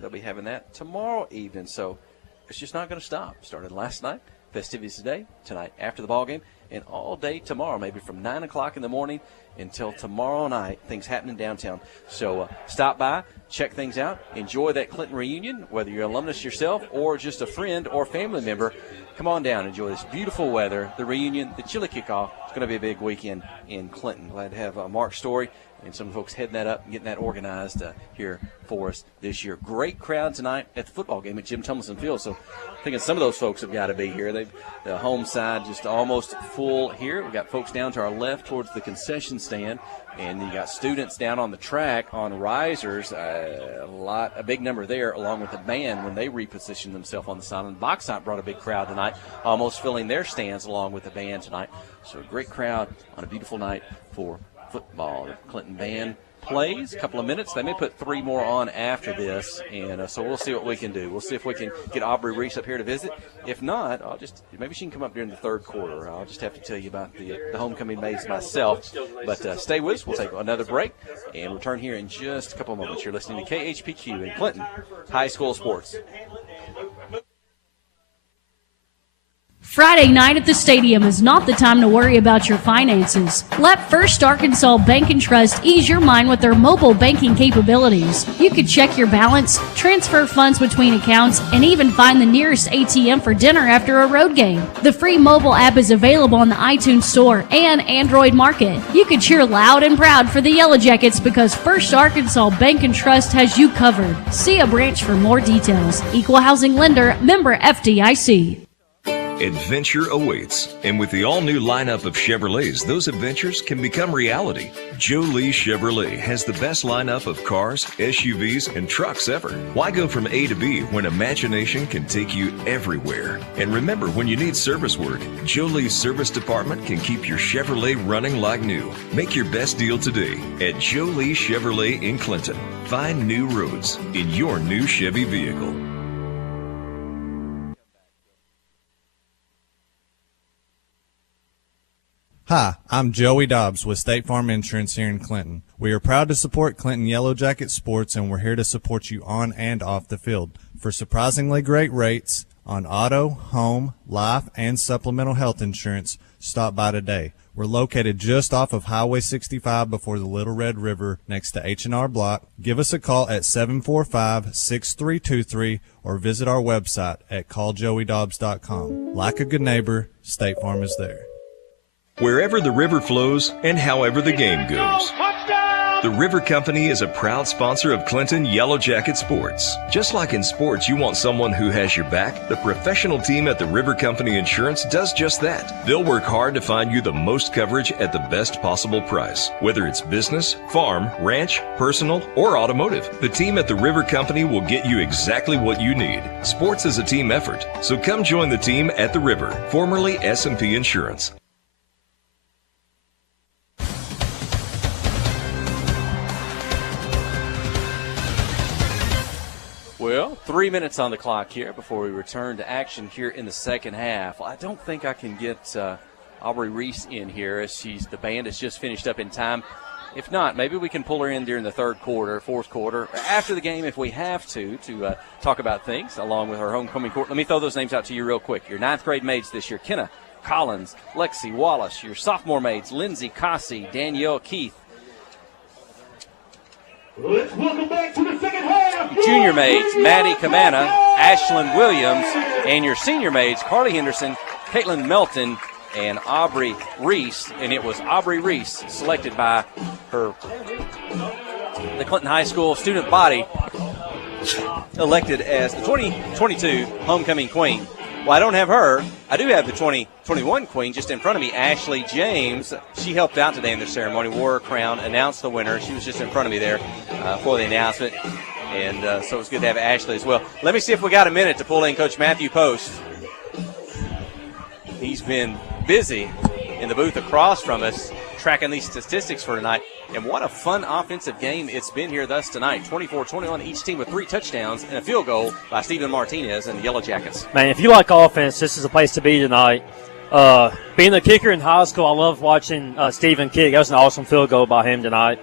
they'll be having that tomorrow evening. So it's just not going to stop. Started last night, festivities today, tonight after the ball game, and all day tomorrow, maybe from 9 o'clock in the morning until tomorrow night. Things happening downtown. So stop by, check things out, enjoy that Clinton reunion, whether you're an alumnus yourself or just a friend or family member. Come on down, enjoy this beautiful weather, the reunion, the chili kickoff. It's going to be a big weekend in Clinton. Glad to have Mark Story and some folks heading that up and getting that organized here for us this year. Great crowd tonight at the football game at Jim Tumlinson Field. So thinking some of those folks have got to be here. The home side just almost full here. We've got folks down to our left towards the concession stand. And you got students down on the track on risers, a big number there, along with the band when they reposition themselves on the sideline. Bauxite brought a big crowd tonight, almost filling their stands along with the band tonight. So a great crowd on a beautiful night for football. The Clinton band plays a couple of minutes. They may put 3 more on after this, and so we'll see what we can do. We'll see if we can get Aubrey Reese up here to visit. If not, maybe she can come up during the third quarter. I'll just have to tell you about the homecoming maids myself. But stay with us. We'll take another break and return here in just a couple of moments. You're listening to KHPQ in Clinton High School Sports. Friday night at the stadium is not the time to worry about your finances. Let First Arkansas Bank and Trust ease your mind with their mobile banking capabilities. You can check your balance, transfer funds between accounts, and even find the nearest ATM for dinner after a road game. The free mobile app is available on the iTunes Store and Android Market. You can cheer loud and proud for the Yellow Jackets because First Arkansas Bank and Trust has you covered. See a branch for more details. Equal housing lender, member FDIC. Adventure awaits, and with the all-new lineup of Chevrolets, those adventures can become reality. Joe Lee Chevrolet has the best lineup of cars, SUVs, and trucks ever. Why go from A to B when imagination can take you everywhere? And remember, when you need service work, Joe Lee's service department can keep your Chevrolet running like new. Make your best deal today at Joe Lee Chevrolet in Clinton. Find new roads in your new Chevy vehicle. Hi, I'm Joey Dobbs with State Farm Insurance here in Clinton. We are proud to support Clinton Yellow Jacket Sports, and we're here to support you on and off the field. For surprisingly great rates on auto, home, life, and supplemental health insurance, stop by today. We're located just off of Highway 65 before the Little Red River next to H&R Block. Give us a call at 745-6323 or visit our website at calljoeydobbs.com. Like a good neighbor, State Farm is there. Wherever the river flows and however the game goes, the River Company is a proud sponsor of Clinton Yellow Jacket Sports. Just like in sports, you want someone who has your back. The professional team at the River Company Insurance does just that. They'll work hard to find you the most coverage at the best possible price. Whether it's business, farm, ranch, personal, or automotive, the team at the River Company will get you exactly what you need. Sports is a team effort, so come join the team at the River, formerly S&P Insurance. Well, 3 minutes on the clock here before we return to action here in the second half. I don't think I can get Aubrey Reese in here as the band has just finished up in time. If not, maybe we can pull her in during the third quarter, fourth quarter, after the game if we have to talk about things along with her homecoming court. Let me throw those names out to you real quick. Your ninth grade maids this year: Kenna Collins, Lexi Wallace. Your sophomore maids: Lindsay Cossey, Danielle Keith. Let's welcome back to the second half. Junior maids: Maddie Kamana, Ashlyn Williams, and your senior maids: Carly Henderson, Caitlin Melton, and Aubrey Reese. And it was Aubrey Reese selected by the Clinton High School student body, elected as the 2022 homecoming queen. Well, I don't have her. I do have the 2021 queen just in front of me, Ashley James. She helped out today in the ceremony, wore her crown, announced the winner. She was just in front of me there for the announcement. And so it's good to have Ashley as well. Let me see if we got a minute to pull in Coach Matthew Post. He's been busy in the booth across from us tracking these statistics for tonight. And what a fun offensive game it's been here thus tonight. 24-21, each team with 3 touchdowns and a field goal by Steven Martinez and the Yellow Jackets. Man, if you like offense, this is a place to be tonight. Being a kicker in high school, I love watching Steven kick. That was an awesome field goal by him tonight.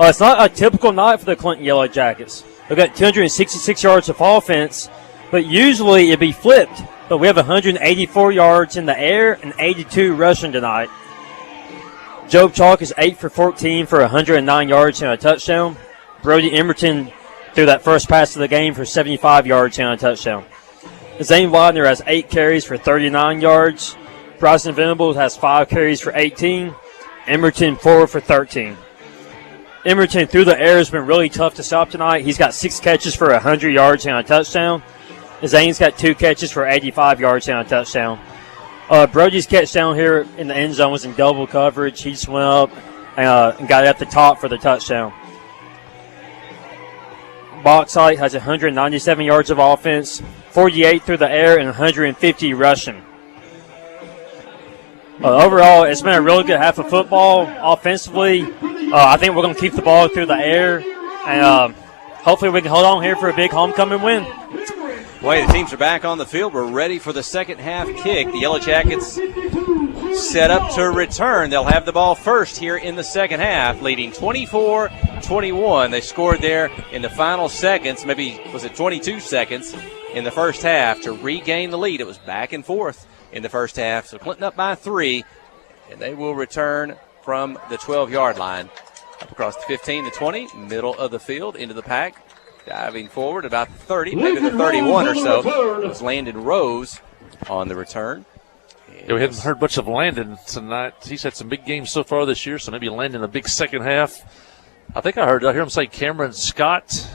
It's not a typical night for the Clinton Yellow Jackets. They've got 266 yards of offense, but usually it'd be flipped. But we have 184 yards in the air and 82 rushing tonight. Job Chalk is 8 for 14 for 109 yards and a touchdown. Brody Emberton threw that first pass of the game for 75 yards and a touchdown. Zane Widener has 8 carries for 39 yards. Bryson Venables has 5 carries for 18. Emberton 4 for 13. Emberton through the air has been really tough to stop tonight. He's got 6 catches for 100 yards and a touchdown. Zane's got 2 catches for 85 yards and a touchdown. Brody's catch down here in the end zone was in double coverage. He just went up and got it at the top for the touchdown. Bauxite has 197 yards of offense, 48 through the air, and 150 rushing. Overall, it's been a really good half of football. Offensively, I think we're going to keep the ball through the air, and hopefully we can hold on here for a big homecoming win. Boy, the teams are back on the field. We're ready for the second half kick. The Yellow Jackets set up to return. They'll have the ball first here in the second half, leading 24-21. They scored there in the final seconds, maybe was it 22 seconds in the first half to regain the lead. It was back and forth in the first half. So Clinton up by 3, and they will return from the 12-yard line up across the 15, the 20, middle of the field into the pack. Diving forward about 30, maybe the 31 or so. It was Landon Rose on the return. Yeah, we haven't heard much of Landon tonight. He's had some big games so far this year, so maybe Landon a big second half. I hear him say Cameron Scott.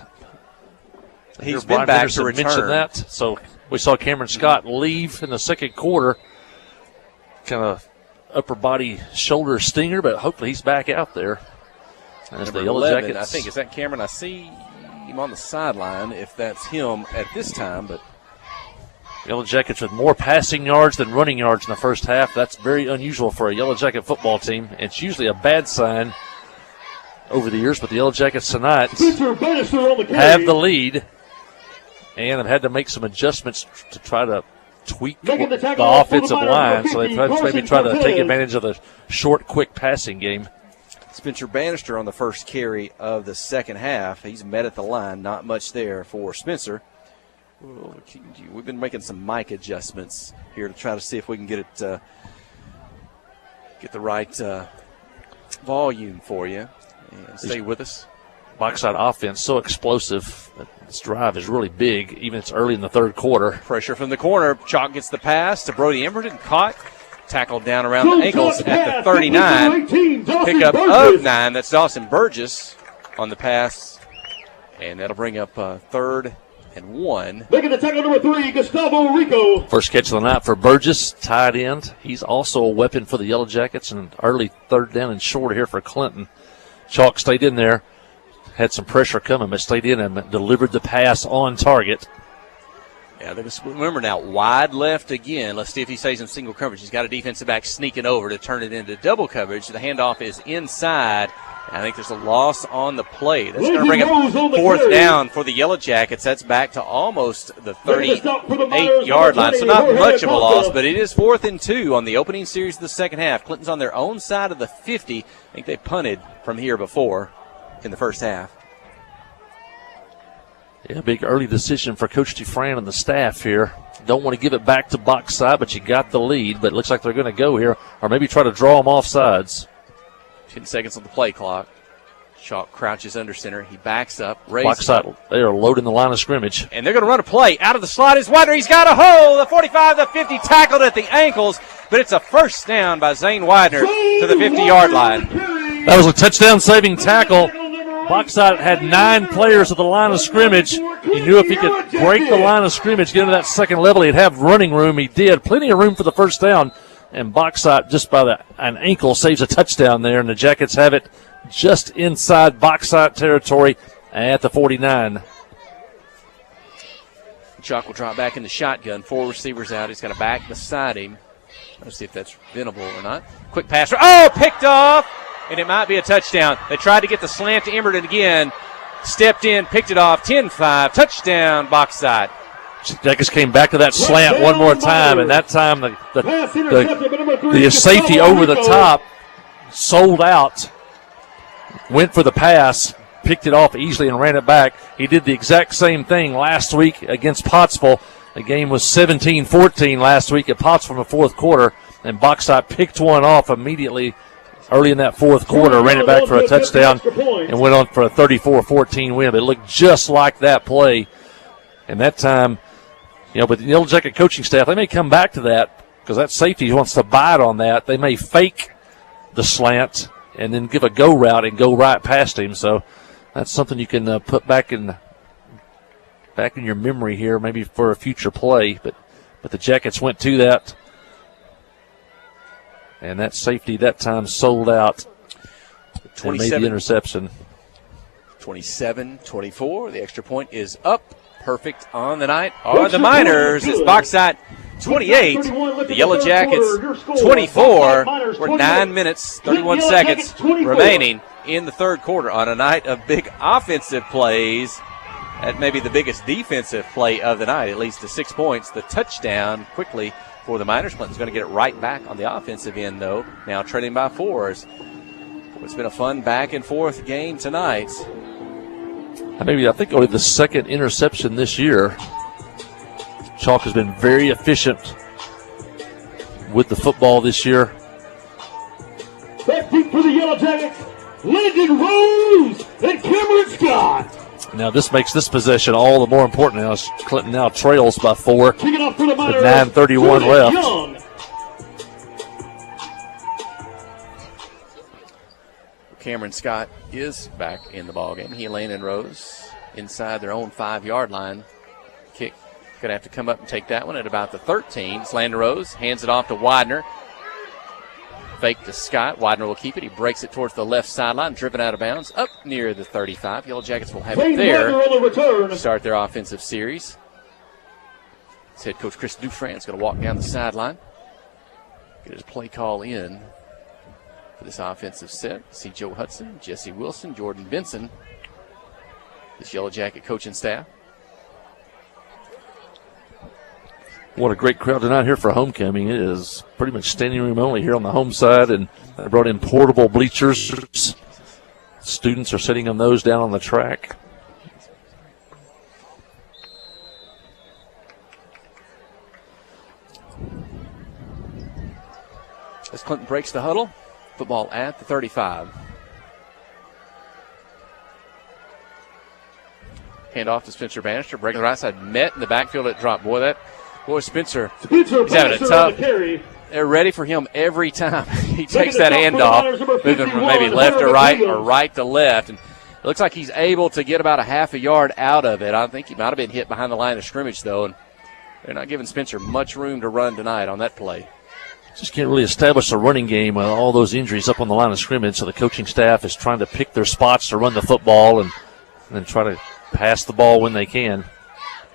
He's been back to return. Mentioned that. So we saw Cameron Scott leave in the second quarter. Kind of upper body shoulder stinger, but hopefully he's back out there. As the Yellow 11, Jackets. I think, is that Cameron? I see him on the sideline, if that's him at this time. But Yellow Jackets with more passing yards than running yards in the first half. That's very unusual for a Yellow Jacket football team. It's usually a bad sign over the years, but the Yellow Jackets tonight have the lead and have had to make some adjustments to try to tweak the offensive line. So they maybe try to take advantage of the short, quick passing game. Spencer Bannister on the first carry of the second half. He's met at the line. Not much there for Spencer. We've been making some mic adjustments here to try to see if we can get it get the right volume for you. And stay with us. Bauxite offense so explosive. This drive is really big, even it's early in the third quarter. Pressure from the corner. Chalk gets the pass to Brody Emberton. Caught. Tackled down around the ankles at the 39. Pickup of 9. That's Dawson Burgess on the pass. And that'll bring up 3rd and 1. Making the tackle number 3, Gustavo Rico. First catch of the night for Burgess, tight end. He's also a weapon for the Yellow Jackets, and an early 3rd down and short here for Clinton. Chalk stayed in there, had some pressure coming, but stayed in and delivered the pass on target. Yeah, remember now, wide left again. Let's see if he stays in single coverage. He's got a defensive back sneaking over to turn it into double coverage. The handoff is inside. I think there's a loss on the play. That's going to bring up 4th down for the Yellow Jackets. That's back to almost the 38-yard line. So not much of a loss, but it is 4th and 2 on the opening series of the second half. Clinton's on their own side of the 50. I think they punted from here before in the first half. Yeah, big early decision for Coach Dufran and the staff here. Don't want to give it back to Bauxite, but you got the lead. But it looks like they're going to go here, or maybe try to draw them off sides. 10 seconds on the play clock. Chalk crouches under center. He backs up, raises. Bauxite, they are loading the line of scrimmage. And they're going to run a play. Out of the slot is Widener. He's got a hole. The 45, the 50, tackled at the ankles. But it's a first down by Zane Widener to the 50-yard line. That was a touchdown-saving tackle. Bauxite had 9 players at the line of scrimmage. He knew if he could break the line of scrimmage, get into that second level, he'd have running room. He did. Plenty of room for the first down. And Bauxite, just by an ankle, saves a touchdown there. And the Jackets have it just inside Bauxite territory at the 49. Chalk will drop back in the shotgun. 4 receivers out. He's got a back beside him. Let's see if that's venable or not. Quick pass. Oh, picked off. And it might be a touchdown. They tried to get the slant to Emberton again. Stepped in, picked it off. 10-5. Touchdown, Bauxite. Jackets came back to that slant one more time, and that time the safety over the top sold out, went for the pass, picked it off easily and ran it back. He did the exact same thing last week against Pottsville. The game was 17-14 last week at Pottsville in the fourth quarter, and Bauxite picked one off immediately early in that fourth quarter, ran it back for a touchdown, and went on for a 34-14 win. It looked just like that play. And that time, but the Yellow Jacket coaching staff, they may come back to that because that safety wants to bite on that. They may fake the slant and then give a go route and go right past him. So that's something you can put back in your memory here, maybe for a future play. But the Jackets went to that. And that safety that time sold out and made the interception. 27-24. The extra point is up. Perfect on the night are the Miners. It's Bauxite 28. The Yellow Jackets 24. We're 9 minutes, 31 seconds remaining in the third quarter on a night of big offensive plays. That may be the biggest defensive play of the night. It leads to 6 points. The touchdown quickly for the Miners. Clinton's going to get it right back on the offensive end, though. Now trailing by 4s. It's been a fun back and forth game tonight. I think only the second interception this year. Chalk has been very efficient with the football this year. Back deep for the Yellow Jackets, Landon Rose and Cameron Scott. Now this makes this possession all the more important now as Clinton now trails by 4 with 9:31 left. Cameron Scott is back in the ballgame. He and Landon Rose inside their own 5-yard line. Kick going to have to come up and take that one at about the 13. It's Landon Rose, hands it off to Widener. Fake to Scott. Widener will keep it. He breaks it towards the left sideline, driven out of bounds, up near the 35. Yellow Jackets will have it there to start their offensive series. Head coach Chris Dufran is going to walk down the sideline, get his play call in for this offensive set. See Joe Hudson, Jesse Wilson, Jordan Benson, this Yellow Jacket coaching staff. What a great crowd tonight here for homecoming. It is pretty much standing room only here on the home side, and they brought in portable bleachers. Students are sitting on those down on the track. as Clinton breaks the huddle. Football at the 35. Hand off to Spencer Bannister. Breaking the right side. Met in the backfield at drop. Spencer he's having a tough. They're ready for him every time he takes that handoff, moving from maybe left to right or right to left. And it looks like he's able to get about a half a yard out of it. I think he might have been hit behind the line of scrimmage, though, and they're not giving Spencer much room to run tonight on that play. Just can't really establish a running game with all those injuries up on the line of scrimmage, so the coaching staff is trying to pick their spots to run the football and then try to pass the ball when they can.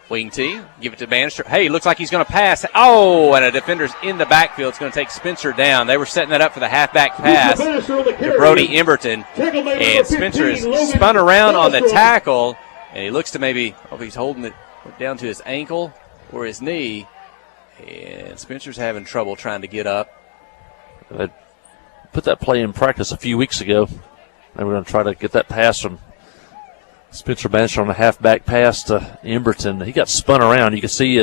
Wing T, give it to Bannister. Hey, looks like he's going to pass. Oh, and a defender's in the backfield. It's going to take Spencer down. They were setting that up for the halfback pass to Brody Emberton. And Spencer is spun around on the tackle, and he looks to maybe, he's holding it down to his ankle or his knee. And Spencer's having trouble trying to get up. I put that play in practice a few weeks ago. They were going to try to get that pass from Spencer Bannister on a halfback pass to Emberton. He got spun around. You can see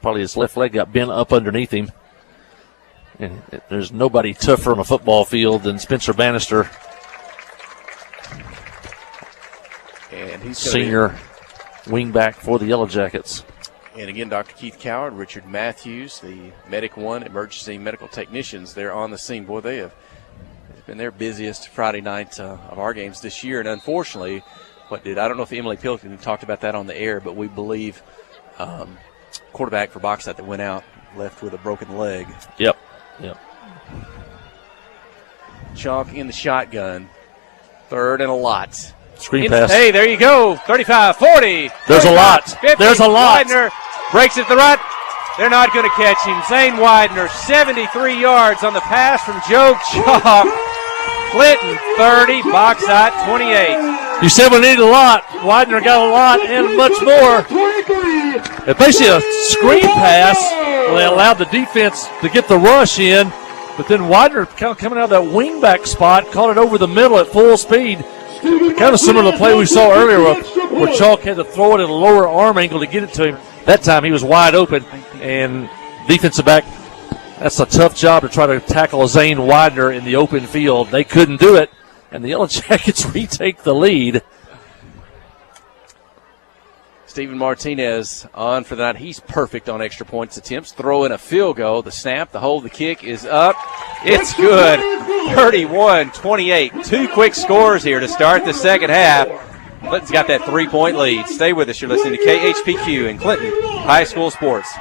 probably his left leg got bent up underneath him. And there's nobody tougher on a football field than Spencer Bannister. And he's senior wingback for the Yellow Jackets. And again, Dr. Keith Coward, Richard Matthews, the Medic 1 emergency medical technicians, they're on the scene. Boy, they have been their busiest Friday night of our games this year. And unfortunately, I don't know if Emily Pilkington talked about that on the air, but we believe quarterback for Bauxite that went out left with a broken leg. Yep. Chalk in the shotgun. Third and a lot. Screen pass. Hey, there you go. 35, 40. There's 35, a lot. 50. There's a lot. Widener breaks it to the right. They're not going to catch him. Zane Widener, 73 yards on the pass from Joe Chalk. Clinton, 30. Bauxite, 28. You said we needed a lot. Widener got a lot and much more. It's basically a screen pass. They allowed the defense to get the rush in, but then Widener kind of coming out of that wingback spot, caught it over the middle at full speed. Kind of similar to the play we saw earlier where Chalk had to throw it at a lower arm angle to get it to him. That time he was wide open, and defensive back, that's a tough job to try to tackle Zane Widener in the open field. They couldn't do it, and the Yellow Jackets retake the lead. Steven Martinez on for the night. He's perfect on extra points attempts. Throw in a field goal. The snap, the hold, the kick is up. It's good. 31-28. Two quick scores here to start the second half. Clinton's got that 3-point lead. Stay with us. You're listening to KHPQ and Clinton High School Sports.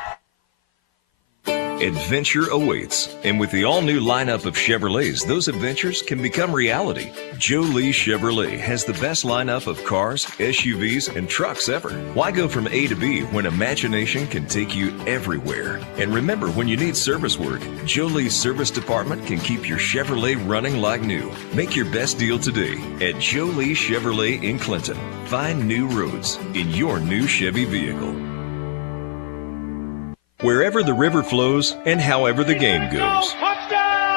Adventure awaits, and with the all-new lineup of Chevrolets, those adventures can become reality. Joe Lee Chevrolet has the best lineup of cars, SUVs, and trucks ever. Why go from A to B when imagination can take you everywhere? And remember, when you need service work, Joe Lee's service department can keep your Chevrolet running like new. Make your best deal today at Joe Lee Chevrolet in Clinton. Find new roads in your new Chevy vehicle. Wherever the river flows and however the game goes.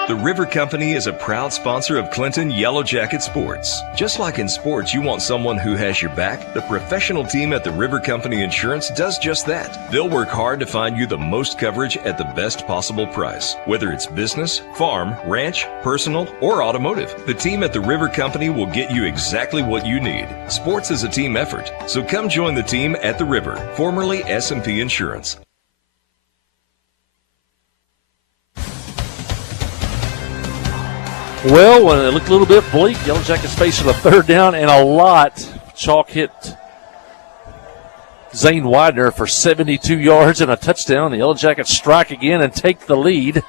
The River Company is a proud sponsor of Clinton Yellow Jacket Sports. Just like in sports, you want someone who has your back. The professional team at the River Company Insurance does just that. They'll work hard to find you the most coverage at the best possible price. Whether it's business, farm, ranch, personal, or automotive, the team at the River Company will get you exactly what you need. Sports is a team effort, so come join the team at the River, formerly S&P Insurance. Well, when it looked a little bit bleak, Yellow Jackets facing a third down and a lot. Chalk hit Zane Widener for 72 yards and a touchdown. The Yellow Jackets strike again and take the lead.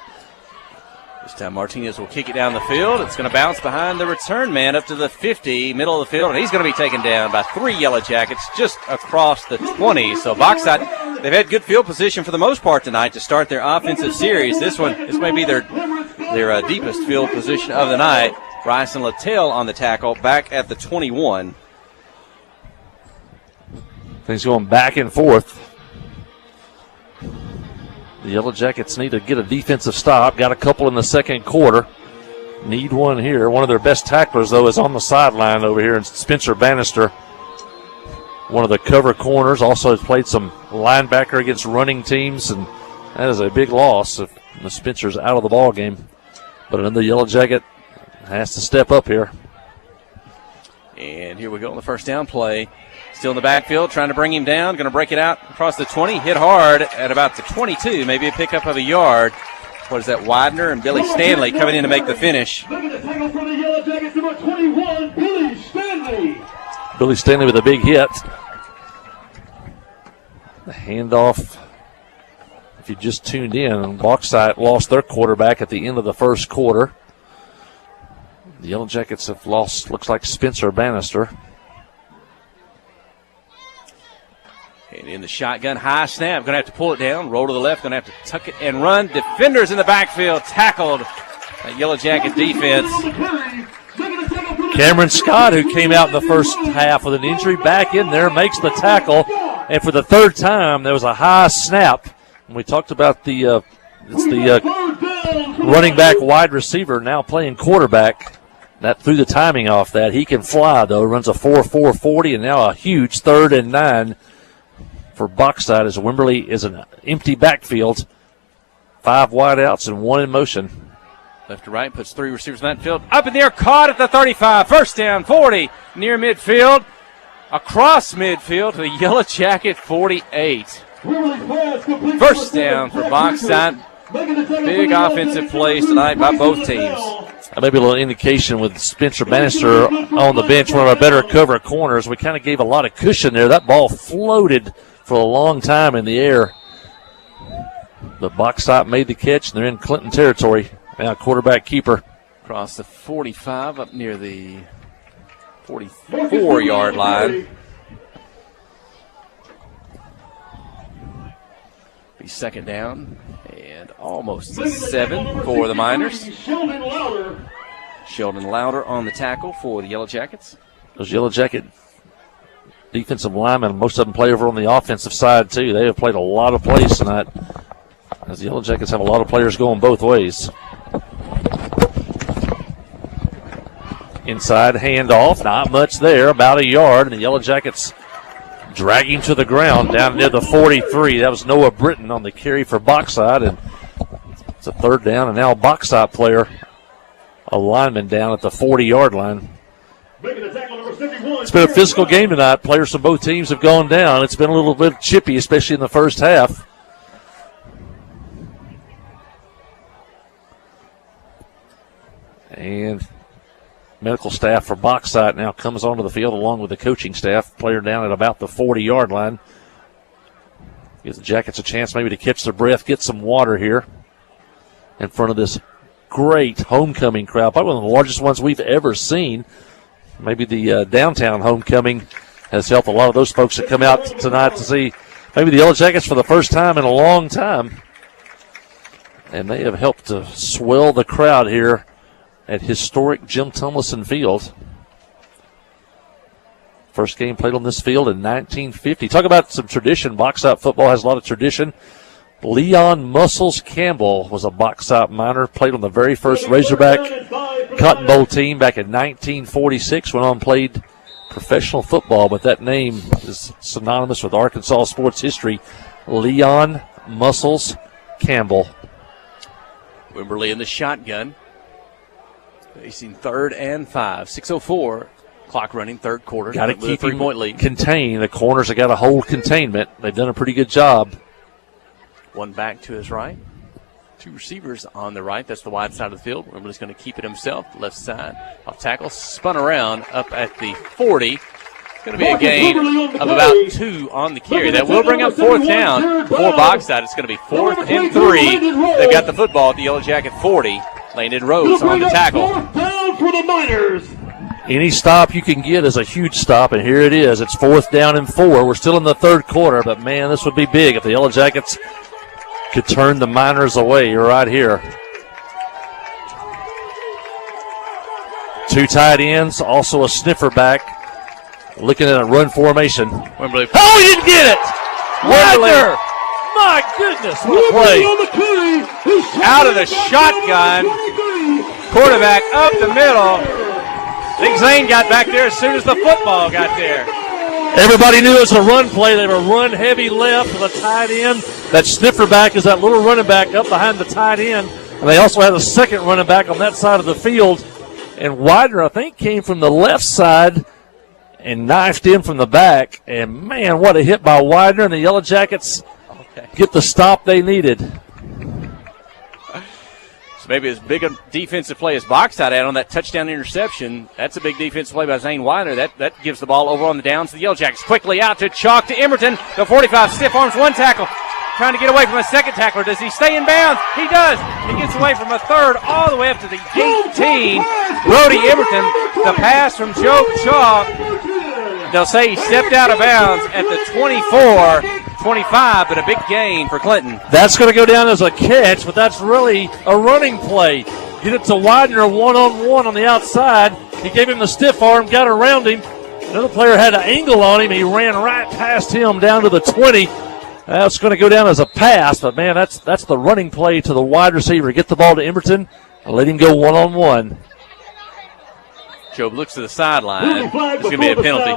This time Martinez will kick it down the field. It's going to bounce behind the return man up to the 50, middle of the field, and he's going to be taken down by 3 Yellow Jackets just across the 20. So Bauxite, they've had good field position for the most part tonight to start their offensive series. This may be their deepest field position of the night. Bryson Littell on the tackle, back at the 21. Things going back and forth. The Yellow Jackets need to get a defensive stop. Got a couple in the second quarter. Need one here. One of their best tacklers, though, is on the sideline over here, and Spencer Bannister, one of the cover corners, also has played some linebacker against running teams, and that is a big loss if Spencer's out of the ball game. But another Yellow Jacket has to step up here. And here we go on the first down play. Still in the backfield, trying to bring him down. Going to break it out across the 20. Hit hard at about the 22. Maybe a pickup of a yard. What is that, Widener and Billy Stanley coming in to make the finish. Making the tackle for the Yellow Jackets, number 21, Billy Stanley. Billy Stanley with a big hit. The handoff. If you just tuned in, Bauxite lost their quarterback at the end of the first quarter. The Yellow Jackets have lost, looks like, Spencer Bannister. And in the shotgun, high snap. Going to have to pull it down, roll to the left. Going to have to tuck it and run. Defenders in the backfield, tackled. That Yellow Jacket defense. Cameron Scott, who came out in the first half with an injury, back in there, makes the tackle. And for the third time, there was a high snap. And we talked about the running back wide receiver now playing quarterback. That threw the timing off that. He can fly, though. Runs a 4.440, and now a huge 3rd and 9 for Bauxite as Wimberley is an empty backfield. 5 wideouts and 1 in motion. Left to right, puts 3 receivers in that field. Up in the air, caught at the 35. First down, 40. Near midfield. Across midfield to the Yellow Jacket 48. First down for Bauxite. Big offensive plays tonight by both teams. Maybe a little indication with Spencer Bannister on the bench, one of our better cover corners. We kind of gave a lot of cushion there. That ball floated for a long time in the air. But Bauxite made the catch, and they're in Clinton territory. Now quarterback keeper. Across the 45 up near the 44-yard line. Be second down and almost 7 for the Miners. Sheldon Louder on the tackle for the Yellow Jackets. Those Yellow Jacket defensive linemen, most of them play over on the offensive side too. They have played a lot of plays tonight, as the Yellow Jackets have a lot of players going both ways. Inside handoff, not much there, about a yard, and the Yellow Jackets dragging to the ground down near the 43. That was Noah Britton on the carry for Bauxite, and it's a 3rd down, and now a Bauxite player, a lineman down at the 40-yard line. It's been a physical game tonight. Players from both teams have gone down. It's been a little bit chippy, especially in the first half. And medical staff for Bauxite now comes onto the field along with the coaching staff. Player down at about the 40-yard line. Gives the Jackets a chance maybe to catch their breath, get some water here in front of this great homecoming crowd. Probably one of the largest ones we've ever seen. Maybe the downtown homecoming has helped a lot of those folks that come out tonight to see maybe the Yellow Jackets for the first time in a long time. And they have helped to swell the crowd here at historic Jim Tumlison Field. First game played on this field in 1950. Talk about some tradition. Bauxite football has a lot of tradition. Leon Muscles Campbell was a Bauxite Miner, played on the very first Razorback Cotton Bowl team back in 1946, went on and played professional football, but that name is synonymous with Arkansas sports history. Leon Muscles Campbell. Wimberley in the shotgun. Facing 3rd and 5. 6:04. Clock running, 3rd quarter. Got to keep him 3-point lead. contained. The corners have got to hold containment. They've done a pretty good job. One back to his right. 2 receivers on the right. That's the wide side of the field. Wimberley's going to keep it himself. Left side. Off tackle. Spun around up at the 40. It's going to be a gain of about 2 on the carry. That will bring up 4th down for Bauxite. It's going to be 4th and 3. They've got the football at the Yellow Jacket 40. Landon Rhodes on the tackle. Down for the Miners. Any stop you can get is a huge stop, and here it is. It's 4th down and 4. We're still in the 3rd quarter, but, man, this would be big if the Yellow Jackets could turn the Miners away. You're right here. 2 tight ends, also a sniffer back. Looking at a run formation. Wimberley. Oh, he didn't get it! Wimberley. My goodness, what a play. Out of the shotgun. Quarterback up the middle. Big Zane got back there as soon as the football got there. Everybody knew it was a run play. They were run heavy left with a tight end. That sniffer back is that little running back up behind the tight end. And they also had a second running back on that side of the field. And Widener, I think, came from the left side and knifed in from the back. And, man, what a hit by Widener. And the Yellow Jackets get the stop they needed. So maybe as big a defensive play as Bauxite had on that touchdown interception. That's a big defensive play by Zane Widener. That gives the ball over on the downs to the Yellow Jackets. Quickly out to Chalk to Emerton. The 45 stiff arms one tackle. Trying to get away from a second tackler. Does he stay in bounds? He does. He gets away from a third all the way up to the 18. Brody Emerton, the pass from Joe Chalk. They'll say he stepped out of bounds at the 24-25, but a big gain for Clinton. That's going to go down as a catch, but that's really a running play. Get it to Widener one-on-one on the outside. He gave him the stiff arm, got around him. Another player had an angle on him. He ran right past him down to the 20. That's going to go down as a pass, but, man, that's the running play to the wide receiver. Get the ball to Emerton and let him go one-on-one. Job looks to the sideline. It's going to be a penalty.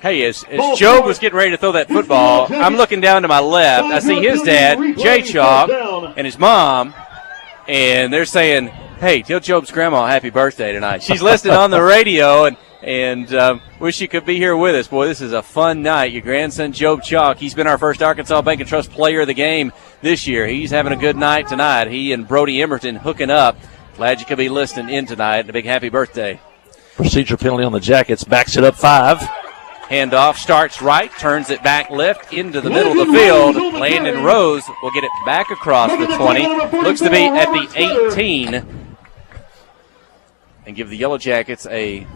Hey, as Job was getting ready to throw that football, I'm looking down to my left. I see his dad, Jay Chalk, and his mom, and they're saying, hey, tell Job's grandma happy birthday tonight. She's listening on the radio, and wish you could be here with us. Boy, this is a fun night. Your grandson, Job Chalk, he's been our first Arkansas Bank and Trust player of the game this year. He's having a good night tonight. He and Brody Emerton hooking up. Glad you could be listening in tonight, and a big happy birthday. Procedure penalty on the Jackets, backs it up 5. Handoff starts right, turns it back left into the middle of the field. Landon Rose will get it back across the 20. Looks to be at the 18. And give the Yellow Jackets is it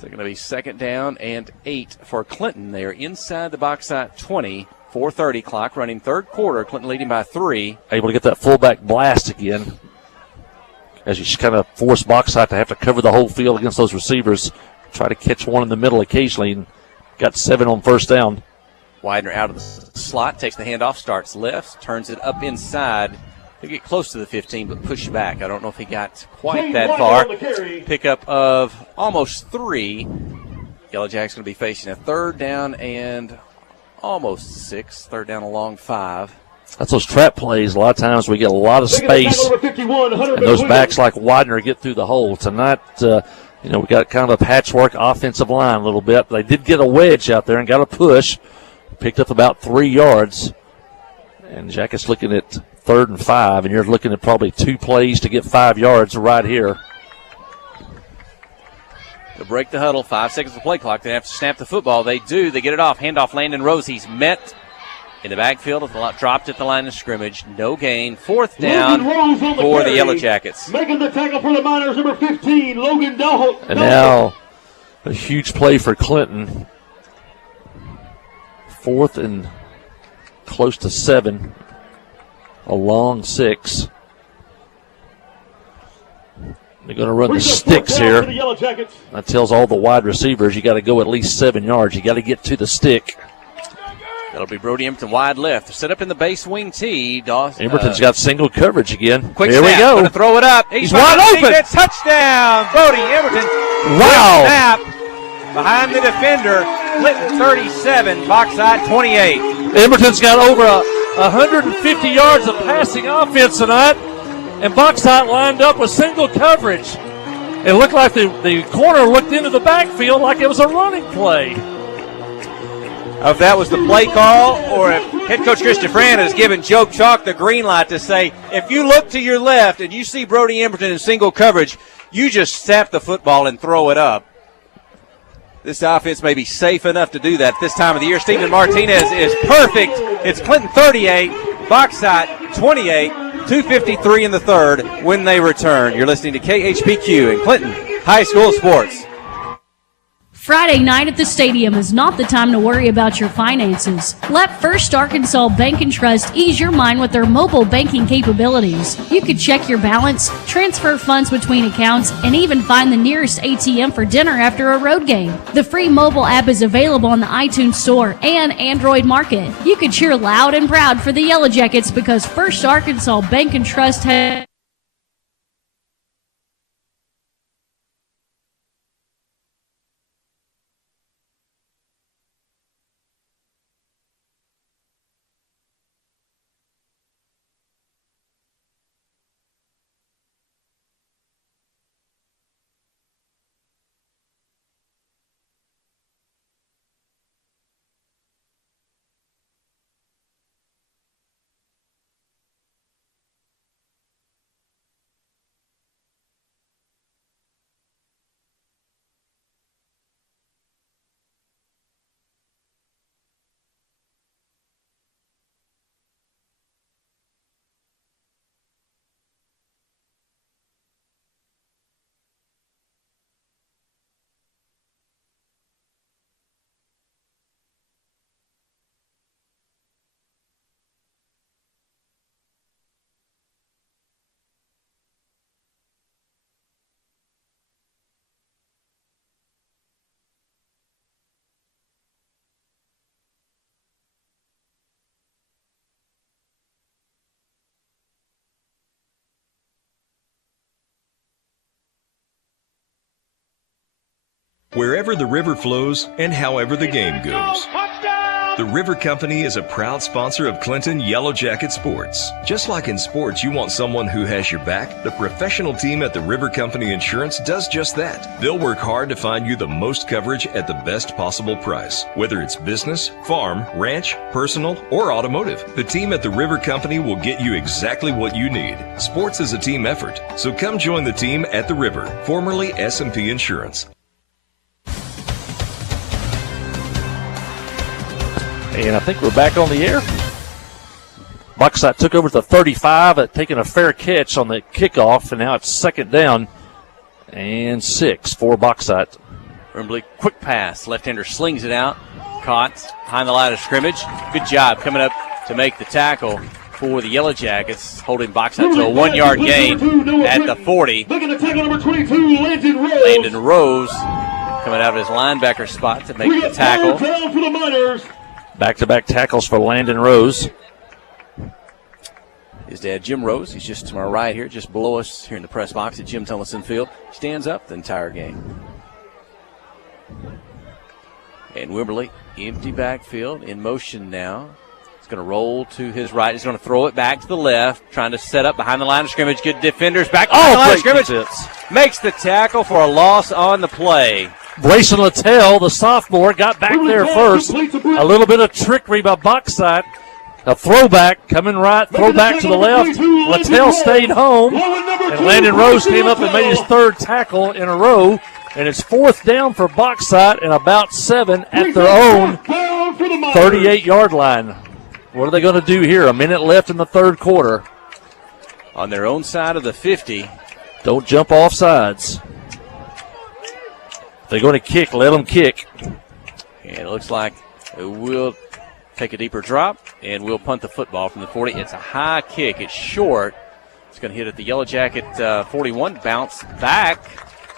going to be second down and 8 for Clinton. They are inside the Bauxite 20. 4:30 clock, running third quarter. Clinton leading by 3. Able to get that fullback blast again, as you kind of force Bauxite to have to cover the whole field against those receivers. Try to catch one in the middle occasionally, and got 7 on first down. Widener out of the slot, takes the handoff, starts left, turns it up inside. He'll get close to the 15, but push back. I don't know if he got quite that far. Pickup of almost 3. Yellow Jack's going to be facing a third down and almost 6. Third down along 5. That's those trap plays. A lot of times we get a lot of space, and those backs like Widener get through the hole. Tonight, we got kind of a patchwork offensive line a little bit. They did get a wedge out there and got a push. Picked up about 3 yards. And Jackets looking at 3rd and 5, and you're looking at probably 2 plays to get 5 yards right here. To break the huddle, 5 seconds of play clock. They have to snap the football. They do. They get it off. Handoff Landon Rose. He's met in the backfield, dropped at the line of scrimmage. No gain. 4th down for the Yellow Jackets. Making the tackle for the Miners, number 15, Logan Dahl. And now a huge play for Clinton. 4th and close to 7. A long 6. They're going to run the sticks here. That tells all the wide receivers you got to go at least 7 yards. You got to get to the stick. That'll be Brody Emerton wide left. Set up in the base wing tee. Emerton's got single coverage again. Quick Here snap. we go. Going to throw it up. He's wide open. Touchdown, Brody Emerton. Wow. Quick snap behind the defender. Clinton 37, Bauxite 28. Emerton's got over 150 yards of passing offense tonight, and Bauxite lined up with single coverage. It looked like the corner looked into the backfield like it was a running play. If that was the play call, or if head coach Christian Fran has given Joe Chalk the green light to say, if you look to your left and you see Brody Emerton in single coverage, you just snap the football and throw it up. This offense may be safe enough to do that at this time of the year. Steven Martinez is perfect. It's Clinton 38, Bauxite 28, 2:53 in the third when they return. You're listening to KHPQ and Clinton High School Sports. Friday night at the stadium is not the time to worry about your finances. Let First Arkansas Bank and Trust ease your mind with their mobile banking capabilities. You can check your balance, transfer funds between accounts, and even find the nearest ATM for dinner after a road game. The free mobile app is available on the iTunes Store and Android Market. You can cheer loud and proud for the Yellow Jackets because First Arkansas Bank and Trust has wherever the river flows and however the game goes. The River Company is a proud sponsor of Clinton Yellow Jacket Sports. Just like in sports, you want someone who has your back, the professional team at the River Company Insurance does just that. They'll work hard to find you the most coverage at the best possible price, whether it's business, farm, ranch, personal, or automotive. The team at the River Company will get you exactly what you need. Sports is a team effort, so come join the team at the River, formerly S&P Insurance. And I think we're back on the air. Bauxite took over to the 35, taking a fair catch on the kickoff, and now it's 2nd down and 6 for Bauxite. Wembley, quick pass. Left-hander slings it out. Caught behind the line of scrimmage. Good job coming up to make the tackle for the Yellow Jackets, holding Bauxite to a 1-yard gain at the 40. Landon Rose coming out of his linebacker spot to make the tackle. Back-to-back tackles for Landon Rose. His dad, Jim Rose, he's just to my right here, just below us here in the press box at Jim Tomlinson Field. Stands up the entire game. And Wimberley, empty backfield, in motion now. He's going to roll to his right. He's going to throw it back to the left, trying to set up behind the line of scrimmage. Good defenders back behind the line of scrimmage. Makes the tackle for a loss on the play. Brayson Littell, the sophomore, got back there first. A little bit of trickery by Bauxite. A throwback coming right, throwback to the left. Littell stayed home, and Landon Rose came up and made his 3rd tackle in a row. And it's 4th down for Bauxite and about 7 at their own 38-yard line. What are they going to do here? A minute left in the 3rd quarter. On their own side of the 50. Don't jump off sides. If they're going to kick, let them kick. And it looks like we'll take a deeper drop, and we'll punt the football from the 40. It's a high kick. It's short. It's going to hit at the Yellow Jacket 41, bounce back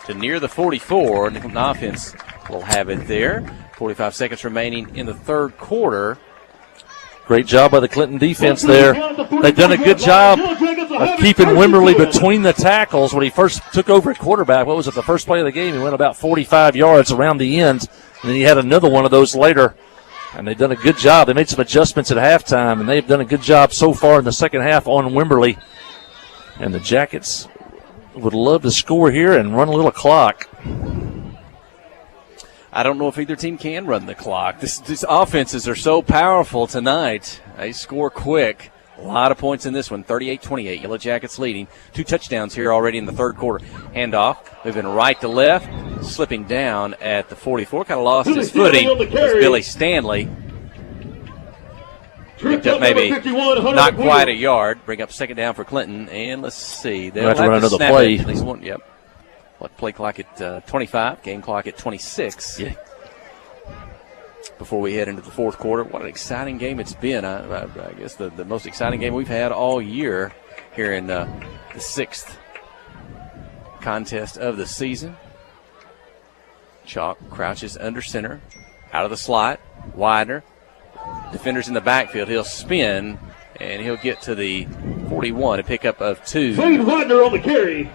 to near the 44. And the offense will have it there. 45 seconds remaining in the 3rd quarter. Great job by the Clinton defense there. They've done a good job of keeping Wimberley between the tackles. When he first took over at quarterback, what was it, the first play of the game? He went about 45 yards around the end, and then he had another one of those later. And they've done a good job. They made some adjustments at halftime, and they've done a good job so far in the second half on Wimberley. And the Jackets would love to score here and run a little clock. I don't know if either team can run the clock. These offenses are so powerful tonight. They score quick. A lot of points in this one, 38-28. Yellow Jackets leading. 2 touchdowns here already in the 3rd quarter. Handoff, moving right to left, slipping down at the 44. Kind of lost his footing. It's Billy Stanley. Picked up maybe not quite a yard. Bring up 2nd down for Clinton. And let's see. They'll have to run another snap play. At least one. Yep. Play clock at 25. Game clock at 26. Yeah. Before we head into the 4th quarter. What an exciting game it's been. I guess the most exciting game we've had all year here in the 6th contest of the season. Chalk crouches under center, out of the slot, Widener. Defenders in the backfield. He'll spin, and he'll get to the 41, a pickup of 2. Shane Widener on the carry.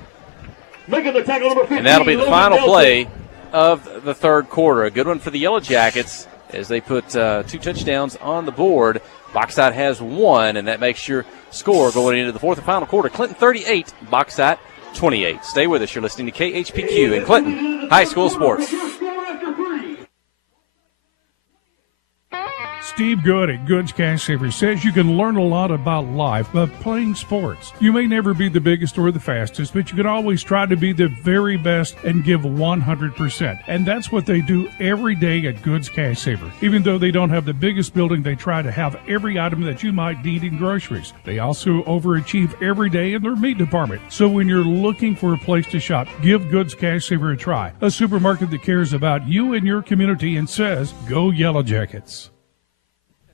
Making the tackle, number 15. And that'll be the final play of the 3rd quarter. A good one for the Yellow Jackets as they put 2 touchdowns on the board. Bauxite has 1, and that makes your score going into the 4th and final quarter. Clinton 38, Bauxite 28. Stay with us. You're listening to KHPQ and Clinton High School Sports. Steve Good at Goods Cash Savers says you can learn a lot about life by playing sports. You may never be the biggest or the fastest, but you can always try to be the very best and give 100%. And that's what they do every day at Goods Cash Saver. Even though they don't have the biggest building, they try to have every item that you might need in groceries. They also overachieve every day in their meat department. So when you're looking for a place to shop, give Goods Cash Saver a try. A supermarket that cares about you and your community and says, go Yellow Jackets.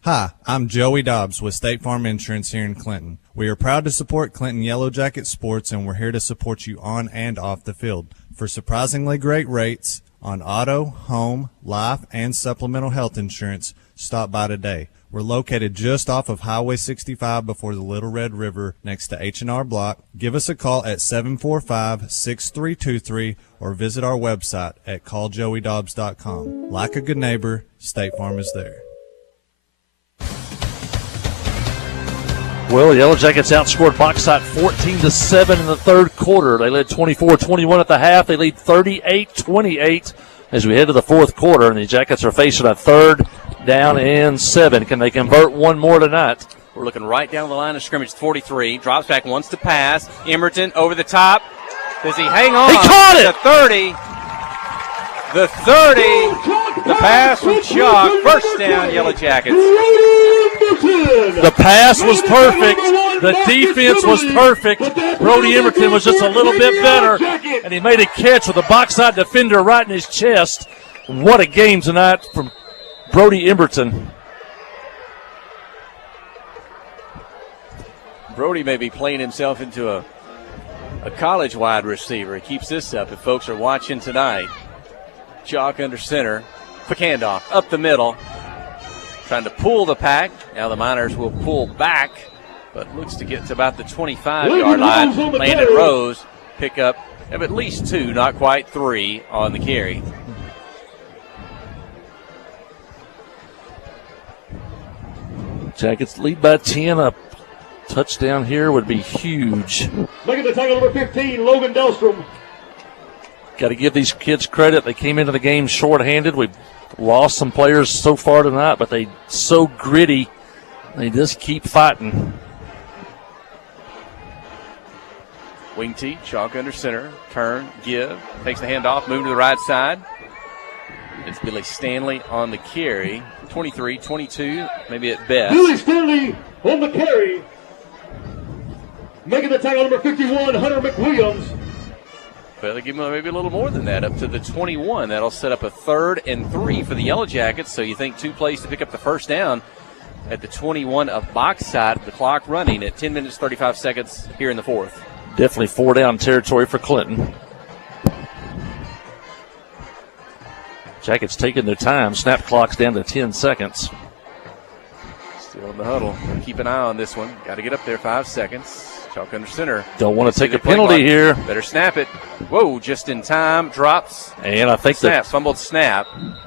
Hi, I'm Joey Dobbs with State Farm Insurance here in Clinton. We are proud to support Clinton Yellow Jacket Sports, and we're here to support you on and off the field. For surprisingly great rates on auto, home, life, and supplemental health insurance, stop by today. We're located just off of Highway 65 before the Little Red River next to H&R Block. Give us a call at 745-6323 or visit our website at calljoeydobbs.com. Like a good neighbor, State Farm is there. Well, the Yellow Jackets outscored Bauxite 14-7 in the third quarter. They led 24-21 at the half. They lead 38-28 as we head to the fourth quarter, and the Jackets are facing a third down and 7. Can they convert one more tonight? We're looking right down the line of scrimmage. 43 drops back, wants to pass. Emerton over the top. Does he hang on? He caught it. The 30. The 30. The pass from Chuck. First down, Yellow Jackets. The pass was perfect. The defense was perfect. Brody Emerton was just a little bit better, and he made a catch with a Bauxite defender right in his chest. What a game tonight from Brody Emerton. Brody may be playing himself into a college wide receiver. He keeps this up if folks are watching tonight. Chalk under center. Handoff up the middle. Trying to pull the pack. Now the Miners will pull back, but looks to get to about the 25-yard line. Landon Rose pick up of at least 2, not quite 3 on the carry. Jackets lead by 10. A touchdown here would be huge. Look at the tackle, number 15, Logan Delstrom. Got to give these kids credit. They came into the game shorthanded. We've lost some players so far tonight, but they so gritty. They just keep fighting. Wing T, Chalk under center. Turn, give. Takes the handoff, move to the right side. It's Billy Stanley on the carry. 23, 22, maybe at best. Billy Stanley on the carry. Making the tackle, number 51, Hunter McWilliams. Well, they give him maybe a little more than that, up to the 21. That'll set up a 3rd and 3 for the Yellow Jackets. So you think 2 plays to pick up the first down at the 21 of Bauxite. The clock running at 10 minutes, 35 seconds here in the fourth. Definitely 4-down territory for Clinton. Jackets taking their time. Snap clock's down to 10 seconds. Still in the huddle. Keep an eye on this one. Got to get up there, 5 seconds. Chalk under center. Don't want to take a penalty here. Better snap it. Whoa, just in time. Drops. And I think snap. Fumbled snap.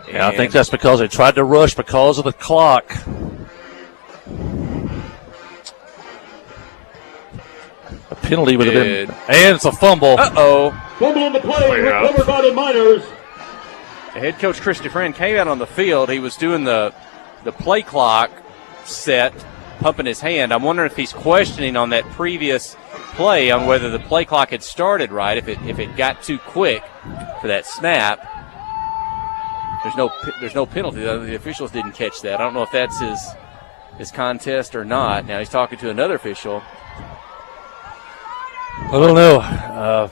Yeah, I think that's because they tried to rush because of the clock. A penalty would have been. And it's a fumble. Uh-oh. Fumble on the play. Recovered by the Miners. The head coach, Chris Dufresne, came out on the field. He was doing the play clock set, pumping his hand. I'm wondering if he's questioning on that previous play on whether the play clock had started right, if it got too quick for that snap. There's no penalty. The officials didn't catch that. I don't know if that's his contest or not. Now he's talking to another official. I don't know.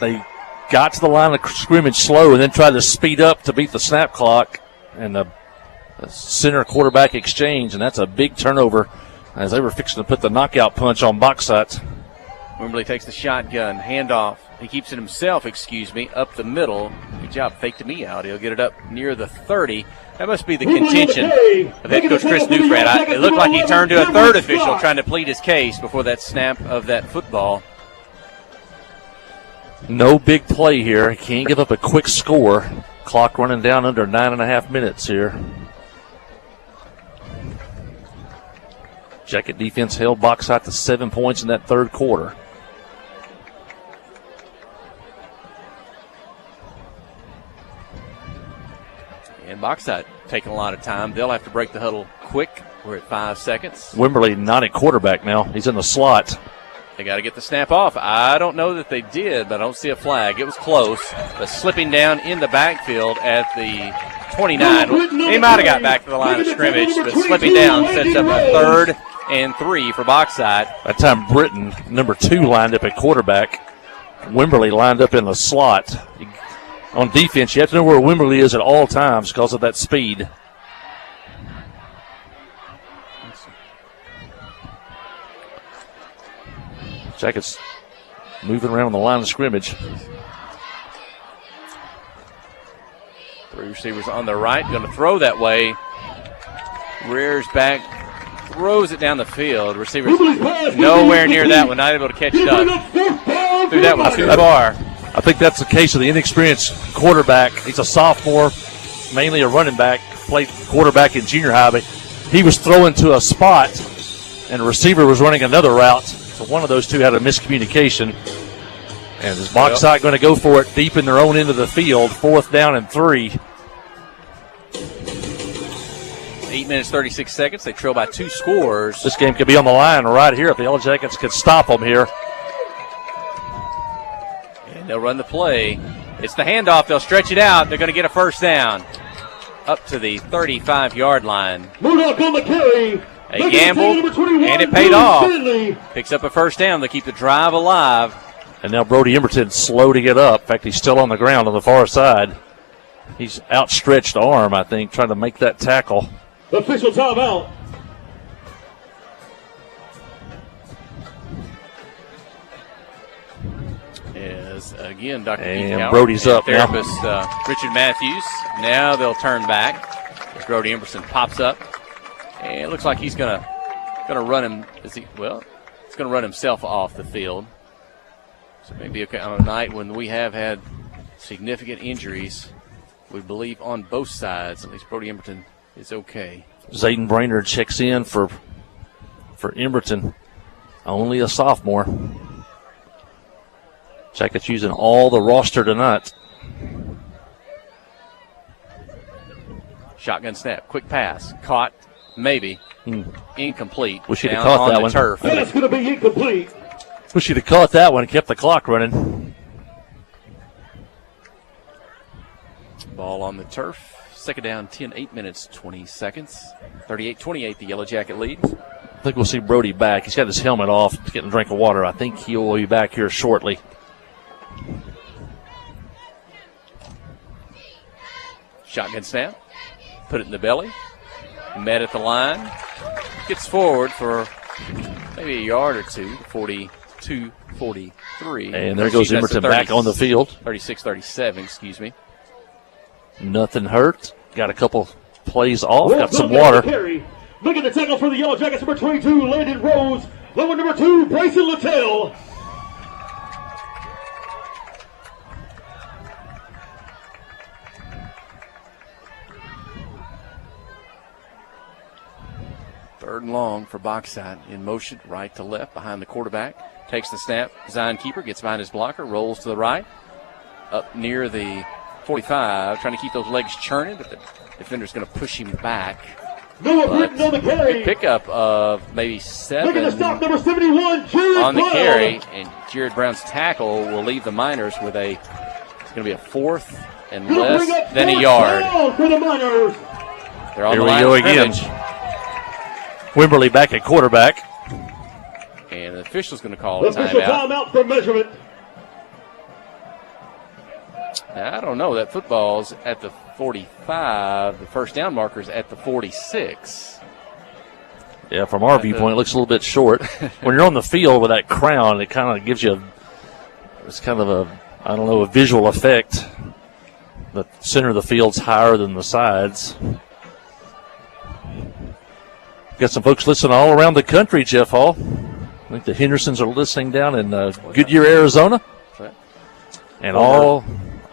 They got to the line of scrimmage slow and then tried to speed up to beat the snap clock and the center quarterback exchange, and that's a big turnover as they were fixing to put the knockout punch on Bauxite. Wimberly takes the shotgun, handoff. He keeps it himself, up the middle. Good job, faked me out. He'll get it up near the 30. That must be the contention of head coach Chris Dufresne. It looked like he turned to a third official trying to plead his case before that snap of that football. No big play here. He can't give up a quick score. Clock running down under 9.5 minutes here. Jacket defense held Bauxite to 7 points in that third quarter. And Bauxite taking a lot of time. They'll have to break the huddle quick. We're at 5 seconds. Wimberly not at quarterback now. He's in the slot. They got to get the snap off. I don't know that they did, but I don't see a flag. It was close. But slipping down in the backfield at the 29. He might have got back to the line of scrimmage, but slipping down sets up a 3rd and 3 for Bauxite. That time Britton, number 2, lined up at quarterback. Wimberly lined up in the slot. On defense, you have to know where Wimberly is at all times because of that speed. Jackets moving around the line of scrimmage. 3 receivers on the right, going to throw that way. rears back, throws it down the field. Receivers nowhere near that one, not able to catch it up. Threw that one too far. I think that's the case of the inexperienced quarterback. He's a sophomore, mainly a running back, played quarterback in junior high, but he was throwing to a spot, and the receiver was running another route. So one of those two had a miscommunication. And is Bauxite going to go for it deep in their own end of the field, 4th down and 3. 8 minutes, 36 seconds. They trail by 2 scores. This game could be on the line right here if the Yellow Jackets could stop them here. And they'll run the play. It's the handoff. They'll stretch it out. They're going to get a first down up to the 35-yard line. Murdoch on the carry. They gambled, and it paid off. Picks up a first down to keep the drive alive. And now Brody Emberton slow to get up. In fact, he's still on the ground on the far side. He's outstretched arm, I think, trying to make that tackle. Official timeout. Is again Dr. And Keith Brody's up now. Therapist Richard Matthews. Now they'll turn back as Brody Emberton pops up. And it looks like he's gonna run him. He's gonna run himself off the field. So maybe on a night when we have had significant injuries, we believe on both sides, at least Brody Emberton is okay. Zayden Brainerd checks in for Emberton, only a sophomore. Jackets using all the roster tonight. Shotgun snap, quick pass, caught, maybe, incomplete. Wish he'd have down caught on that the one. Turf. That's going to be incomplete. Wish he'd have caught that one and kept the clock running. Ball on the turf. Second down, 10, 8 minutes, 20 seconds. 38-28, the Yellow Jacket leads. I think we'll see Brody back. He's got his helmet off. He's getting a drink of water. I think he'll be back here shortly. Shotgun snap. Put it in the belly. Met at the line. Gets forward for maybe a yard or two. 42, 43. And there goes Emberton back on the field. 36-37, excuse me. Nothing hurt. Got a couple plays off. Got some water. Making the tackle for the Yellow Jackets, number 22, Landon Rose. Number 2, Bryson Littell. Third and long for Bauxite. In motion, right to left, behind the quarterback. Takes the snap. Zion Keeper gets behind his blocker, rolls to the right. Up near the 45, trying to keep those legs churning, but the defender's going to push him back. Noah Britton on the carry. Good pickup of maybe 7 Making the stop, number 71, Jared on the Brown. carry, and Jared Brown's tackle will leave the Miners with it's going to be a 4th and less than a yard. For the Miners. They're on Here the we line go of again. scrimmage. Wimberly back at quarterback. And the official's going to call a Official timeout. timeout for measurement. Now, I don't know. That football's at the 45. The first down marker's at the 46. Yeah, from our viewpoint, it looks a little bit short. When you're on the field with that crown, it kind of gives you it's kind of a visual effect. The center of the field's higher than the sides. Got some folks listening all around the country, Jeff Hall. I think the Hendersons are listening down in Goodyear, Arizona. And all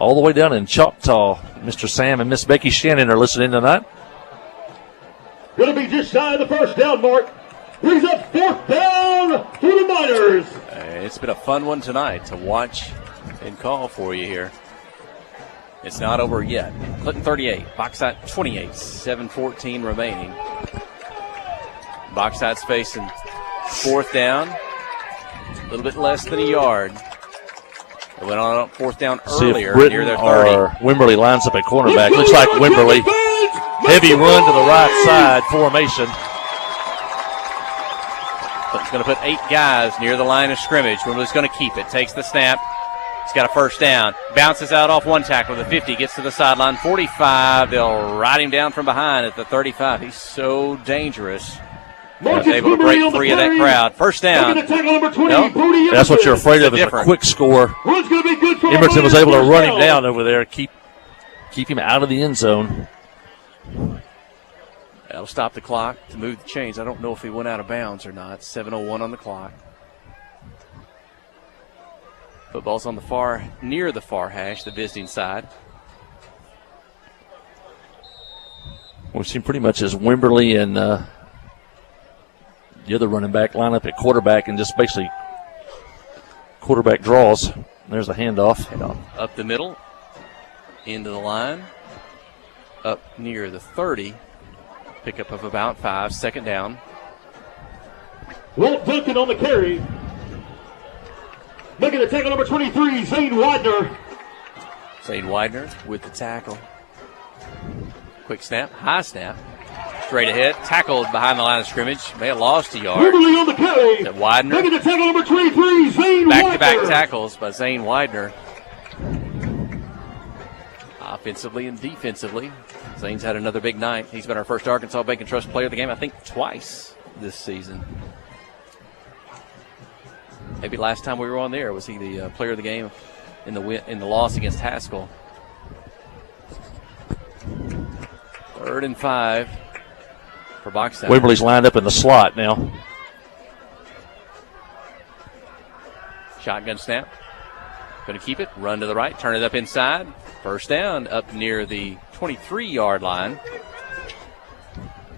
the way down in Choctaw. Mr. Sam and Miss Becky Shannon are listening tonight. Going to be just shy of the first down mark. Brings up 4th down for the Miners. It's been a fun one tonight to watch and call for you here. It's not over yet. Clinton 38, Bauxite 28, 7:14 remaining. Bauxite's facing 4th down, a little bit less than a yard. They went on 4th down earlier near their 30. Or Wimberly lines up at cornerback. Looks like Wimberly. Heavy run to the right side formation. Clinton's going to put 8 guys near the line of scrimmage. Wimberly's going to keep it. Takes the snap. He's got a first down. Bounces out off one tackle. The 50 gets to the sideline. 45. They'll ride him down from behind at the 35. He's so dangerous. Was able to break free of that crowd. First down. No, that's what you're afraid of, is a quick score. Emberton was able to run him down over there, keep him out of the end zone. That'll stop the clock to move the chains. I don't know if he went out of bounds or not. 7:01 on the clock. Football's on the near the far hash, the visiting side. We've seen pretty much as Wimberly and the other running back line up at quarterback and just basically quarterback draws. There's the handoff. Up the middle, into the line, up near the 30. Pickup of about 5, 2nd down. Walt Duncan on the carry. Making the tackle, number 23, Zane Widener. Zane Widener with the tackle. Quick snap, high snap. Straight ahead, tackled behind the line of scrimmage. May have lost a yard. Wimberly on the carry. Widener. Making the tackle, number 23, Zane Widener. Back-to-back tackles by Zane Widener. Offensively and defensively. Zane's had another big night. He's been our first Arkansas Bank and Trust player of the game, I think, twice this season. Maybe last time we were on there, was he the player of the game in the loss against Haskell? 3rd and 5 for Bauxite. Wimberly's lined up in the slot now. Shotgun snap. Going to keep it, run to the right, turn it up inside. First down up near the 23-yard line.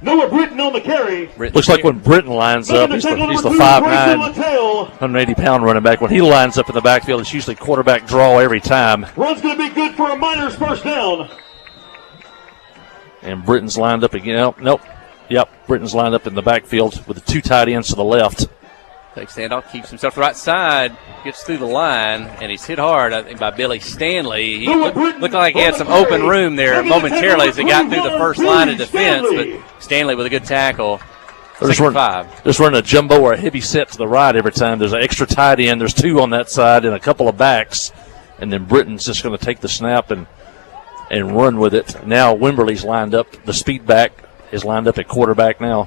Noah Britton on the carry. Looks like when Britton lines up, he's the 5'9", 180-pound running back. When he lines up in the backfield, it's usually quarterback draw every time. Run's going to be good for a Miners first down. And Britton's lined up again. Nope. Yep, Britton's lined up in the backfield with the 2 tight ends to the left. Takes handoff, keeps himself to the right side, gets through the line, and he's hit hard, I think, by Billy Stanley. He looked like he had some open room there momentarily as he got through the first line of defense, but Stanley with a good tackle. Just running a jumbo or a heavy set to the right every time. There's an extra tight end. There's 2 on that side and a couple of backs, and then Britton's just going to take the snap and run with it. Now Wimberly's lined up. The speed back is lined up at quarterback now.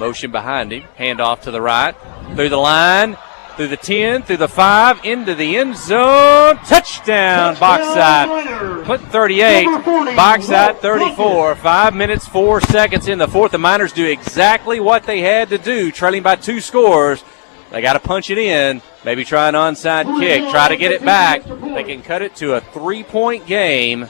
Motion behind him. Handoff to the right. Through the line. Through the 10. Through the 5. Into the end zone. Touchdown, Bauxite. Put 38. Bauxite 34. 5 minutes, 4 seconds in the fourth. The Miners do exactly what they had to do, trailing by 2 scores. They got to punch it in. Maybe try an onside kick. Try to get it back. They can cut it to a 3-point game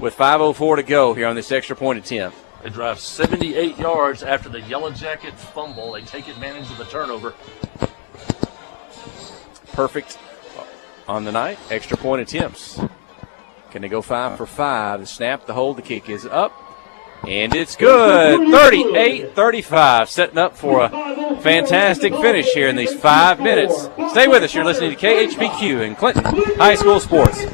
with 5:04 to go here on this extra point attempt. They drive 78 yards after the Yellow Jackets fumble. They take advantage of the turnover. Perfect on the night. Extra point attempts. Can they go 5 for 5? The snap, the hold, the kick is up. And it's good. 38-35. Setting up for a fantastic finish here in these 5 minutes. Stay with us. You're listening to KHBQ and Clinton High School Sports.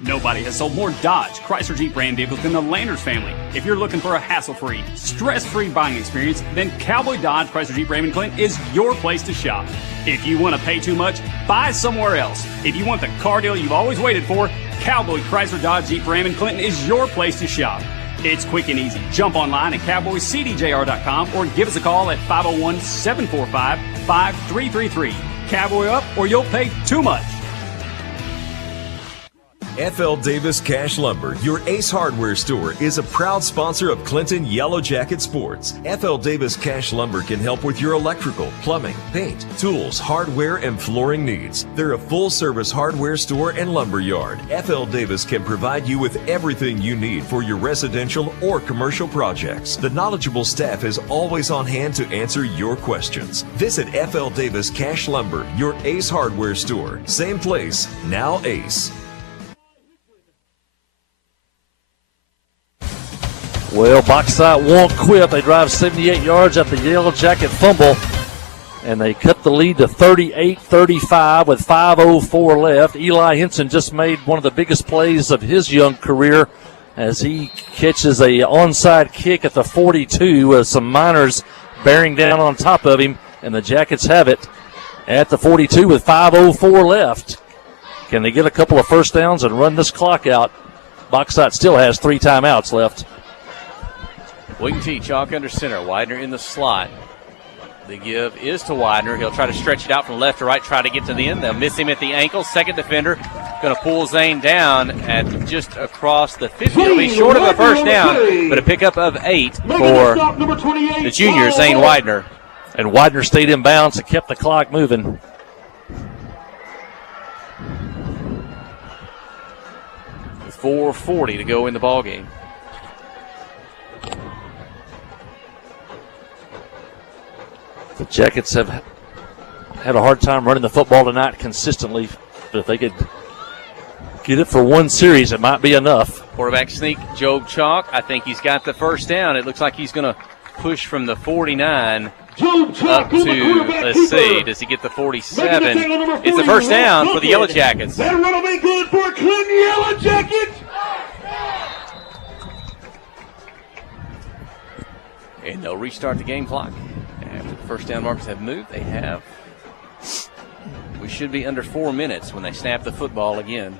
Nobody has sold more Dodge, Chrysler Jeep Ram vehicles than the Landers family. If you're looking for a hassle-free, stress-free buying experience, then Cowboy Dodge, Chrysler Jeep Ram Clinton is your place to shop. If you want to pay too much, buy somewhere else. If you want the car deal you've always waited for, Cowboy Chrysler Dodge Jeep Ram Clinton is your place to shop. It's quick and easy. Jump online at cowboycdjr.com or give us a call at 501-745-5333. Cowboy up or you'll pay too much. F.L. Davis Cash Lumber, your Ace Hardware store, is a proud sponsor of Clinton Yellow Jacket Sports. F.L. Davis Cash Lumber can help with your electrical, plumbing, paint, tools, hardware, and flooring needs. They're a full-service hardware store and lumber yard. F.L. Davis can provide you with everything you need for your residential or commercial projects. The knowledgeable staff is always on hand to answer your questions. Visit F.L. Davis Cash Lumber, your Ace Hardware store. Same place, now Ace. Well, Bauxite won't quit. They drive 78 yards after the Yellow Jacket fumble, and they cut the lead to 38-35 with 5:04 left. Eli Henson just made one of the biggest plays of his young career as he catches a onside kick at the 42 with some Miners bearing down on top of him, and the Jackets have it at the 42 with 5:04 left. Can they get a couple of first downs and run this clock out? Bauxite still has 3 timeouts left. Wing T, chalk under center. Widener in the slot. The give is to Widener. He'll try to stretch it out from left to right, try to get to the end. They'll miss him at the ankle. Second defender going to pull Zane down at just across the 50. It'll be short of a first down, but a pickup of 8 for the junior, Zane Widener. And Widener stayed in bounds and kept the clock moving. With 4:40 to go in the ball game. The Jackets have had a hard time running the football tonight consistently, but if they could get it for one series, it might be enough. Quarterback sneak, Job Chalk. I think he's got the first down. It looks like he's going to push from the 49 up to, let's see, does he get the 47? It's the first down for the Yellow Jackets. That run will be good for Clinton Yellow Jackets. And they'll restart the game clock. After the first down markers have moved, they have. We should be under 4 minutes when they snap the football again.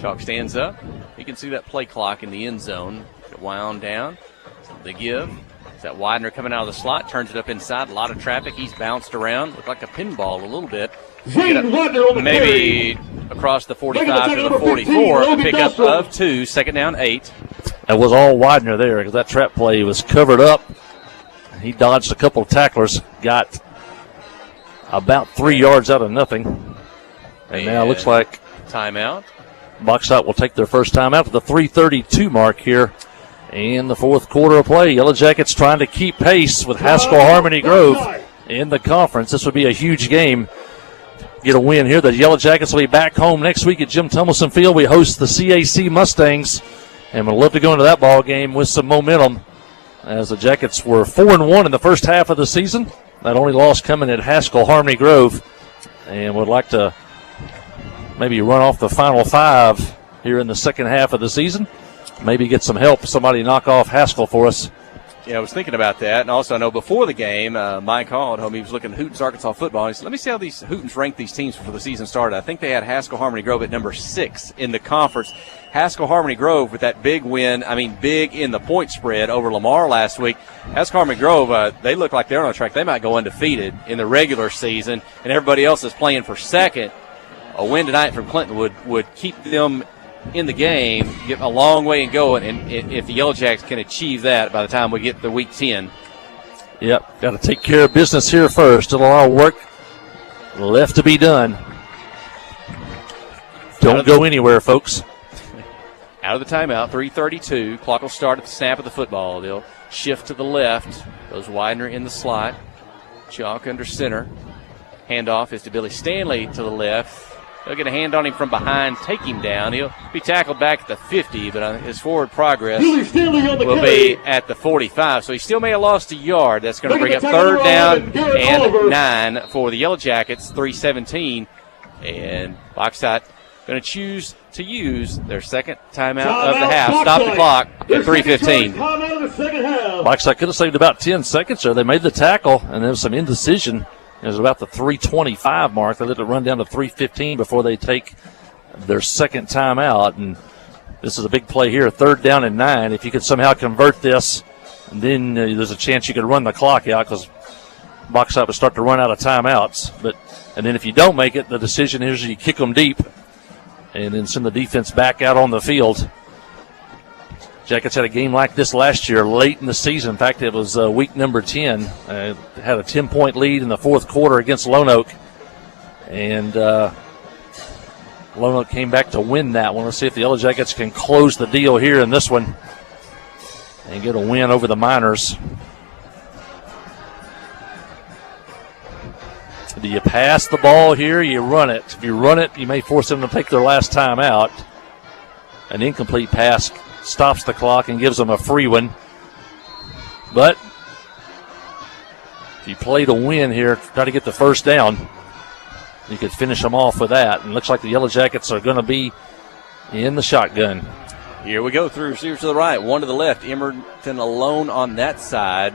Chalk stands up. You can see that play clock in the end zone. It wound down. They give. Is that Widener coming out of the slot? Turns it up inside. A lot of traffic. He's bounced around. Looked like a pinball a little bit. Maybe across the 45 to the 44. A pickup of 2. Second down, 8. That was all Widener there because that trap play was covered up. He dodged a couple of tacklers. Got about 3 yards out of nothing. And now it looks like timeout. Bauxite will take their first time out to the 3:32 mark here in the fourth quarter of play. Yellow Jackets trying to keep pace with Haskell Harmony Grove in the conference. This would be a huge game. Get a win here. The Yellow Jackets will be back home next week at Jim Tumbleson Field. We host the CAC Mustangs, and we'd love to go into that ball game with some momentum as the Jackets were 4-1 in the first half of the season. That only loss coming at Haskell Harmony Grove, and would like to maybe run off the final 5 here in the second half of the season. Maybe get some help, somebody knock off Haskell for us. Yeah, I was thinking about that. And also, I know before the game, Mike Hall at home, he was looking at Hooten's Arkansas football. He said, let me see how these Hootens ranked these teams before the season started. I think they had Haskell Harmony Grove at number 6 in the conference. Haskell Harmony Grove with that big win, big in the point spread over Lamar last week. Haskell Harmony Grove, they look like they're on track. They might go undefeated in the regular season, and everybody else is playing for second. A win tonight from Clinton would keep them in the game, get a long way and going, and if the Yellow Jackets can achieve that by the time we get to week 10. Yep, got to take care of business here first. Still a lot of work left to be done. Don't go anywhere, folks. Out of the timeout, 3:32. Clock will start at the snap of the football. They'll shift to the left. Goes Widener in the slot. Chalk under center. Handoff is to Billy Stanley to the left. They'll get a hand on him from behind, take him down. He'll be tackled back at the 50, but his forward progress will be at the 45. So he still may have lost a yard. That's going to bring up third down and 9 for the Yellow Jackets, 3:17. And Bauxite going to choose to use their second timeout of the half. Stop the clock at 3:15. Bauxite could have saved about 10 seconds there. They made the tackle, and there was some indecision. It was about the 3:25 mark. They let it run down to 3:15 before they take their second timeout. And this is a big play here, third down and 9. If you could somehow convert this, then there's a chance you could run the clock out because Bauxite would start to run out of timeouts. And then if you don't make it, the decision is you kick them deep and then send the defense back out on the field. Jackets had a game like this last year late in the season. In fact, it was week number 10. Had a 10-point lead in the fourth quarter against Lone Oak. And Lone Oak came back to win that one. Let's see if the Yellow Jackets can close the deal here in this one and get a win over the Miners. Do you pass the ball here? You run it. If you run it, you may force them to take their last time out. An incomplete pass stops the clock and gives them a free one. But if you play to win here, try to get the first down, you could finish them off with that. And it looks like the Yellow Jackets are going to be in the shotgun. Here we go through receivers to the right, one to the left. Emerton alone on that side.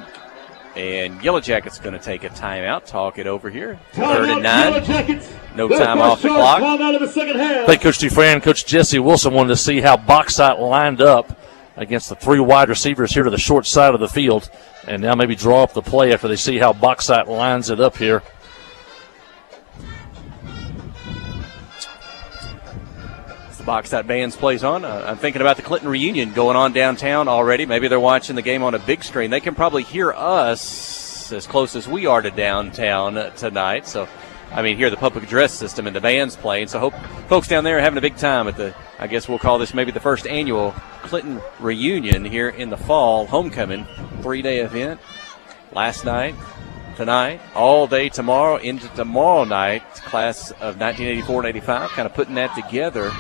And Yellow Jackets going to take a timeout. Talk it over here. Third and 9. No time off the clock. I think Coach Dufresne and Coach Jesse Wilson wanted to see how Bauxite lined up against the 3 wide receivers here to the short side of the field, and now maybe draw up the play after they see how Bauxite lines it up here. The Bauxite Bands plays on. I'm thinking about the Clinton reunion going on downtown already. Maybe they're watching the game on a big screen. They can probably hear us as close as we are to downtown tonight. So, I mean, hear the public address system and the bands playing. So, hope folks down there are having a big time at the, I guess we'll call this maybe the first annual Clinton reunion here in the fall. Homecoming, 3-day event. Last night, tonight, all day tomorrow, into tomorrow night. Class of 1984-85, kind of putting that together.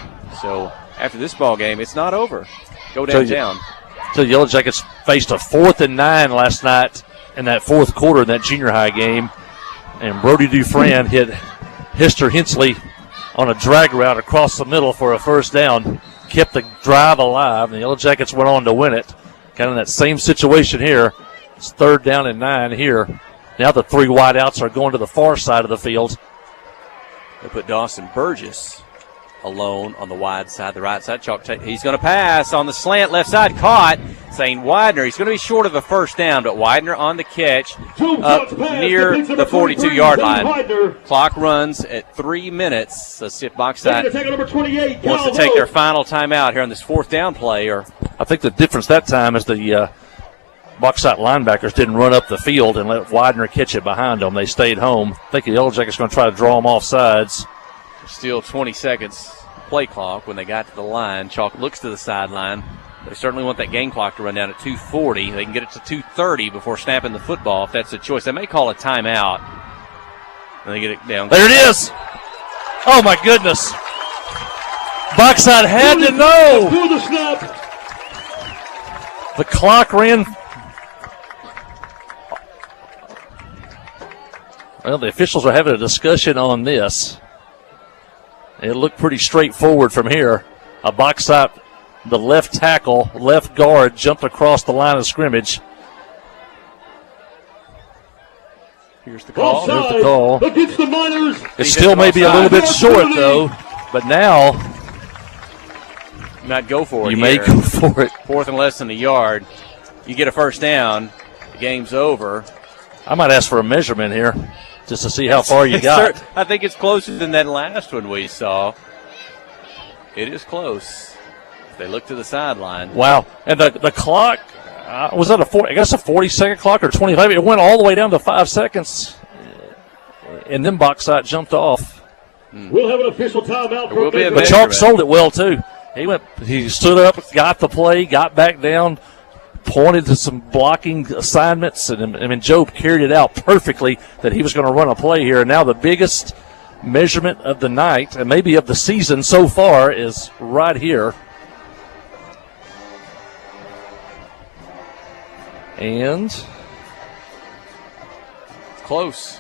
So after this ball game, it's not over. Go downtown. So the Yellow Jackets faced a 4th and 9 last night in that fourth quarter in that junior high game. And Brody Dufresne hit Hister Hensley on a drag route across the middle for a first down. Kept the drive alive, and the Yellow Jackets went on to win it. Kind of that same situation here. It's 3rd down and 9 here. Now the 3 wideouts are going to the far side of the field. They put Dawson Burgess alone on the wide side, the right side. He's going to pass on the slant, left side, caught. Zane Widener. He's going to be short of a first down, but Widener on the catch up near the 42-yard line. Clock runs at 3 minutes. Let's see if Bauxite wants to take their final timeout here on this 4th down play. Or I think the difference that time is the Bauxite linebackers didn't run up the field and let Widener catch it behind them. They stayed home. I think the Yellow Jackets going to try to draw them off sides. Still 20 seconds play clock when they got to the line. Chalk looks to the sideline. They certainly want that game clock to run down at 2:40. They can get it to 2:30 before snapping the football if that's a choice. They may call a timeout. And they get it down. There it is. Oh, my goodness. Bauxite had to know. The clock ran. Well, the officials are having a discussion on this. It looked pretty straightforward from here. A Bauxite, the left tackle, left guard, jumped across the line of scrimmage. Here's the call. Here's the call. Against the Miners. It still may be a little bit short, though. But now, you might go for it. You may go for it. 4th and less than a yard. You get a first down. The game's over. I might ask for a measurement here just to see how far you got. I think it's closer than that last one we saw. It is close. They look to the sideline. Wow. And the clock, was that a 40-second clock or 25? It went all the way down to 5 seconds. And then Bauxite jumped off. We'll have an official timeout. But Chalk sold it well, too. He stood up, got the play, got back down, pointed to some blocking assignments, and Job carried it out perfectly that he was going to run a play here. And now the biggest measurement of the night, and maybe of the season so far, is right here. And close.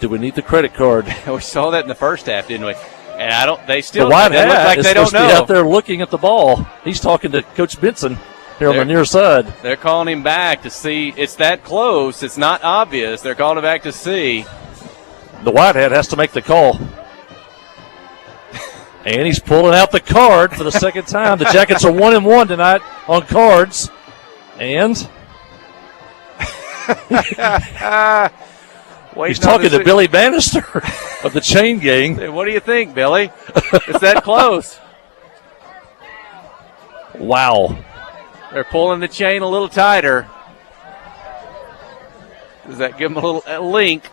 Do we need the credit card? We saw that in the first half, didn't we? And they still the white they look like they don't know. To be out there looking at the ball. He's talking to Coach Benson here on the near side. They're calling him back to see. It's that close. It's not obvious. They're calling him back to see. The Whitehead has to make the call. And he's pulling out the card for the second time. The Jackets are 1-1 tonight on cards. And he's talking to Billy Bannister of the Chain Gang. Hey, what do you think, Billy? It's that close. Wow. They're pulling the chain a little tighter. Does that give him a little link?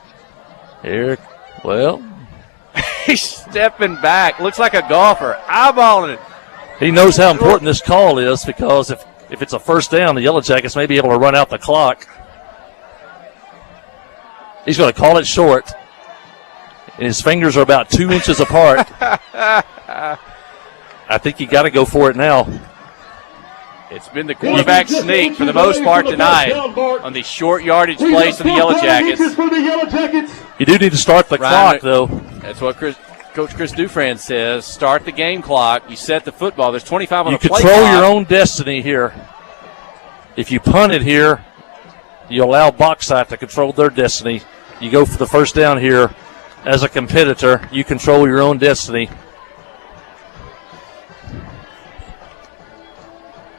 Here, well. He's stepping back. Looks like a golfer. Eyeballing it. He knows how important this call is because if it's a first down, the Yellow Jackets may be able to run out the clock. He's going to call it short. And his fingers are about 2 inches apart. I think you got to go for it now. It's been the quarterback sneak for the most part tonight on the short yardage plays for the Yellow Jackets. You do need to start the clock, though. That's what Coach Chris Dufresne says. Start the game clock. You set the football. There's 25 on the play clock. You control your own destiny here. If you punt it here, you allow Bauxite to control their destiny. You go for the first down here as a competitor. You control your own destiny.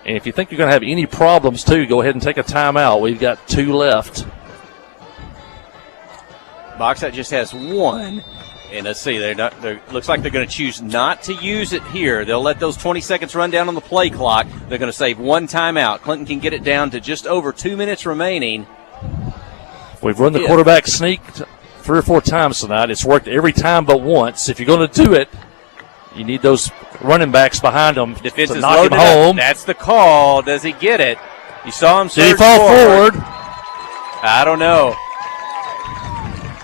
And if you think you're going to have any problems, too, go ahead and take a timeout. We've got 2 left. Bauxite just has 1. And let's see, looks like they're going to choose not to use it here. They'll let those 20 seconds run down on the play clock. They're going to save 1 timeout. Clinton can get it down to just over 2 minutes remaining. We've run the quarterback sneak 3 or 4 times tonight. It's worked every time but once. If you're going to do it, you need those running backs behind them Defense to is knock him loaded home. Up. That's the call. Does he get it? You saw him surge Did he fall forward? I don't know.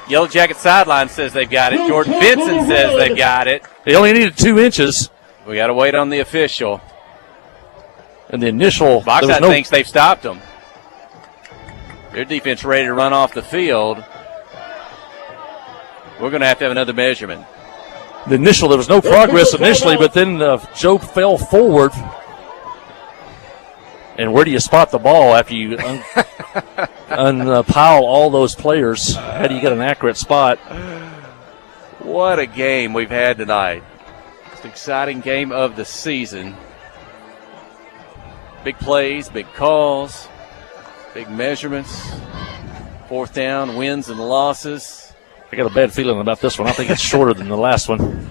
Yellow Jacket sideline says they've got it. Jordan Benson says they've got it. They only needed 2 inches. We got to wait on the official. And the initial. Bauxite thinks they've stopped them. Their defense ready to run off the field. We're going to have another measurement. The initial, there was no progress initially, but then Joe fell forward. And where do you spot the ball after you unpile all those players? How do you get an accurate spot? What a game we've had tonight. It's an exciting game of the season. Big plays, big calls, big measurements. 4th down, wins and losses. I got a bad feeling about this one. I think it's shorter than the last one.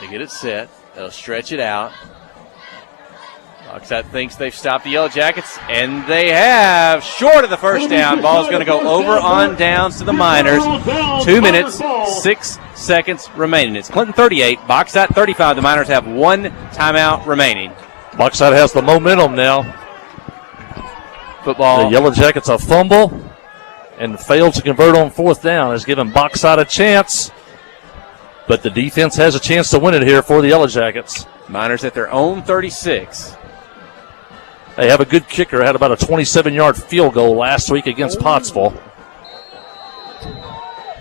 They get it set. They'll stretch it out. Bauxite thinks they've stopped the Yellow Jackets, and they have. Short of the first down. Ball's going to go over on downs to the Miners. 2 minutes, 6 seconds remaining. It's Clinton 38, Bauxite 35. The Miners have 1 timeout remaining. Bauxite has the momentum now. Football. The Yellow Jackets a fumble and failed to convert on 4th down. Has given Bauxite a chance, but the defense has a chance to win it here for the Yellow Jackets. Miners at their own 36. They have a good kicker. Had about a 27-yard field goal last week against Pottsville.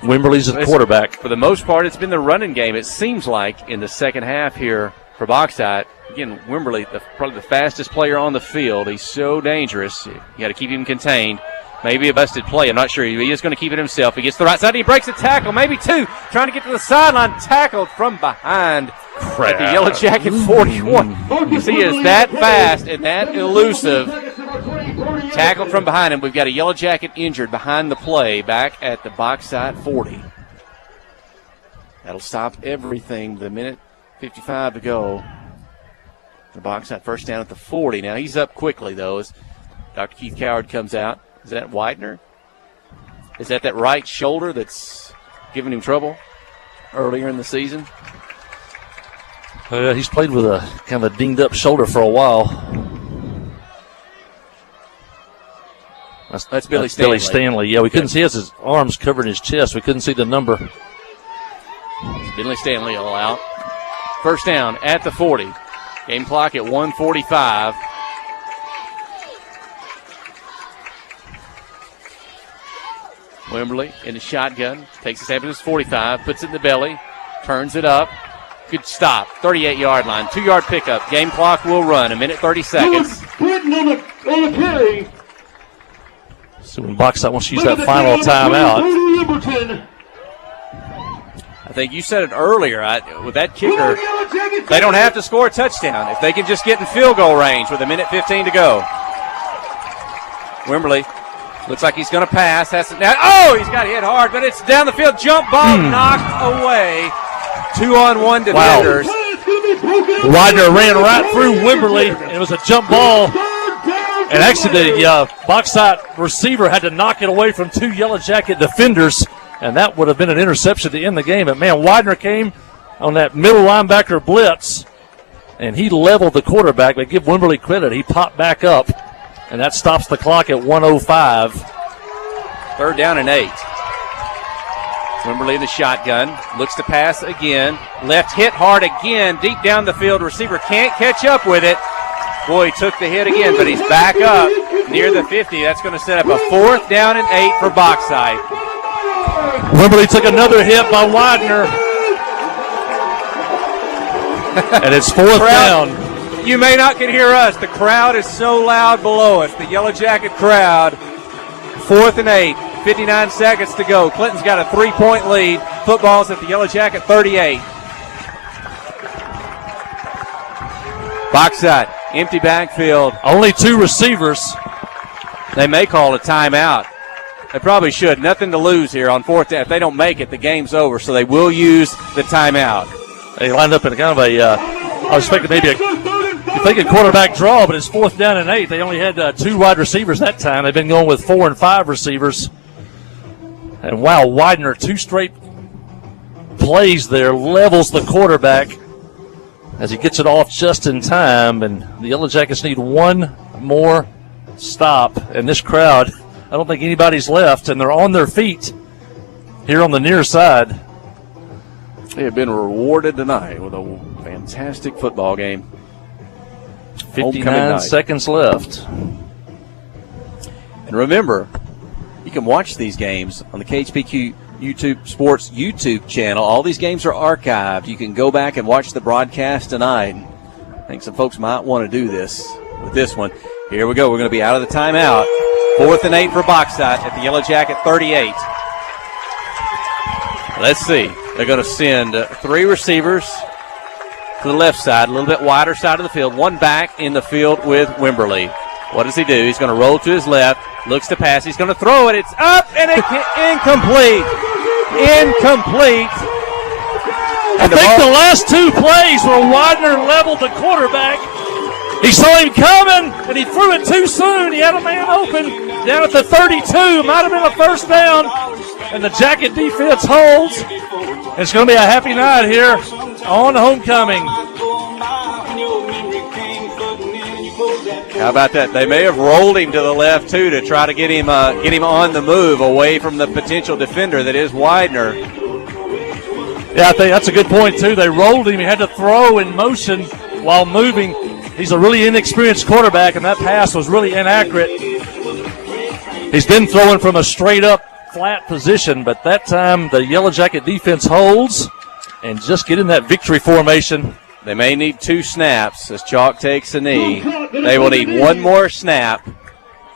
Wimberley's the quarterback. For the most part, it's been the running game, it seems like, in the second half here for Bauxite. Again, Wimberley, probably the fastest player on the field. He's so dangerous. You got to keep him contained. Maybe a busted play. I'm not sure. He is going to keep it himself. He gets to the right side. He breaks a tackle. Maybe 2. Trying to get to the sideline. Tackled from behind. At the Yellow Jacket 41. You see, is that fast and that elusive. Tackled from behind him. We've got a Yellow Jacket injured behind the play back at the Bauxite 40. That'll stop everything. The minute 55 to go. The Bauxite first down at the 40. Now he's up quickly, though, as Dr. Keith Coward comes out. Is that Widener? Is that right shoulder that's giving him trouble earlier in the season? He's played with a kind of a dinged up shoulder for a while. That's Billy Stanley. Billy Stanley. Yeah, we couldn't see his arms covering his chest. We couldn't see the number. Billy Stanley all out. First down at the 40. Game clock at 1:45. Wimberley in the shotgun. Takes a step to his 45. Puts it in the belly. Turns it up. Good stop. 38-yard line. 2-yard pickup. Game clock will run. 1:30 seconds. Clinton on the carry. So when Bauxite wants to use that final timeout. I think you said it earlier. With that kicker, they don't have to score a touchdown. If they can just get in field goal range with 1:15 to go. Wimberley looks like he's going to pass. He's got hit hard, but it's down the field. Jump ball knocked away. 2-on-1 defenders. Wow. Widener ran right through Wimberley, and it was a jump ball. And actually, the Bauxite receiver had to knock it away from 2 Yellow Jacket defenders, and that would have been an interception to end the game. But, man, Widener came on that middle linebacker blitz, and he leveled the quarterback. But give Wimberley credit. He popped back up, and that stops the clock at 1:05. 3rd down and 8. Wimberley in the shotgun. Looks to pass again. Left hit hard again. Deep down the field. Receiver can't catch up with it. Boy, he took the hit again, but he's back up near the 50. That's going to set up a 4th down and 8 for Bauxite. Wimberley took another hit by Widener. And it's 4th down. You may not can hear us. The crowd is so loud below us. The Yellow Jacket crowd. 4th and 8. 59 seconds to go. Clinton's got a 3-point lead. Football's at the Yellow Jacket 38. Bauxite, empty backfield. Only 2 receivers. They may call a timeout. They probably should. Nothing to lose here on 4th down. If they don't make it, the game's over, so they will use the timeout. They lined up in kind of a, I was expecting maybe a quarterback draw, but it's 4th down and 8. They only had 2 wide receivers that time. They've been going with 4 and 5 receivers. And wow, Widener, 2 straight plays there, levels the quarterback as he gets it off just in time. And the Yellow Jackets need one more stop. And this crowd, I don't think anybody's left, and they're on their feet here on the near side. They have been rewarded tonight with a fantastic football game. 59 seconds left. And remember, you can watch these games on the KHPQ YouTube Sports YouTube channel. All these games are archived. You can go back and watch the broadcast tonight. I think some folks might want to do this with this one. Here we go. We're going to be out of the timeout. 4th and 8 for Bauxite at the Yellow Jacket 38. Let's see. They're going to send 3 receivers to the left side, a little bit wider side of the field. 1 back in the field with Wimberly. What does he do? He's going to roll to his left, looks to pass. He's going to throw it. It's up and incomplete. Incomplete. I think the last 2 plays where Widener leveled the quarterback. He saw him coming, and he threw it too soon. He had a man open down at the 32. Might have been a first down. And the Jacket defense holds. It's going to be a happy night here on homecoming. How about that? They may have rolled him to the left, too, to try to get him on the move away from the potential defender that is Widener. Yeah, I think that's a good point, too. They rolled him. He had to throw in motion while moving. He's a really inexperienced quarterback, and that pass was really inaccurate. He's been throwing from a straight-up flat position, but that time the Yellow Jacket defense holds and just get in that victory formation. They may need 2 snaps as Chalk takes a knee. They will need 1 more snap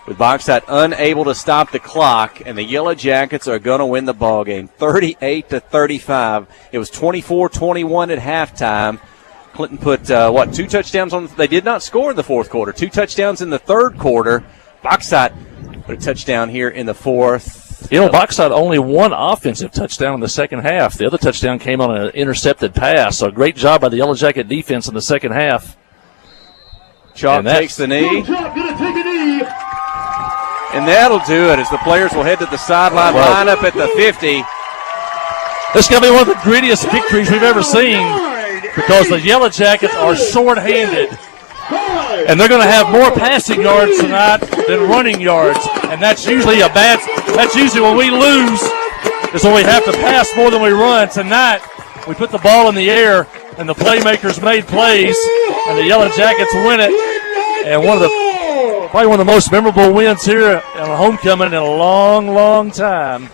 with Bauxite unable to stop the clock, and the Yellow Jackets are going to win the ball game 38-35. It was 24-21 at halftime. Clinton put, 2 touchdowns on. They did not score in the 4th quarter. 2 touchdowns in the 3rd quarter. Bauxite put a touchdown here in the 4th. You know, Bauxite only 1 offensive touchdown in the second half. The other touchdown came on an intercepted pass. So great job by the Yellow Jacket defense in the second half. Chalk takes the knee. And that'll do it as the players will head to the sideline, line up at the 50. This is going to be one of the grittiest victories we've ever seen because the Yellow Jackets are short-handed. And they're going to have more passing yards tonight than running yards. And that's usually when we lose is when we have to pass more than we run. Tonight, we put the ball in the air, and the playmakers made plays, and the Yellow Jackets win it. And probably one of the most memorable wins here on homecoming in a long, long time.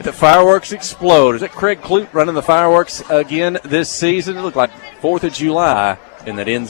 The fireworks explode. Is it Craig Clute running the fireworks again this season? It looked like 4th of July in that end